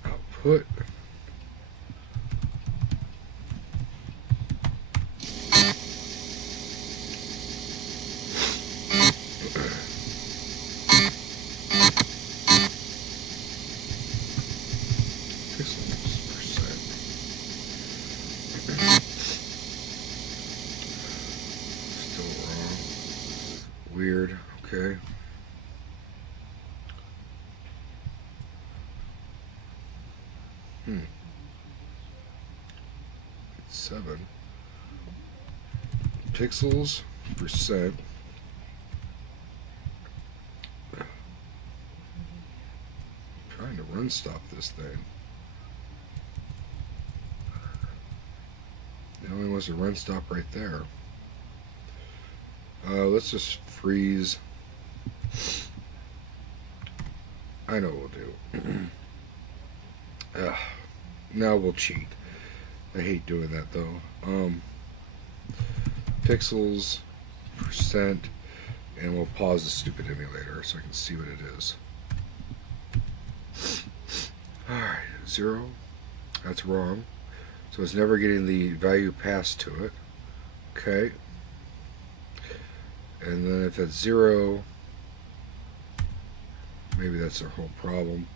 Output. Pixels percent. Still wrong. Weird. Okay. 7 pixels percent. Trying to run stop this thing. It only wants to run stop right there. Let's just freeze. I know what we'll do. Now we'll cheat. I hate doing that though. Pixels percent, and we'll pause the stupid emulator so I can see what it is. Alright, 0. That's wrong. So it's never getting the value passed to it. Okay. And then if that's 0, maybe that's our whole problem.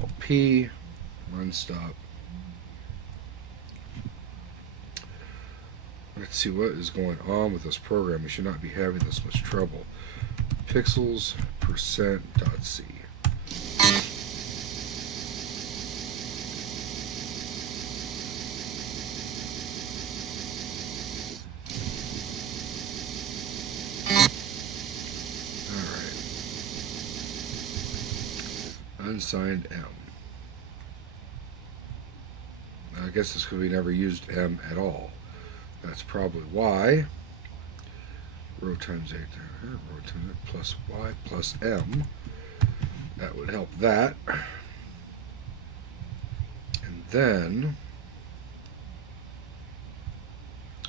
Alt P, run stop. Let's see what is going on with this program. We should not be having this much trouble. Pixels percent dot C. Unsigned M. I guess it's because we never used M at all. That's probably why. Rho times 8, rho times 8 plus Y plus M. That would help that. And then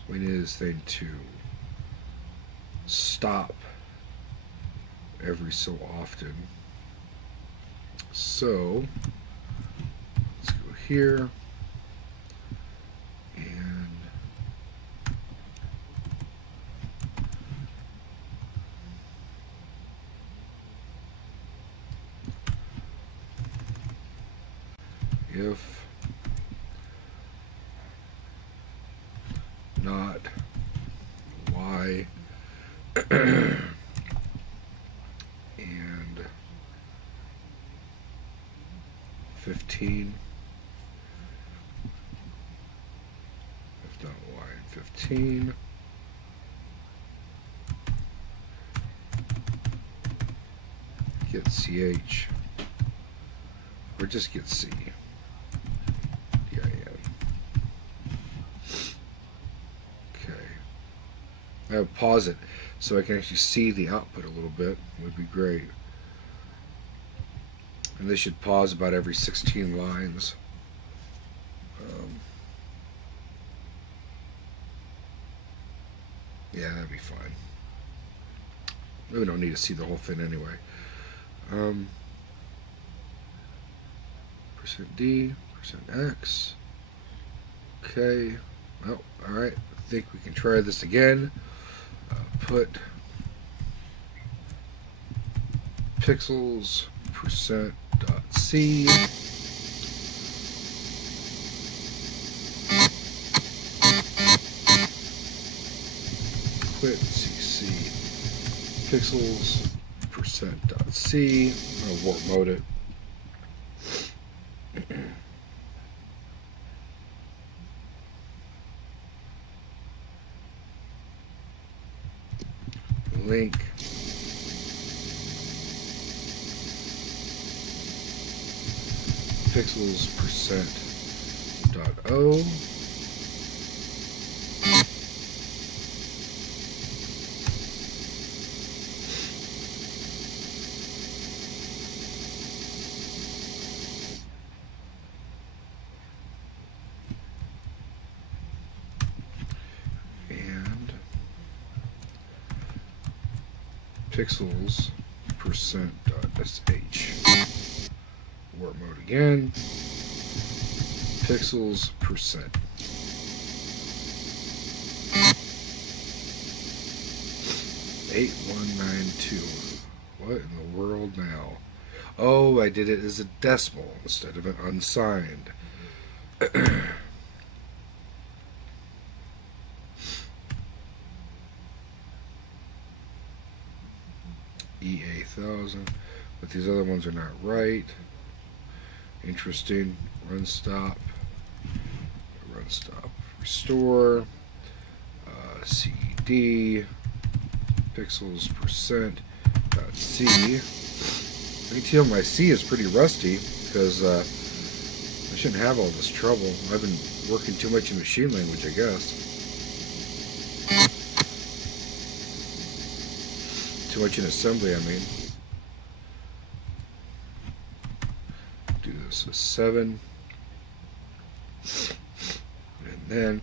we need this thing to stop every so often. So let's go here and if not Y and 15, if not Y and 15, get CH, or just get C. DIN. Okay. I'll pause it so I can actually see the output a little bit. Would be great. And they should pause about every 16 lines. Yeah, that'd be fine. We don't need to see the whole thing anyway. %D, %X. Okay. Oh, alright. I think we can try this again. Put pixels percent dot C. Quit CC pixels percent dot C. I'll warp mode it. Link pixels percent dot O. And pixels percent dot sh. Warp mode again. Pixels percent. $8192. What in the world now? Oh, I did it as a decimal instead of an unsigned. E8000, but these other ones are not right. Interesting. Run stop. Run stop. restore CD pixels percent dot C. I can tell my C is pretty rusty because I shouldn't have all this trouble. I've been working too much in machine language, I guess. Too much in assembly, I mean. Do this as 7. And then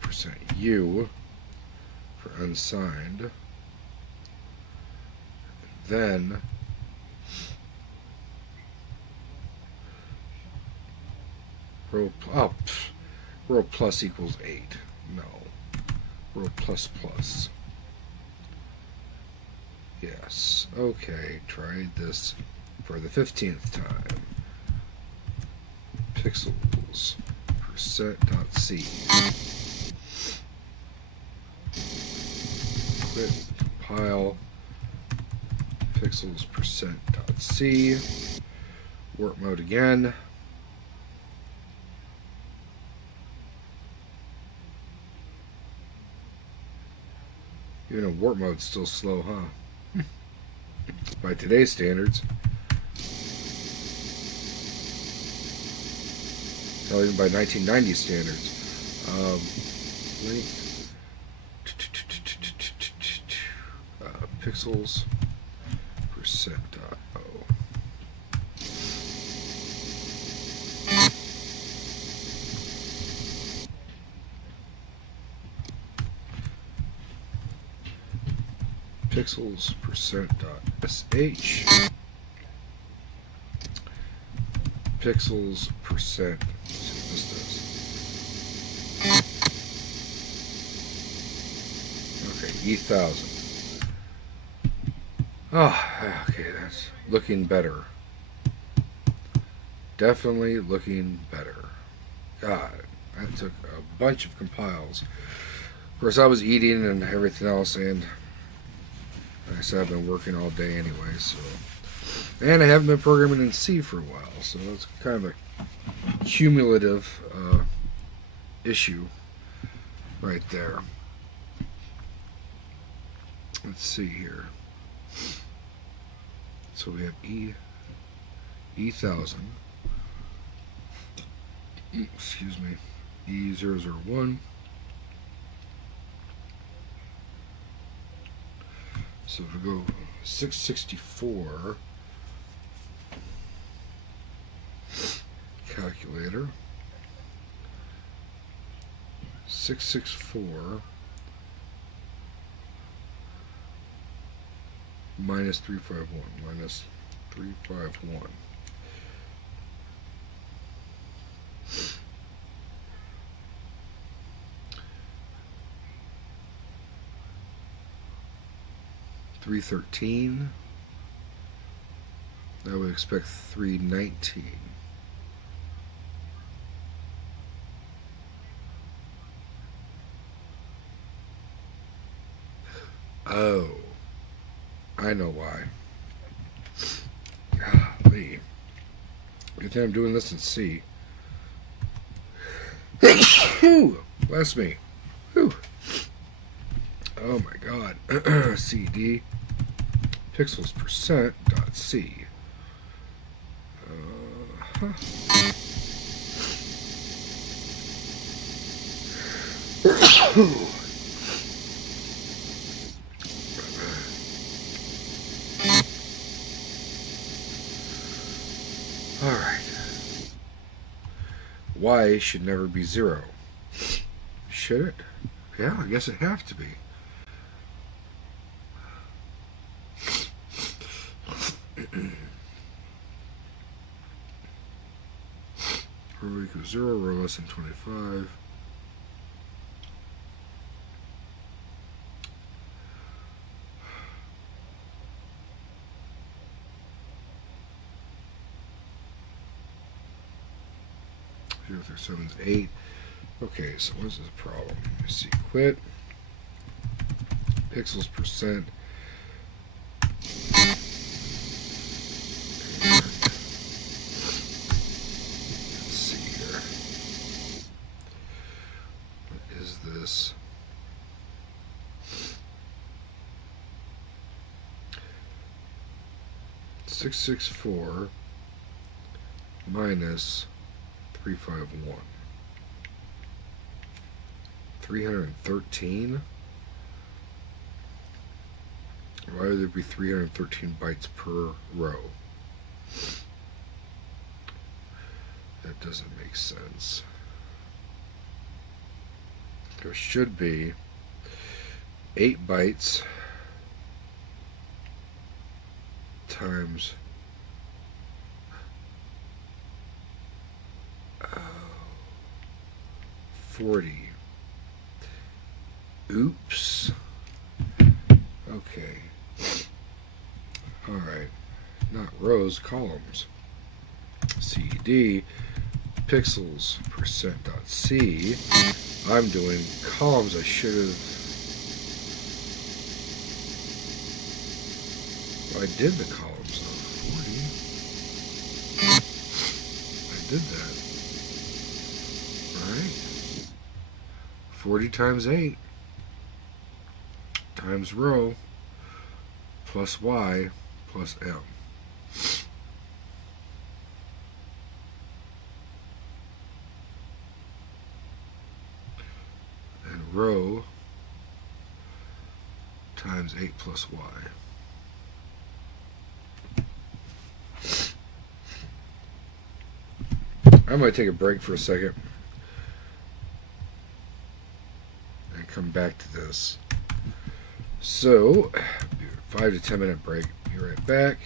percent %U for unsigned. And then row plus equals 8. No. Row plus plus. Yes. Okay. Tried this for the 15th time. Pixels percent.c. Quit. Compile. Pixels percent.c. Work mode again. Even in warp mode's still slow, huh? By today's standards. Hell, even by 1990 standards. Link. Pixels percent.o. Pixels percent.sh. Pixels percent. Let's see what this does. Okay, E1000. Oh, okay, that's looking better. Definitely looking better. God, that took a bunch of compiles. Of course, I was eating and everything else, and like I said, I've been working all day anyway, so. And I haven't been programming in C for a while, so it's kind of a cumulative issue right there. Let's see here. So we have E1000. Excuse me. E001. So if we go 664 calculator, 664 minus 351 minus 351. $313. I would expect $319. Oh, I know why. Golly. Good thing I'm doing this in C. Whew, bless me. Whew. Oh my God. CD pixels percent dot C. All right. Y should never be 0. Should it? Yeah, I guess it have to be. Row equals 0, row less than 25. Zero through 7 is 8. Okay, so what's the problem? Let me see. Quit. Pixels percent. 664 minus 351. 313? Why would there be 313 bytes per row? That doesn't make sense. There should be 8 bytes times 40. Oops. Okay. Alright. Not rows, columns. CD pixels %.c. I'm doing columns. I should have. Well, I did the columns though. 40. I did that. Alright. 40 times 8 times row plus y plus m. And row times 8 plus y. I might take a break for a second and come back to this. So, 5 to 10 minute break. Be right back.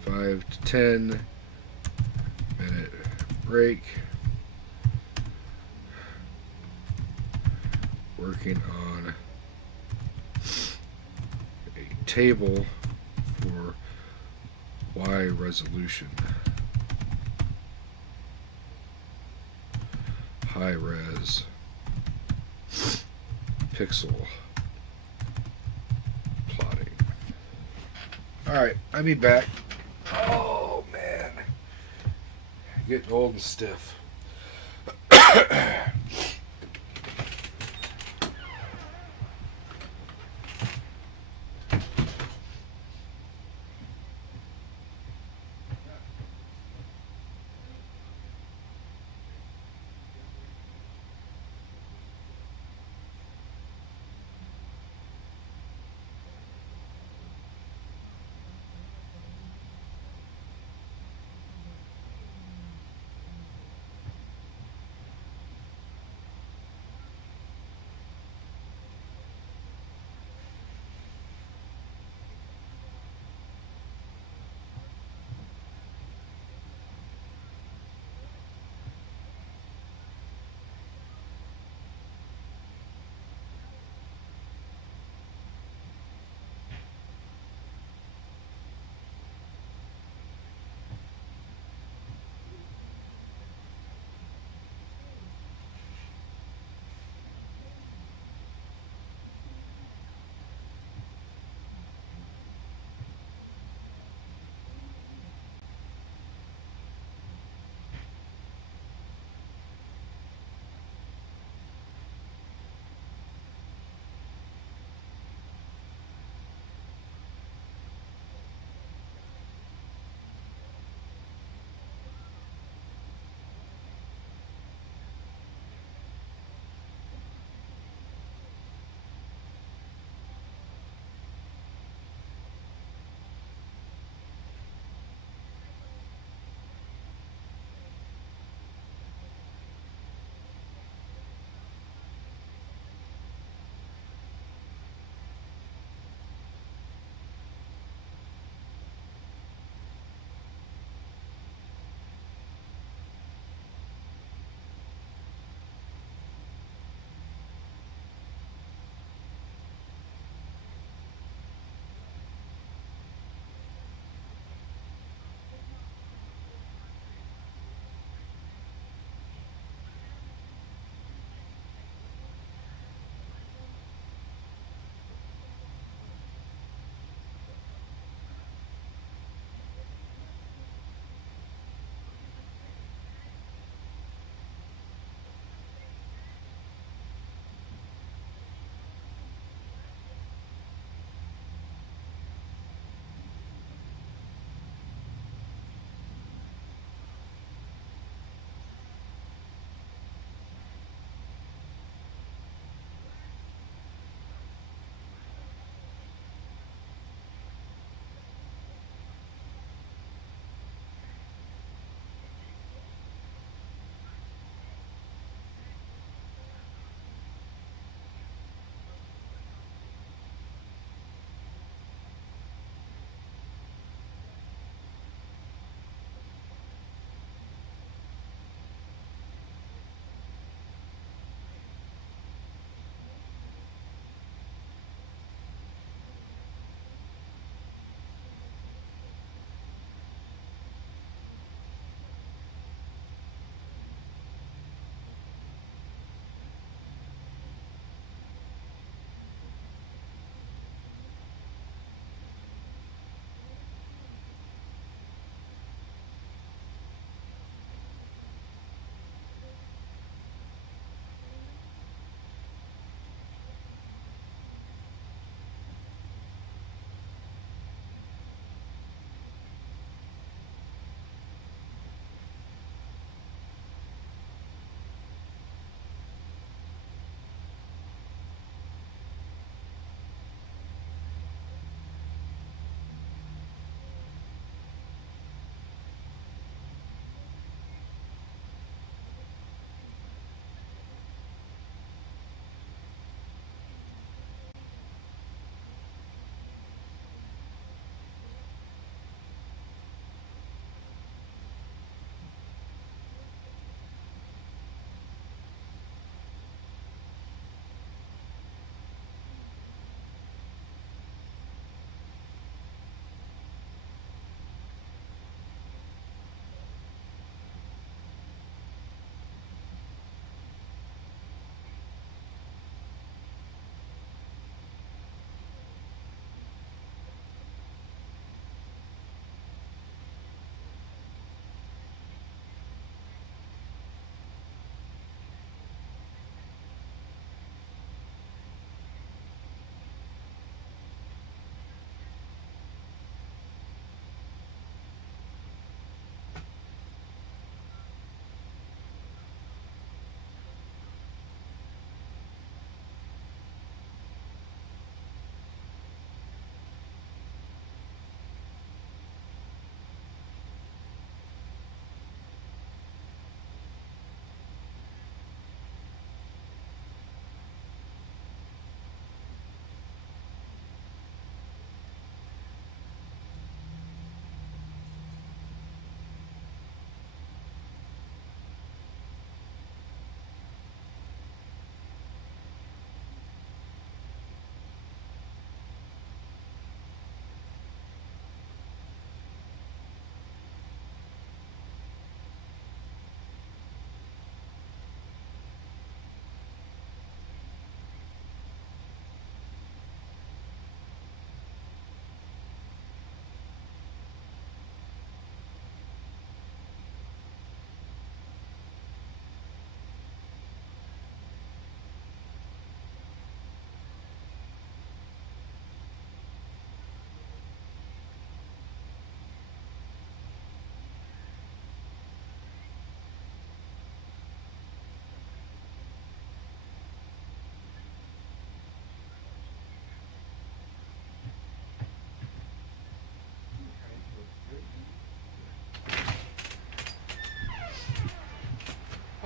5 to 10 minute break. Working on a table for Y resolution. High res pixel plotting. Alright, I'll be back. Oh man. Getting old and stiff.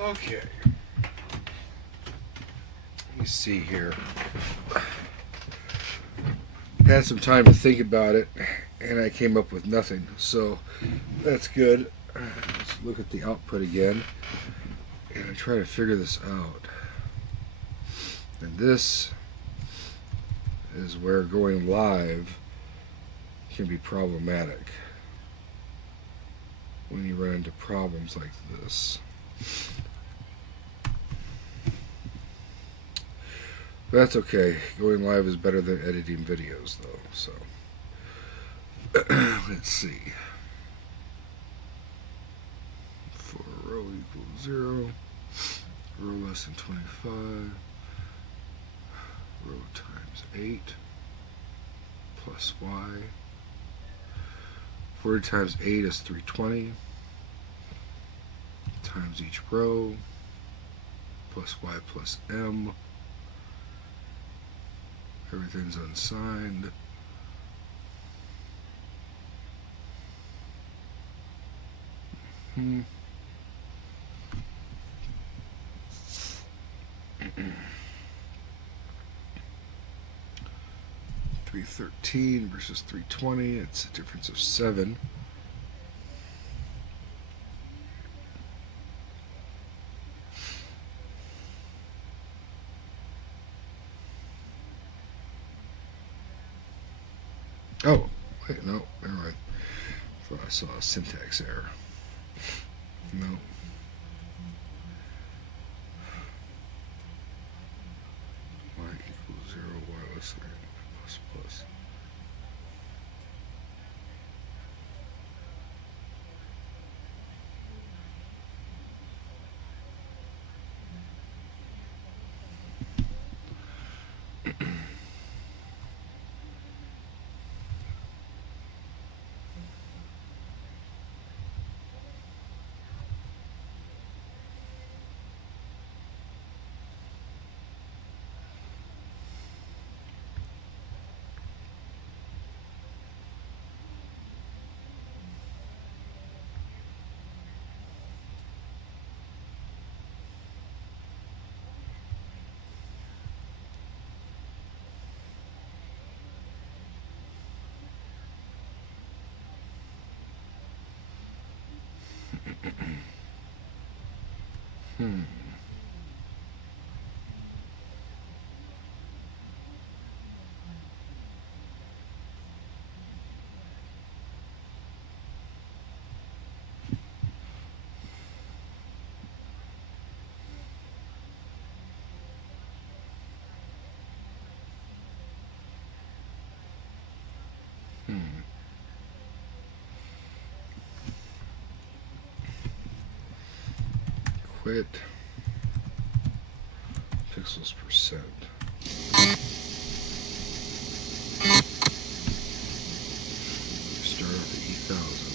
Okay. Let me see here. Had some time to think about it, and I came up with nothing. So that's good. Let's look at the output again, and I try to figure this out. And this is where going live can be problematic when you run into problems like this. But that's okay. Going live is better than editing videos, though. So let's see. For row equals 0, row less than 25, row times 8 plus y. 40 times 8 is 320 times each row plus y plus m. Everything's unsigned. Hmm. 313 versus 320. It's a difference of 7. Oh, wait, no, never mind. Thought I saw a syntax error. No. Y equals 0, y less than plus plus. Hmm. Hmm. Quit. Pixels percent. Start off at E1000.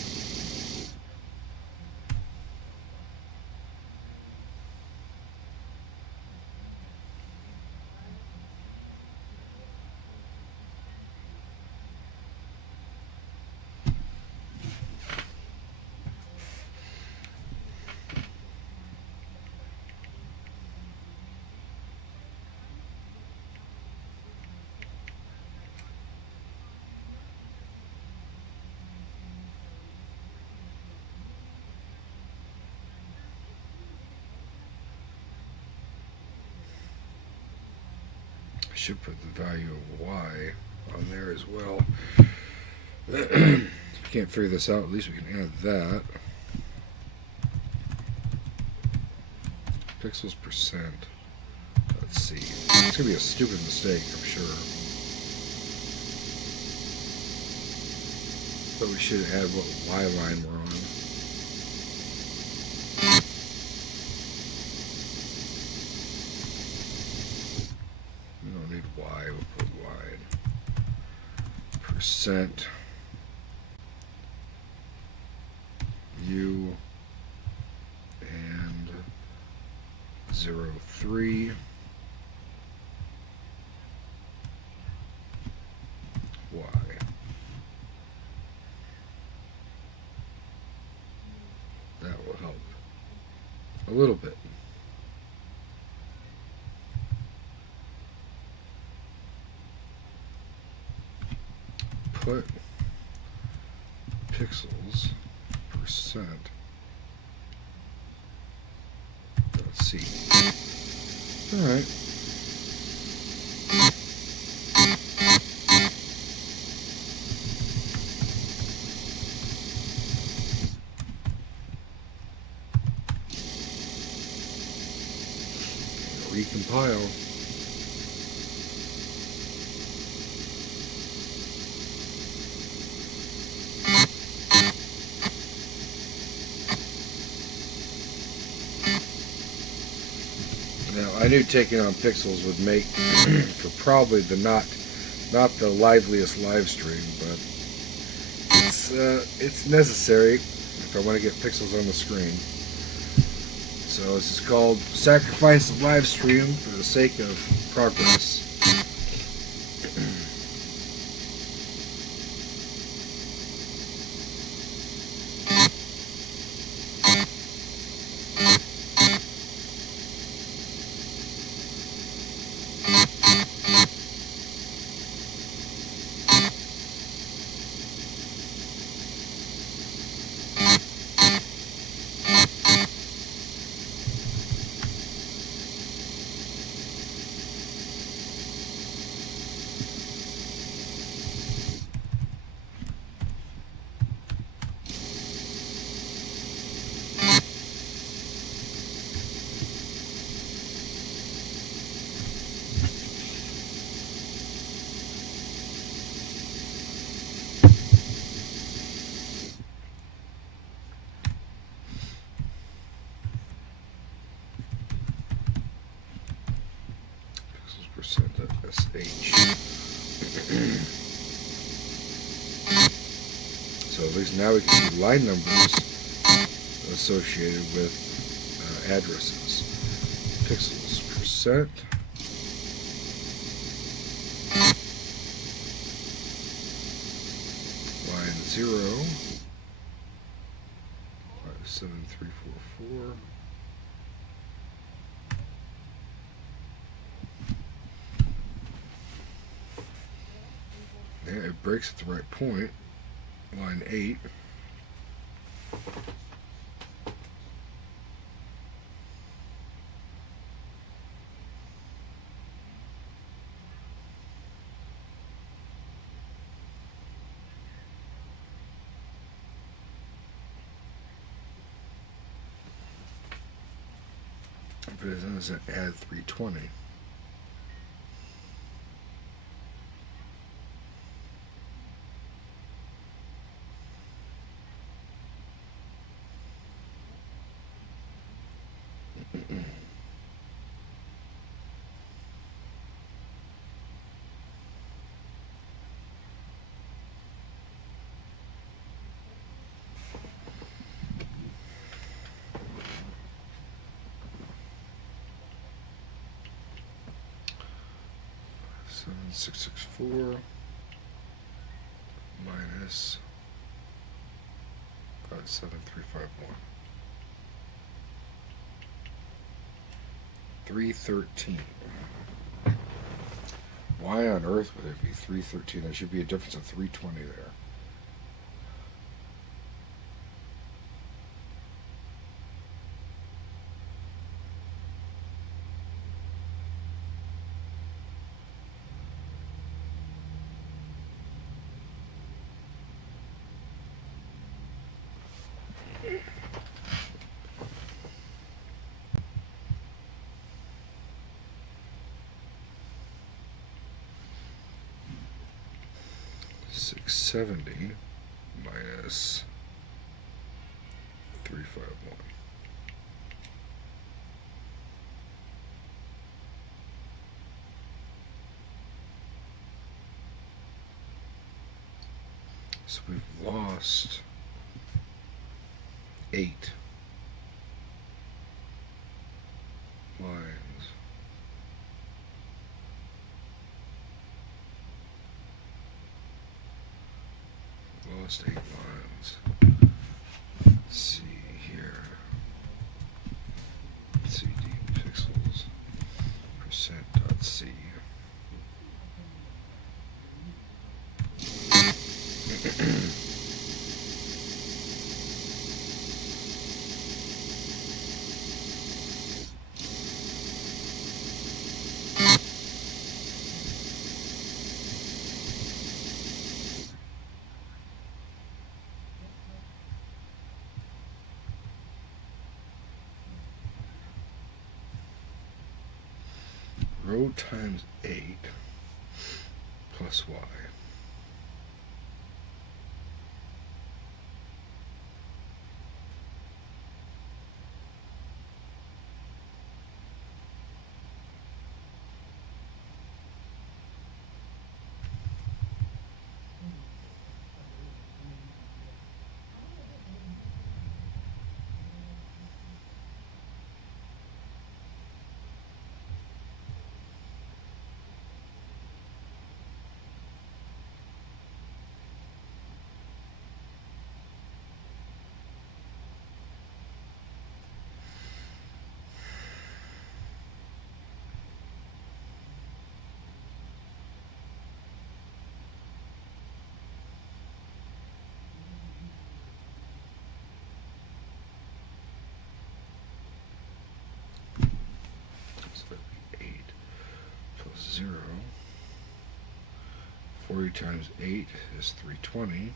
I should put the value of y on there as well. If you can't figure this out, at least we can add that. Pixels percent. Let's see. It's going to be a stupid mistake, I'm sure. But we should add what y line we're on. We don't need y, we'll put y in. Percent u and 0.3 y. That will help a little bit. put pixels percent. Let's see. All right. Recompile. Now I knew taking on pixels would make for probably the not the liveliest live stream, but it's necessary if I want to get pixels on the screen. So this is called sacrifice of live stream for the sake of progress. %.sh. So at least now we can see line numbers associated with addresses. Pixels percent. Line 0. 57344. Yeah, it breaks at the right point. Line 8. But it doesn't add 320. C64 minus 57351. 313. Why on earth would it be 313? There should be a difference of 320 there. $670 minus 351. So we've lost 8 lines. Lost 8 lines. Let's see here. CD pixels %.c. Rho times 8 plus y. So that'd be 8 plus 0. 40 times 8 is 320.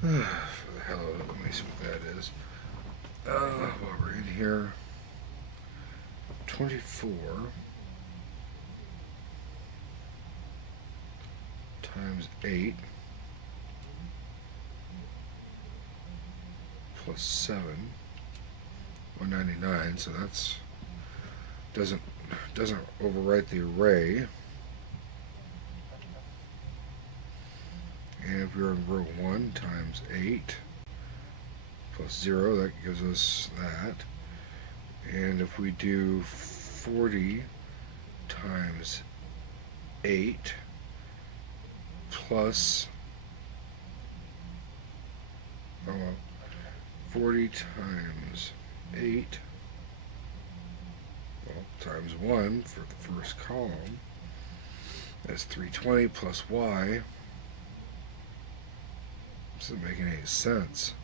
For the hell of it, let me see what that is. While we're in here, 24 times 8 plus 7, 199. So that's doesn't overwrite the array. And if we're in row 1 times 8 plus 0, that gives us that. And if we do 40 times 8 plus 40 times 8, well, times 1 for the first column, that's 320 plus y. This isn't making any sense.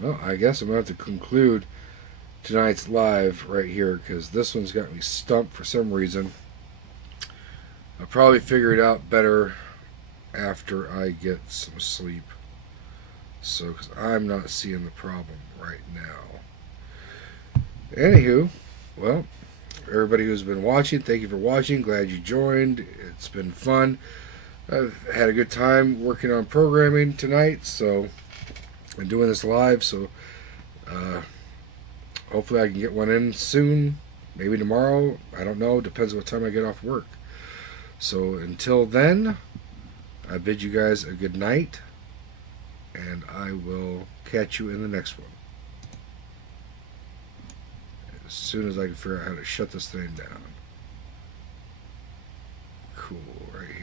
Well, I guess I'm going to have to conclude tonight's live right here because this one's got me stumped for some reason. I'll probably figure it out better after I get some sleep. So, because I'm not seeing the problem right now. Anywho, well, everybody who's been watching, thank you for watching. Glad you joined. It's been fun. I've had a good time working on programming tonight, so I'm doing this live, so hopefully I can get one in soon, maybe tomorrow, I don't know, depends what time I get off work. So until then, I bid you guys a good night, and I will catch you in the next one. As soon as I can figure out how to shut this thing down. Cool, right here.